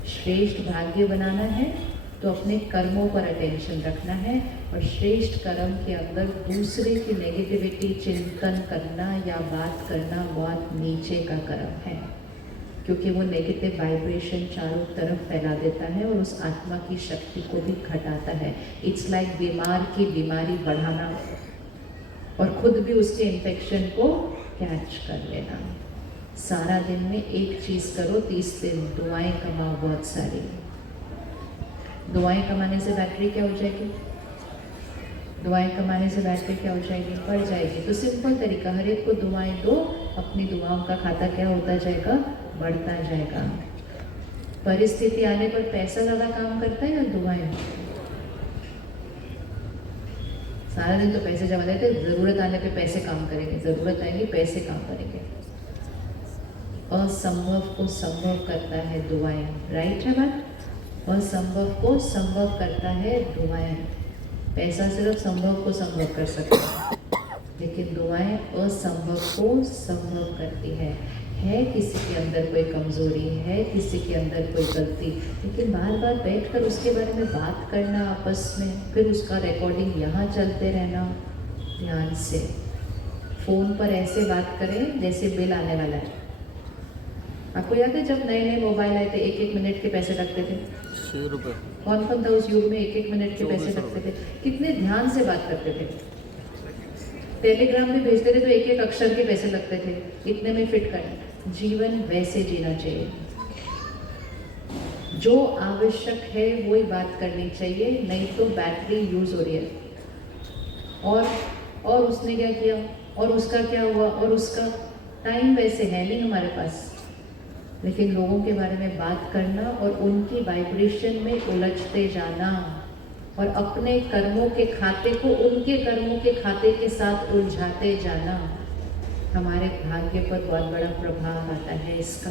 श्रेष्ठ भाग्य बनाना है तो अपने कर्मों पर अटेंशन रखना है। और श्रेष्ठ कर्म के अंदर दूसरे की नेगेटिविटी चिंतन करना या बात करना बहुत नीचे का कर्म है, क्योंकि वो नेगेटिव वाइब्रेशन चारों तरफ फैला देता है और उस आत्मा की शक्ति को भी घटाता है। इट्स लाइक बीमार की बीमारी बढ़ाना और खुद भी उसके इन्फेक्शन को कैच कर लेना। सारा दिन में एक चीज़ करो, 30 दिन दुआएं कमाओ बहुत सारी। दुआएं कमाने से बैटरी क्या हो जाएगी? बढ़ जाएगी। तो सिंपल तरीका, हर एक को दुआएं दो, अपनी दुआओं का खाता क्या होता जाएगा? बढ़ता जाएगा। परिस्थिति आने पर पैसा ज़्यादा काम करता है या दुआएं? सारा दिन तो पैसे जमा देते, ज़रूरत आने पे पैसे काम करेंगे, ज़रूरत आएगी पैसे काम करेंगे। असंभव को संभव करता है दुआएं, राइट है बात? असंभव को संभव करता है दुआएं। पैसा सिर्फ संभव को संभव कर सकता है, लेकिन दुआएं असंभव को संभव करती है। किसी के अंदर कोई कमजोरी है, किसी के अंदर कोई गलती, लेकिन बार बार बैठकर उसके बारे में बात करना आपस में, फिर उसका रिकॉर्डिंग यहाँ चलते रहना। ध्यान से फ़ोन पर ऐसे बात करें जैसे बिल आने वाला है। आपको याद है जब नए नए मोबाइल आए थे 1-1 मिनट के पैसे लगते थे? 6 रुपये। कौन था उस युग में 1-1 मिनट के पैसे लगते थे? कितने ध्यान से बात करते थे। टेलीग्राम में भेजते थे तो 1-1 अक्षर के पैसे लगते थे, इतने में फिट करना। जीवन वैसे जीना चाहिए, जो आवश्यक है वही बात करनी चाहिए, नहीं तो बैटरी यूज हो रही है। और उसने क्या किया, और उसका क्या हुआ, और उसका टाइम वैसे है नहीं हमारे पास। लेकिन लोगों के बारे में बात करना और उनकी वाइब्रेशन में उलझते जाना और अपने कर्मों के खाते को उनके कर्मों के खाते के साथ उलझाते जाना, हमारे भाग्य पर बहुत बड़ा प्रभाव आता है इसका।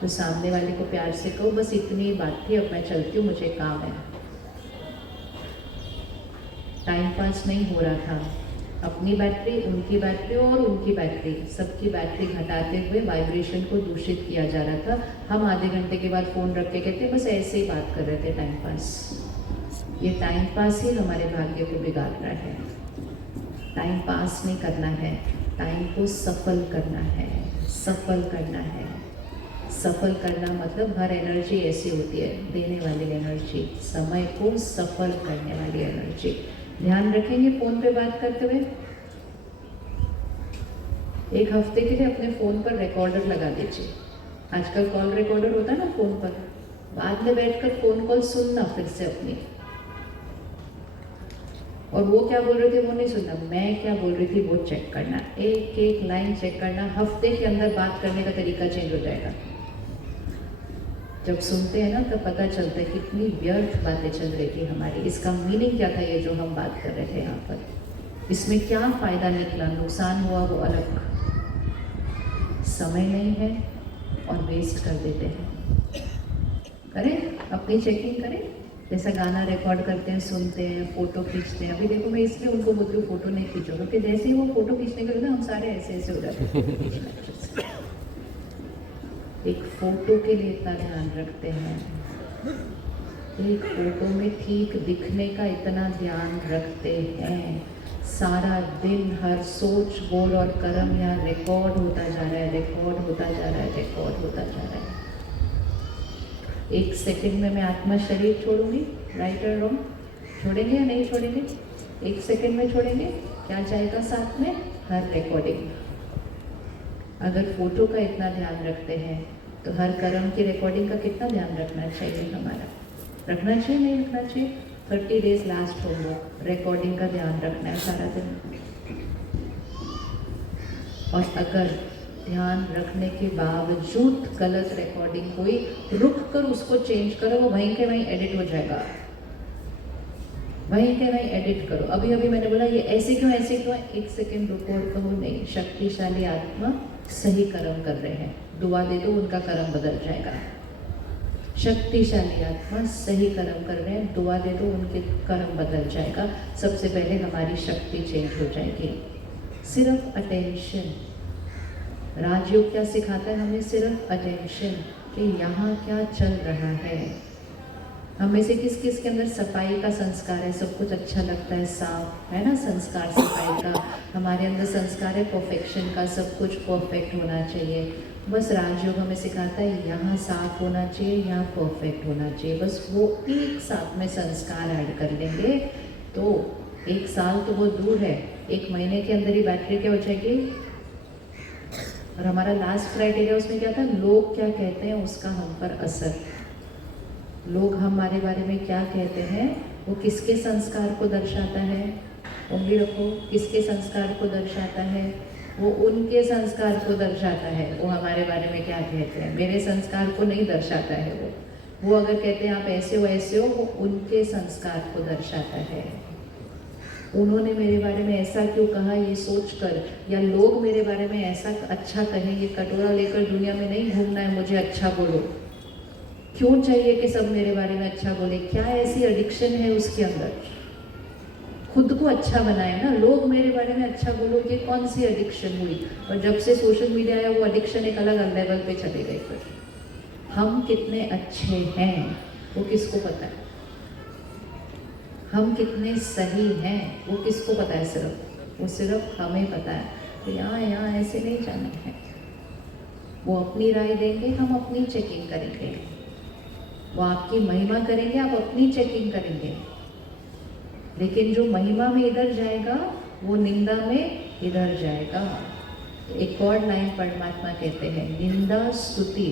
तो सामने वाले को प्यार से कहो बस इतनी ही बात थी, अब मैं चलती हूँ, मुझे काम है। टाइम पास नहीं हो रहा था। अपनी बैटरी, उनकी बैटरी और उनकी बैटरी, सबकी बैटरी घटाते हुए वाइब्रेशन को दूषित किया जा रहा था। हम आधे घंटे के बाद फ़ोन रख के कहते बस ऐसे ही बात कर रहे थे, टाइम पास। ये टाइम पास ही हमारे भाग्य को बिगाड़ रहा है। टाइम पास नहीं करना है, टाइम को सफल करना है। सफल करना है। सफल करना मतलब हर एनर्जी ऐसी होती है, देने वाली एनर्जी, समय को सफल करने वाली एनर्जी। ध्यान रखेंगे फ़ोन पे बात करते हुए। 1 हफ्ते के लिए अपने फ़ोन पर रिकॉर्डर लगा दीजिए। आजकल कॉल रिकॉर्डर होता है ना फ़ोन पर, बाद में बैठकर फ़ोन कॉल सुनना फिर से अपनी। और वो क्या बोल रहे थे वो नहीं सुनना, मैं क्या बोल रही थी वो चेक करना, एक एक लाइन चेक करना। हफ्ते के अंदर बात करने का तरीका चेंज हो जाएगा। जब सुनते हैं ना तब पता चलता है कितनी व्यर्थ बातें चल रही थी हमारी। इसका मीनिंग क्या था ये जो हम बात कर रहे थे यहाँ पर, इसमें क्या फ़ायदा निकला, नुकसान हुआ वो अलग। समय नहीं है और वेस्ट कर देते हैं। करें अपनी चेकिंग करें, जैसा गाना रिकॉर्ड करते हैं, सुनते हैं, फ़ोटो खींचते हैं। अभी देखो मैं इसलिए उनको बोलती हूँ फ़ोटो नहीं खींचो, क्योंकि जैसे ही वो फ़ोटो खींचने के लिए ना हम सारे ऐसे ऐसे हो जाते हैं। एक फ़ोटो के लिए इतना ध्यान रखते हैं, एक फ़ोटो में ठीक दिखने का इतना ध्यान रखते हैं। सारा दिन हर सोच बोल और कर्म यहाँ रिकॉर्ड होता जा रहा है, रिकॉर्ड होता जा रहा है, रिकॉर्ड होता जा रहा है। एक सेकंड में मैं आत्मा शरीर छोड़ूंगी, राइट और रॉन्ग, छोड़ेंगे या नहीं छोड़ेंगे? एक सेकंड में छोड़ेंगे, क्या जाएगा साथ में? हर रिकॉर्डिंग। अगर फोटो का इतना ध्यान रखते हैं तो हर कर्म की रिकॉर्डिंग का कितना ध्यान रखना चाहिए हमारा? रखना चाहिए नहीं रखना चाहिए? 30 डेज लास्ट होमवर्क, रिकॉर्डिंग का ध्यान रखना है सारा दिन। और अगर ध्यान रखने के बावजूद गलत रिकॉर्डिंग हुई, रुक कर उसको चेंज करो, वो वहीं के वहीं एडिट हो जाएगा। वहीं के वहीं एडिट करो। अभी अभी मैंने बोला ये ऐसे क्यों है, एक सेकेंड रुको और कहो नहीं, शक्तिशाली आत्मा सही कर्म कर रहे हैं, दुआ दे दो उनका कर्म बदल जाएगा। शक्तिशाली आत्मा सही कर्म कर रहे हैं, दुआ दे दो उनके कर्म बदल जाएगा। सबसे पहले हमारी शक्ति चेंज हो जाएगी। सिर्फ अटेंशन, राजयोग क्या सिखाता है हमें? सिर्फ अटेंशन कि यहाँ क्या चल रहा है। हमें से किस किस के अंदर सफाई का संस्कार है, सब कुछ अच्छा लगता है, साफ है ना संस्कार सफाई का। हमारे अंदर संस्कार है परफेक्शन का, सब कुछ परफेक्ट होना चाहिए। बस राजयोग हमें सिखाता है यहाँ साफ होना चाहिए, यहाँ परफेक्ट होना चाहिए। बस वो एक साथ में संस्कार ऐड कर लेंगे तो 1 साल तो वो दूर है, 1 महीने के अंदर ही बैटरी क्या हो जाएगी। और हमारा लास्ट क्राइटेरिया उसमें क्या था? लोग क्या कहते हैं उसका हम पर असर। लोग हमारे बारे में क्या कहते हैं वो किसके संस्कार को दर्शाता है? उंगली रखो, किसके संस्कार को दर्शाता है? वो उनके संस्कार को दर्शाता है। वो हमारे बारे में क्या कहते हैं, मेरे संस्कार को नहीं दर्शाता है। वो अगर कहते हैं आप ऐसे हो, वो उनके संस्कार को दर्शाता है। उन्होंने मेरे बारे में ऐसा क्यों कहा ये सोचकर, या लोग मेरे बारे में ऐसा अच्छा कहें, ये कटोरा लेकर दुनिया में नहीं घूमना है, मुझे अच्छा बोलो। क्यों चाहिए कि सब मेरे बारे में अच्छा बोले? क्या ऐसी एडिक्शन है उसके अंदर? खुद को अच्छा बनाए ना, लोग मेरे बारे में अच्छा बोलो, ये कौन सी एडिक्शन हुई? और जब से सोशल मीडिया आया वो एडिक्शन एक अलग लेवल पे चले गई। फिर हम कितने अच्छे हैं वो किसको पता है? हम कितने सही हैं वो किसको पता है? सिर्फ वो सिर्फ हमें पता है। तो यहाँ ऐसे नहीं जाना है। वो अपनी राय देंगे, हम अपनी चेकिंग करेंगे। वो आपकी महिमा करेंगे, आप अपनी चेकिंग करेंगे। लेकिन जो महिमा में इधर जाएगा वो निंदा में इधर जाएगा। तो एक और लाइन परमात्मा कहते हैं, निंदा स्तुति,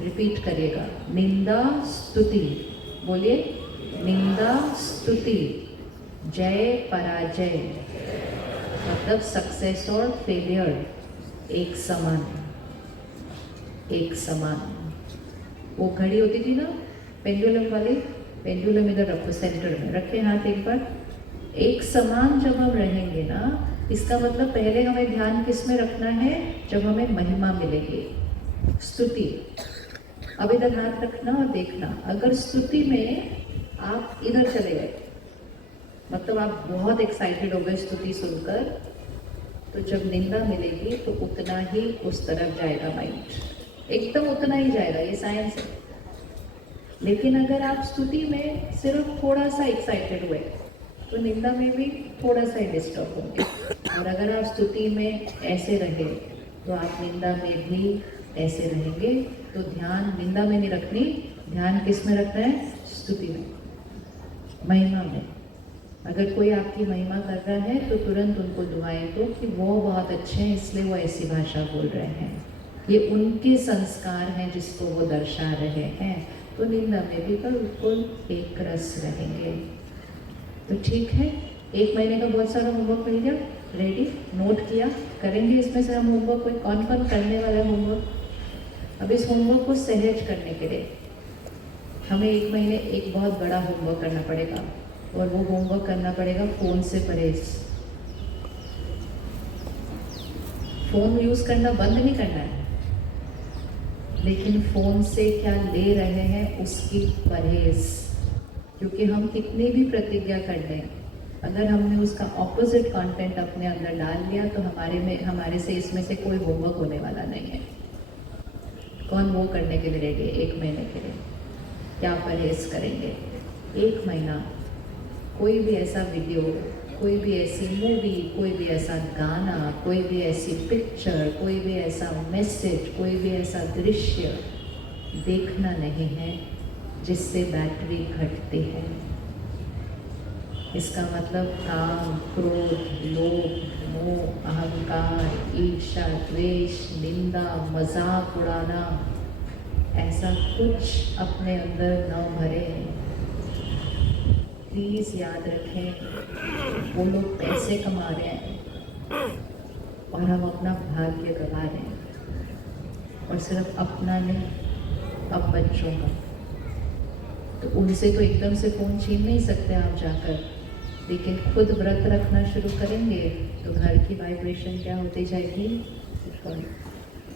रिपीट करिएगा, निंदा स्तुति, बोलिए निंदा स्तुति, जय पराजय, मतलब सक्सेस और फेलियर एक समान, एक समान। वो घड़ी होती थी ना पेंडुलम वाली, पेंडुलम इधर रखो, सेंटर में रखे हाथ एक बार। एक समान जब हम रहेंगे ना, इसका मतलब पहले हमें ध्यान किस में रखना है? जब हमें महिमा मिलेगी, स्तुति। अब इधर हाथ रखना और देखना, अगर स्तुति में आप इधर चले गए, मतलब आप बहुत एक्साइटेड हो गए स्तुति सुनकर, तो जब निंदा मिलेगी तो उतना ही उस तरफ जाएगा माइंड, एकदम उतना ही जाएगा, ये साइंस है। लेकिन अगर आप स्तुति में सिर्फ थोड़ा सा एक्साइटेड हुए तो निंदा में भी थोड़ा सा डिस्टर्ब होंगे। और अगर आप स्तुति में ऐसे रहे तो आप निंदा में भी ऐसे रहेंगे। तो ध्यान निंदा में नहीं रखनी, ध्यान किस में रखना है? स्तुति में, महिमा में। अगर कोई आपकी महिमा कर रहा है तो तुरंत उनको दुआएं दो कि वो बहुत अच्छे हैं इसलिए वो ऐसी भाषा बोल रहे हैं, ये उनके संस्कार हैं जिसको वो दर्शा रहे हैं। तो निंदा में भी बिल्कुल एक रस रहेंगे। तो ठीक है, 1 महीने का बहुत सारा होमवर्क मिल गया, रेडी, नोट किया, करेंगे इसमें से हम होमवर्क, कोई कौन कौन करने वाला है होमवर्क। अब इस होमवर्क को सहज करने के लिए हमें 1 महीने एक बहुत बड़ा होमवर्क करना पड़ेगा, और वो होमवर्क करना पड़ेगा फ़ोन से परहेज। फ़ोन यूज़ करना बंद नहीं करना है, लेकिन फ़ोन से क्या ले रहे हैं उसकी परहेज। क्योंकि हम कितनी भी प्रतिज्ञा कर लें, अगर हमने उसका ऑपोजिट कंटेंट अपने अंदर डाल लिया तो हमारे से इसमें से कोई होमवर्क होने वाला नहीं है। कौन वो करने के लिए रेडी है 1 महीने के लिए? क्या परहेज करेंगे 1 महीना? कोई भी ऐसा वीडियो, कोई भी ऐसी मूवी, कोई भी ऐसा गाना, कोई भी ऐसी पिक्चर, कोई भी ऐसा मैसेज, कोई भी ऐसा दृश्य देखना नहीं है जिससे बैटरी घटती है। इसका मतलब काम, क्रोध, लोभ, मोह, अहंकार, ईर्ष्या, द्वेष, निंदा, मजाक उड़ाना, ऐसा कुछ अपने अंदर न भरें। प्लीज़ याद रखें, वो लोग पैसे कमा रहे हैं और हम अपना भाग्य गंवा रहे हैं, और सिर्फ अपना नहीं, अब बच्चों का। तो उनसे तो एकदम से फ़ोन छीन नहीं सकते आप जाकर, लेकिन खुद व्रत रखना शुरू करेंगे तो घर की वाइब्रेशन क्या होती जाएगी?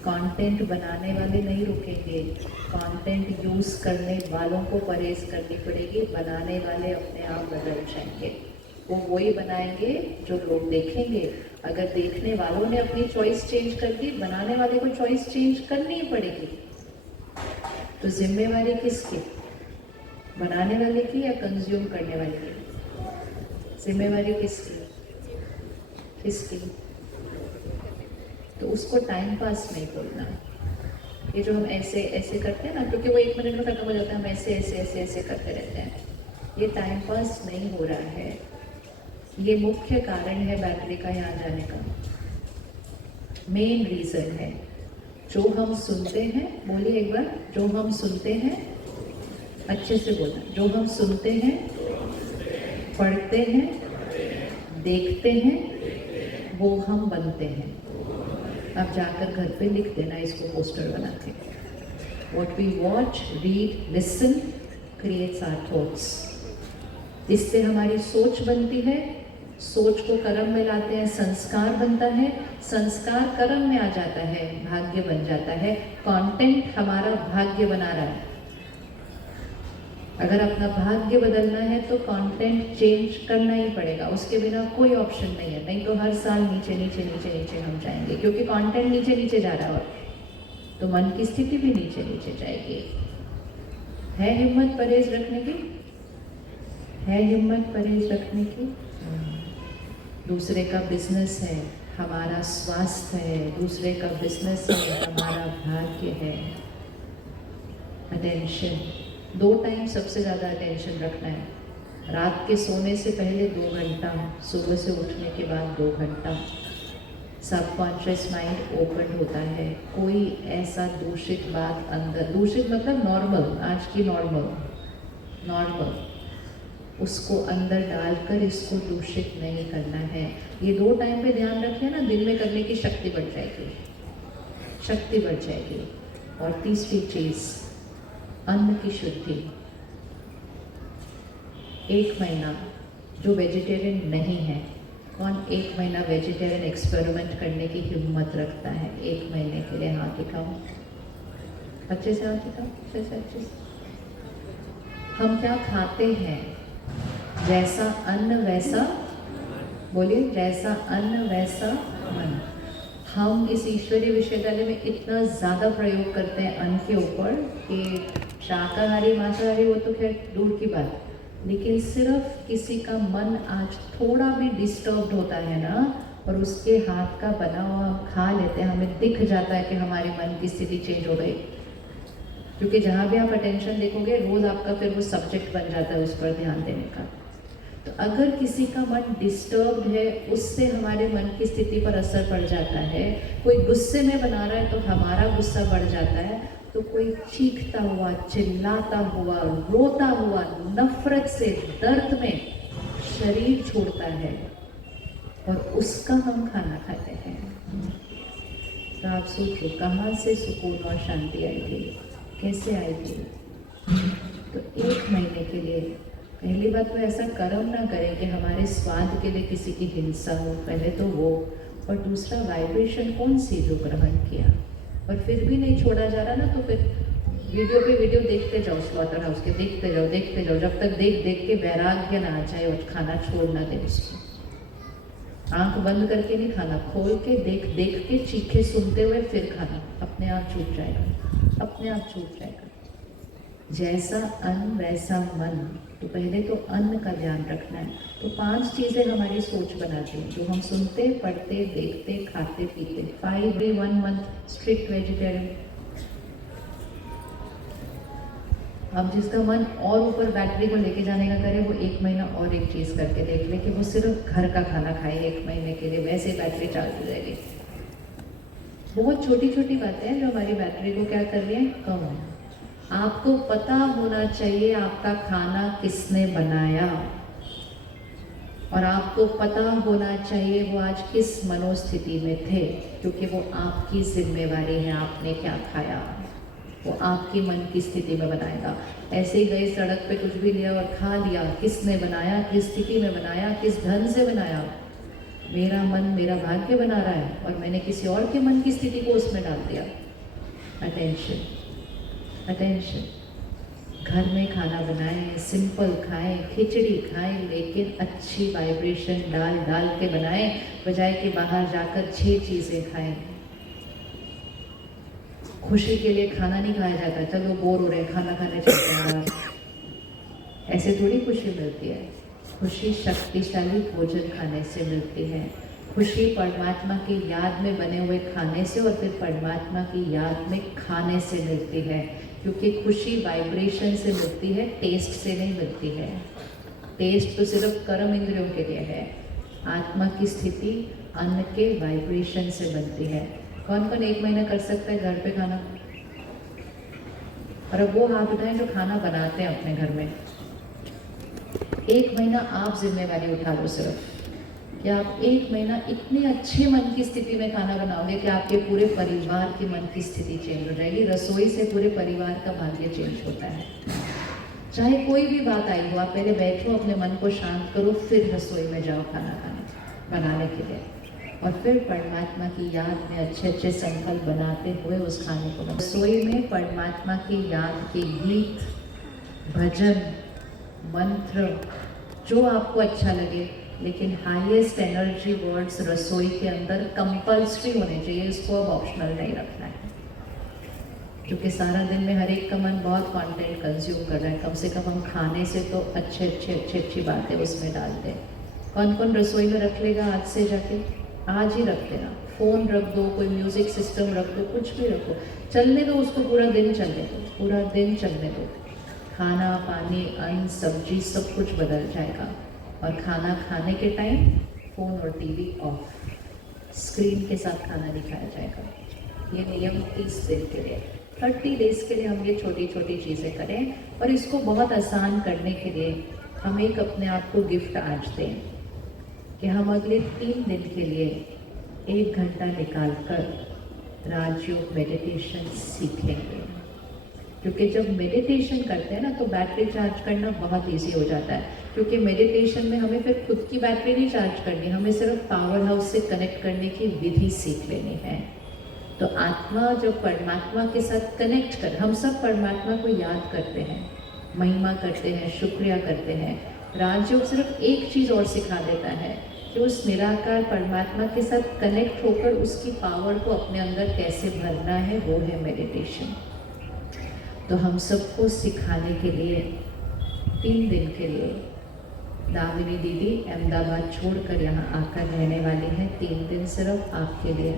कंटेंट बनाने वाले नहीं रुकेंगे, कंटेंट यूज़ करने वालों को परहेज करनी पड़ेगी, बनाने वाले अपने आप बदल जाएंगे। वो वही बनाएंगे जो लोग देखेंगे। अगर देखने वालों ने अपनी चॉइस चेंज कर दी, बनाने वाले को चॉइस चेंज करनी ही पड़ेगी। तो जिम्मेवारी किसकी? बनाने वाले की या कंज्यूम करने वाले की? जिम्मेवारी किसकी? किसकी? तो उसको टाइम पास नहीं बोलना। ये जो हम ऐसे ऐसे करते हैं ना, क्योंकि वो 1 मिनट में खत्म हो जाता है, हम ऐसे ऐसे ऐसे ऐसे करते रहते हैं, ये टाइम पास नहीं हो रहा है। ये मुख्य कारण है बैटरी का यहाँ जाने का, मेन रीज़न है। जो हम सुनते हैं, बोलिए एक बार, जो हम सुनते हैं, अच्छे से बोलना, जो हम सुनते हैं, पढ़ते हैं, देखते हैं, वो हम बनते हैं। अब जाकर घर पे लिख देना इसको पोस्टर बना के। What we watch, read, listen creates our thoughts। इससे हमारी सोच बनती है, सोच को कर्म में लाते हैं, संस्कार बनता है, संस्कार कर्म में आ जाता है, भाग्य बन जाता है। कंटेंट हमारा भाग्य बना रहा है। अगर अपना भाग्य बदलना है तो कंटेंट चेंज करना ही पड़ेगा, उसके बिना कोई ऑप्शन नहीं है। नहीं तो हर साल नीचे नीचे नीचे नीचे हम जाएंगे, क्योंकि कंटेंट नीचे नीचे जा रहा है, तो मन की स्थिति भी नीचे नीचे जाएगी। है हिम्मत परहेज रखने की? है हिम्मत परहेज रखने की? दूसरे का बिजनेस है, हमारा स्वास्थ्य है, दूसरे का बिजनेस है, हमारा भाग्य है। अटेंशन, 2 टाइम सबसे ज़्यादा अटेंशन रखना है। रात के सोने से पहले 2 घंटा, सुबह से उठने के बाद 2 घंटा। सबकॉन्शियस माइंड ओपन होता है, कोई ऐसा दूषित बात अंदर, दूषित मतलब नॉर्मल, आज की नॉर्मल, उसको अंदर डालकर इसको दूषित नहीं करना है। ये 2 टाइम पे ध्यान रखें ना, दिन में करने की शक्ति बढ़ जाएगी, शक्ति बढ़ जाएगी। और तीसरी चीज़, अन्न की शुद्धि। 1 महीना जो वेजिटेरियन नहीं है, कौन 1 महीना वेजिटेरियन एक्सपेरिमेंट करने की हिम्मत रखता है? 1 महीने के लिए हाथ उठाओ, अच्छे से हाथ उठाओ, अच्छे से। हम क्या खाते हैं? जैसा अन्न वैसा, बोलिए, जैसा अन्न वैसा मन। हम इस ईश्वरीय विश्वविद्यालय में इतना ज़्यादा प्रयोग करते हैं अन्न के ऊपर कि शाकाहारी मांसाहारी वो तो खैर दूर की बात, लेकिन सिर्फ किसी का मन आज थोड़ा भी डिस्टर्ब्ड होता है ना, और उसके हाथ का बना हुआ खा लेते हैं, हमें दिख जाता है कि हमारे मन की स्थिति चेंज हो गई। क्योंकि जहाँ भी आप अटेंशन देखोगे, रोज़ आपका फिर वो सब्जेक्ट बन जाता है उस पर ध्यान देने का। तो अगर किसी का मन डिस्टर्ब्ड है, उससे हमारे मन की स्थिति पर असर पड़ जाता है। कोई गुस्से में बना रहा है तो हमारा गुस्सा बढ़ जाता है। तो कोई चीखता हुआ, चिल्लाता हुआ, रोता हुआ, नफरत से, दर्द में शरीर छोड़ता है और उसका हम खाना खाते हैं। तो आप सोचो कहाँ से सुकून और शांति आएगी, कैसे आएगी। तो 1 महीने के लिए पहली बात तो ऐसा कर्म ना करें कि हमारे स्वाद के लिए किसी की हिंसा हो, पहले तो वो, और दूसरा वाइब्रेशन कौन सी जो ग्रहण किया और फिर भी नहीं छोड़ा जा रहा ना, तो फिर वीडियो पे वीडियो देखते जाओ, स्लॉटर हाउस के देखते जाओ, जब तक देख देख के वैराग्य ना आ जाए और खाना छोड़ ना दे उसको। आंख बंद करके नहीं खाना, खोल के देख देख के चीखे सुनते हुए फिर खाना, अपने आप छूट जाएगा, अपने आप छूट जाएगा। जैसा अन्न वैसा मन, तो पहले तो अन्न का ध्यान रखना है। तो 5 चीज़ें हमारी सोच बनाती हैं, जो हम सुनते, पढ़ते, देखते, खाते, पीते। 5 डे 1 मंथ स्ट्रिक्ट वेजिटेरियन। अब जिसका मन और ऊपर बैटरी को लेके जाने का करे, वो 1 महीना और एक चीज़ करके देख ले कि वो सिर्फ घर का खाना खाए 1 महीने के लिए, वैसे बैटरी चालू रहेगी। बहुत छोटी छोटी बातें हैं जो हमारी बैटरी को क्या कर रही है, कम है। आपको पता होना चाहिए आपका खाना किसने बनाया, और आपको पता होना चाहिए वो आज किस मनोस्थिति में थे, क्योंकि वो आपकी जिम्मेवारी है। आपने क्या खाया वो आपकी मन की स्थिति में बनाएगा। ऐसे ही गए सड़क पे कुछ भी लिया और खा लिया, किसने बनाया, किस स्थिति में बनाया, किस ढंग से बनाया। मेरा मन मेरा भाग्य बना रहा है और मैंने किसी और के मन की स्थिति को उसमें डाल दिया। Attention, attention. घर में खाना बनाएं, सिंपल खाएं, खिचड़ी खाएं, लेकिन अच्छी वाइब्रेशन डाल डाल के बनाएं, बजाय कि बाहर जाकर 6 चीज़ें खाएं। खुशी के लिए खाना नहीं खाया जाता, चलो बोर हो रहे हैं खाना खाने चलते हैं, ऐसे थोड़ी खुशी मिलती है। खुशी शक्तिशाली भोजन खाने से मिलती है। खुशी परमात्मा की याद में बने हुए खाने से और फिर परमात्मा की याद में खाने से मिलती है, क्योंकि खुशी वाइब्रेशन से मिलती है, टेस्ट से नहीं मिलती है। टेस्ट तो सिर्फ कर्म इंद्रियों के लिए है। आत्मा की स्थिति अन्न के वाइब्रेशन से बनती है। कौन कौन 1 महीना कर सकता है घर पे खाना? और अब वो हाथ उठाएं जो खाना बनाते हैं अपने घर में। 1 महीना आप जिम्मेवारी उठा लो सिर्फ कि आप 1 महीना इतने अच्छे मन की स्थिति में खाना बनाओगे कि आपके पूरे परिवार की मन की स्थिति चेंज हो जाएगी। रसोई से पूरे परिवार का भाग्य चेंज होता है। चाहे कोई भी बात आई हो, आप पहले बैठो, अपने मन को शांत करो, फिर रसोई में जाओ खाना बनाने के लिए, और फिर परमात्मा की याद में अच्छे अच्छे संकल्प बनाते हुए उस खाने को बनाओ। रसोई में परमात्मा की याद के गीत, भजन, मंत्र, जो आपको अच्छा लगे, लेकिन हाईएस्ट एनर्जी वर्ड्स रसोई के अंदर कंपल्सरी होने चाहिए। इसको अब ऑप्शनल नहीं रखना है, क्योंकि सारा दिन में हर एक का मन बहुत कंटेंट कंज्यूम कर रहा है। कम से कम हम खाने से तो अच्छी बातें उसमें डालते हैं। कौन कौन रसोई में रख लेगा आज से जाके? आज ही रख देना। फ़ोन रख दो, कोई म्यूज़िक सिस्टम रख दो, कुछ भी रखो, चलने दो उसको, पूरा दिन चलने दो, पूरा दिन चलने दो। खाना, पानी, अन्न, सब्जी सब कुछ बदल जाएगा। और खाना खाने के टाइम फ़ोन और टीवी ऑफ, स्क्रीन के साथ खाना नहीं खाया जाएगा। ये नियम 30 दिन के लिए, 30 डेज़ के लिए हम ये छोटी छोटी चीज़ें करें। और इसको बहुत आसान करने के लिए हम एक अपने आप को गिफ्ट आज दें कि हम अगले 3 दिन के लिए 1 घंटा निकाल कर राजयोग मेडिटेशन सीखेंगे। क्योंकि जब मेडिटेशन करते हैं ना, तो बैटरी चार्ज करना बहुत इजी हो जाता है, क्योंकि मेडिटेशन में हमें फिर खुद की बैटरी नहीं चार्ज करनी, हमें सिर्फ पावर हाउस से कनेक्ट करने की विधि सीख लेनी है। तो आत्मा जब परमात्मा के साथ कनेक्ट कर, हम सब परमात्मा को याद करते हैं, महिमा करते हैं, शुक्रिया करते हैं। राजयोग सिर्फ एक चीज़ और सिखा देता है कि उस निराकार परमात्मा के साथ कनेक्ट होकर उसकी पावर को अपने अंदर कैसे भरना है, वो है मेडिटेशन। तो हम सबको सिखाने के लिए 3 दिन के लिए दामिनी दीदी अहमदाबाद छोड़कर यहाँ आकर रहने वाली हैं। 3 दिन सिर्फ आपके लिए।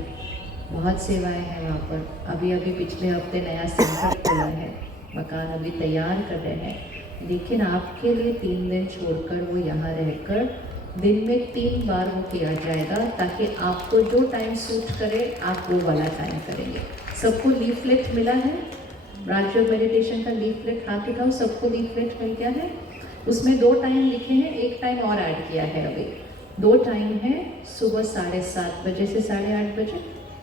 बहुत सेवाएं हैं वहाँ पर। अभी अभी पिछले हफ्ते नया सेंटर खुला है, मकान अभी तैयार कर रहे हैं, लेकिन आपके लिए 3 दिन छोड़कर वो यहाँ रहकर दिन में 3 बार वो किया जाएगा, ताकि आपको जो टाइम सूट करे आप वो वाला टाइम करेंगे। सबको लीफलेट मिला है, राजयोग मेडिटेशन का लीफलेट हाथ उठाओ, सबको लीफलेट मिल गया है। उसमें 2 टाइम लिखे हैं, एक टाइम और ऐड किया है अभी। 2 टाइम है सुबह 7:30 बजे से 8:30 बजे।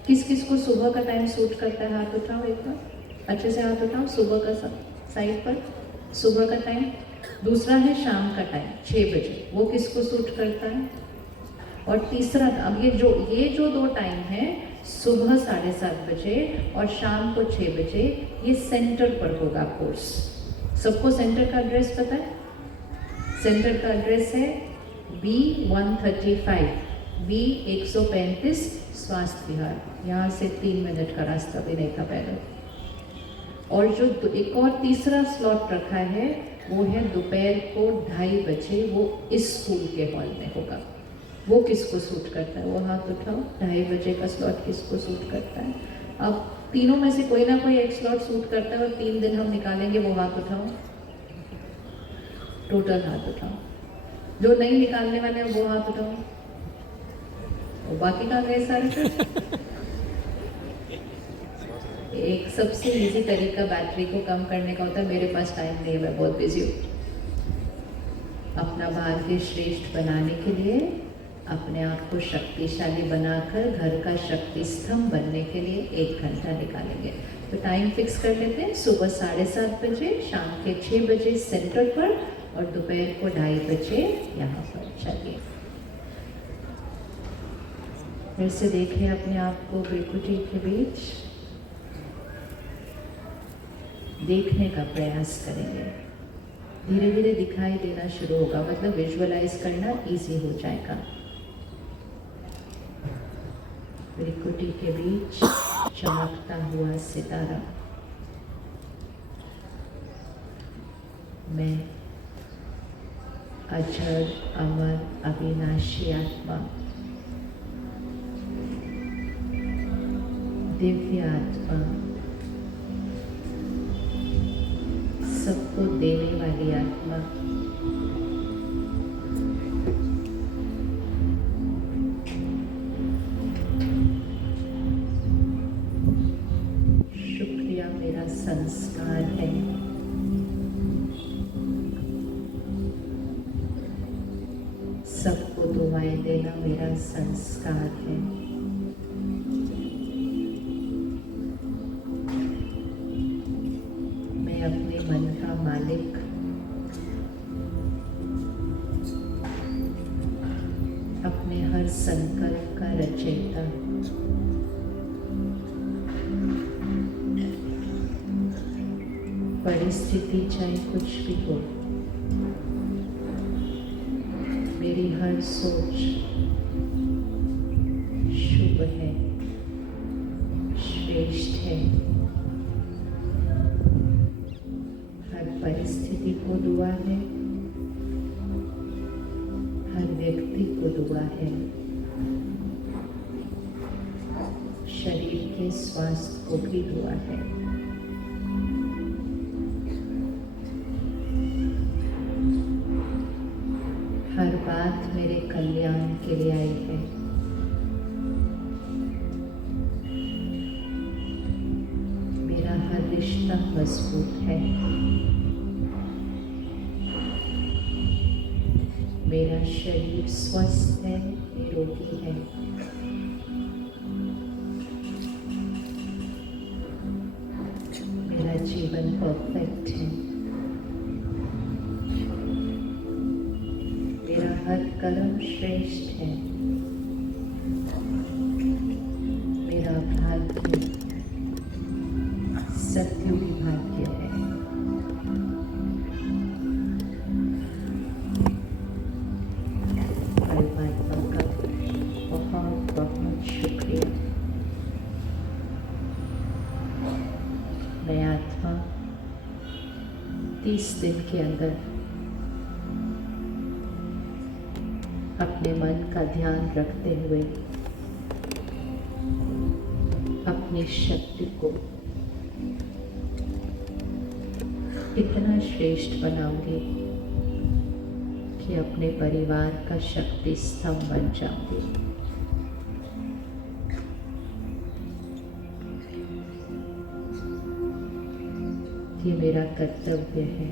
किस किस को सुबह का टाइम सूट करता है हाथ उठाओ एक बार, अच्छे से हाथ उठाओ। सुबह का साइड पर सुबह का टाइम। दूसरा है शाम का टाइम 6 बजे, वो किसको सूट करता है। और तीसरा, अब ये जो 2 टाइम है सुबह 7:30 बजे और शाम को 6 बजे, ये सेंटर पर होगा कोर्स। सबको सेंटर का एड्रेस पता है? सेंटर का एड्रेस है B135, B135 स्वास्थ्य विहार। यहाँ से 3 मिनट का रास्ता भी नहीं था पहले। और जो एक और तीसरा स्लॉट रखा है वो है दोपहर को 2:30 बजे, वो इस स्कूल के हॉल में होगा। वो किसको सूट करता है? वो हाथ उठाओ। 2:30 बजे का स्लॉट किसको सूट करता है? अब तीनों में से कोई ना कोई एक स्लॉट सूट करता है और 3 दिन हम निकालेंगे, वो हाथ उठाओ। टोटल हाथ उठाओ। जो नहीं निकालने वाले हैं वो हाथ उठाओ। और बाकी कहाँ गए सारे? एक सबसे इजी तरीका बैटरी को कम करने का होता है, मेरे पास टाइम नहीं है, मैं बहुत बिजी हूँ। अपना भाग्य श्रेष्ठ बनाने के लिए, अपने आप को शक्तिशाली बनाकर घर का शक्ति स्तंभ बनने के लिए 1 घंटा निकालेंगे। तो टाइम फिक्स कर लेते हैं, सुबह 7:30 बजे, शाम के 6 बजे सेंटर पर और दोपहर को 2:30 बजे यहाँ पर। चलिए फिर से देखें अपने आप को भ्रिकुटी के बीच, देखने का प्रयास करेंगे। धीरे धीरे दिखाई देना शुरू होगा, मतलब विजुअलाइज करना इजी हो जाएगा। भ्रिकुटी के बीच चमकता हुआ सितारा। मैं अजर अमर अविनाशी आत्मा, दिव्य आत्मा, सबको देने वाली आत्मा, शुक्रिया मेरा संस्कार है। सबको दुआएं देना मेरा संस्कार है। मैं अपने मन का मालिक, अपने हर संकल्प का रचयिता, परिस्थिति चाहे कुछ भी हो, मेरी हर सोच शुभ है, श्रेष्ठ है। हर परिस्थिति को दुआ है, हर व्यक्ति को दुआ है। शरीर के स्वास्थ्य को भी दुआ है। हर बात मेरे कल्याण के लिए आई है। मेरा हर रिश्ता मजबूत है। मेरा शरीर स्वस्थ है, निरोगी है। मेरा जीवन परफेक्ट है। मेरा हर कर्म श्रेष्ठ है। मेरा भाग्य सत्युगी भाग्य है। परमात्मा का बहुत बहुत शुक्रिया। मैं आत्मा 30 दिन के अंदर अपने मन का ध्यान रखते हुए अपनी शक्ति को इतना श्रेष्ठ बनाऊंगी कि अपने परिवार का शक्ति स्तंभ बन जाऊंगी। ये मेरा कर्तव्य है।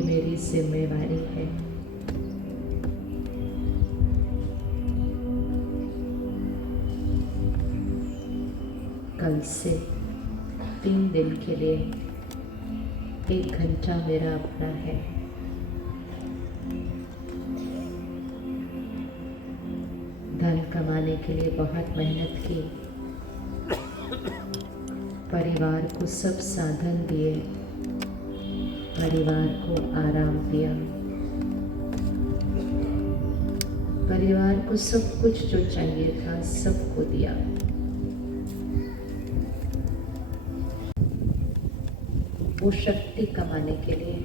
ये मेरी जिम्मेवारी है। कल से 3 दिन के लिए 1 घंटा मेरा अपना है। धन कमाने के लिए बहुत मेहनत की, परिवार को सब साधन दिए, परिवार को आराम दिया, परिवार को सब कुछ जो चाहिए था सबको दिया। वो शक्ति कमाने के लिए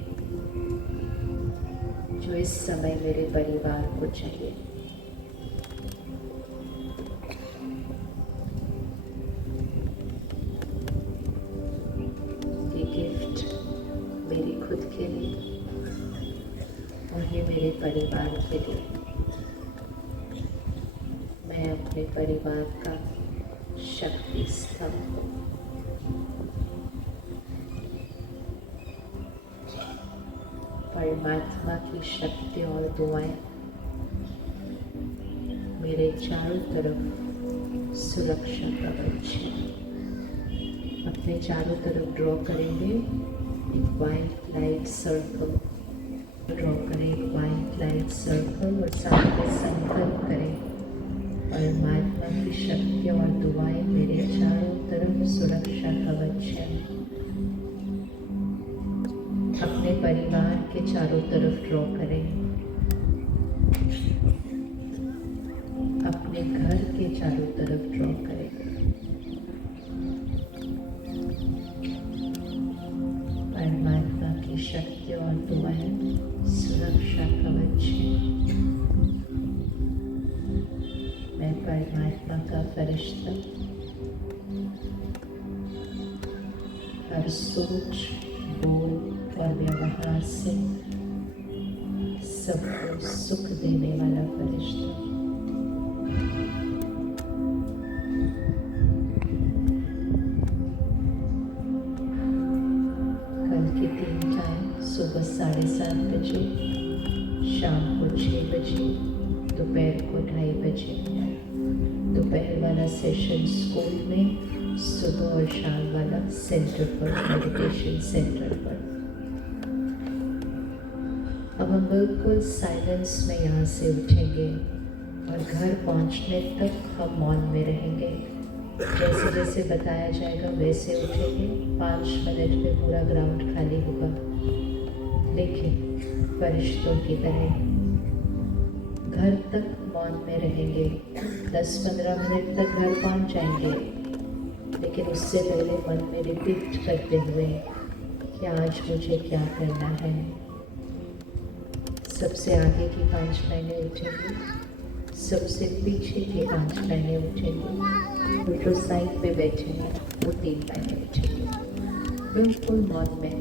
जो इस समय मेरे परिवार को चाहिए। ये गिफ्ट मेरी खुद के लिए और ये मेरे परिवार के लिए। मैं अपने परिवार का शक्ति स्तंभ हूँ। परमात्मा की शक्ति और दुआएं मेरे चारों तरफ सुरक्षा कवच है। अपने चारों तरफ ड्रॉ करेंगे एक वाइट लाइट सर्कल, ड्रॉ करें एक वाइट लाइट सर्कल और साथ में संकल्प करें परमात्मा की शक्ति और दुआएं मेरे चारों तरफ सुरक्षा कवच है। अपने परिवार के चारों तरफ ड्रॉ करें, अपने घर के चारों तरफ ड्रॉ करें। परमात्मा की शक्ति और दुआएं सुरक्षा कवच है। मैं परमात्मा का फरिश्ता हर सोच, बोल और व्यवहार से सबको सुख देने वाला फरिश्ता। कल के 3 टाइम सुबह 7:30 बजे, शाम को 6 बजे, दोपहर को 2:30 बजे। दोपहर वाला सेशन स्कूल में, सुबह और शाम वाला सेंटर पर, मेडिटेशन सेंटर पर। अब हम बिल्कुल साइलेंस में यहाँ से उठेंगे और घर पहुँचने तक हम मौन में रहेंगे। जैसे जैसे बताया जाएगा वैसे उठेंगे। 5 मिनट में पूरा ग्राउंड खाली होगा, लेकिन फरिश्तों की तरह घर तक मौन में रहेंगे। 10-15 मिनट तक घर पहुँच जाएंगे, लेकिन उससे पहले मन में रिपीट करते हुए कि आज मुझे क्या करना है। सबसे आगे की 5 लाइनें उठेंगी, सबसे पीछे की 5 लाइनें उठेंगी, और जो साइड पे बैठे हैं वो 3 लाइनें उठेंगी। बिल्कुल मौन में।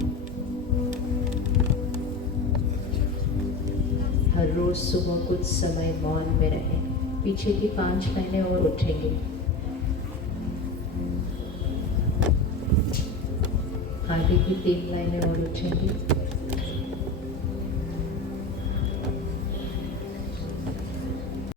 हर रोज सुबह कुछ समय मौन में रहें। पीछे की 5 लाइनें और उठेंगी। आगे की 3 लाइनें और उठेंगी।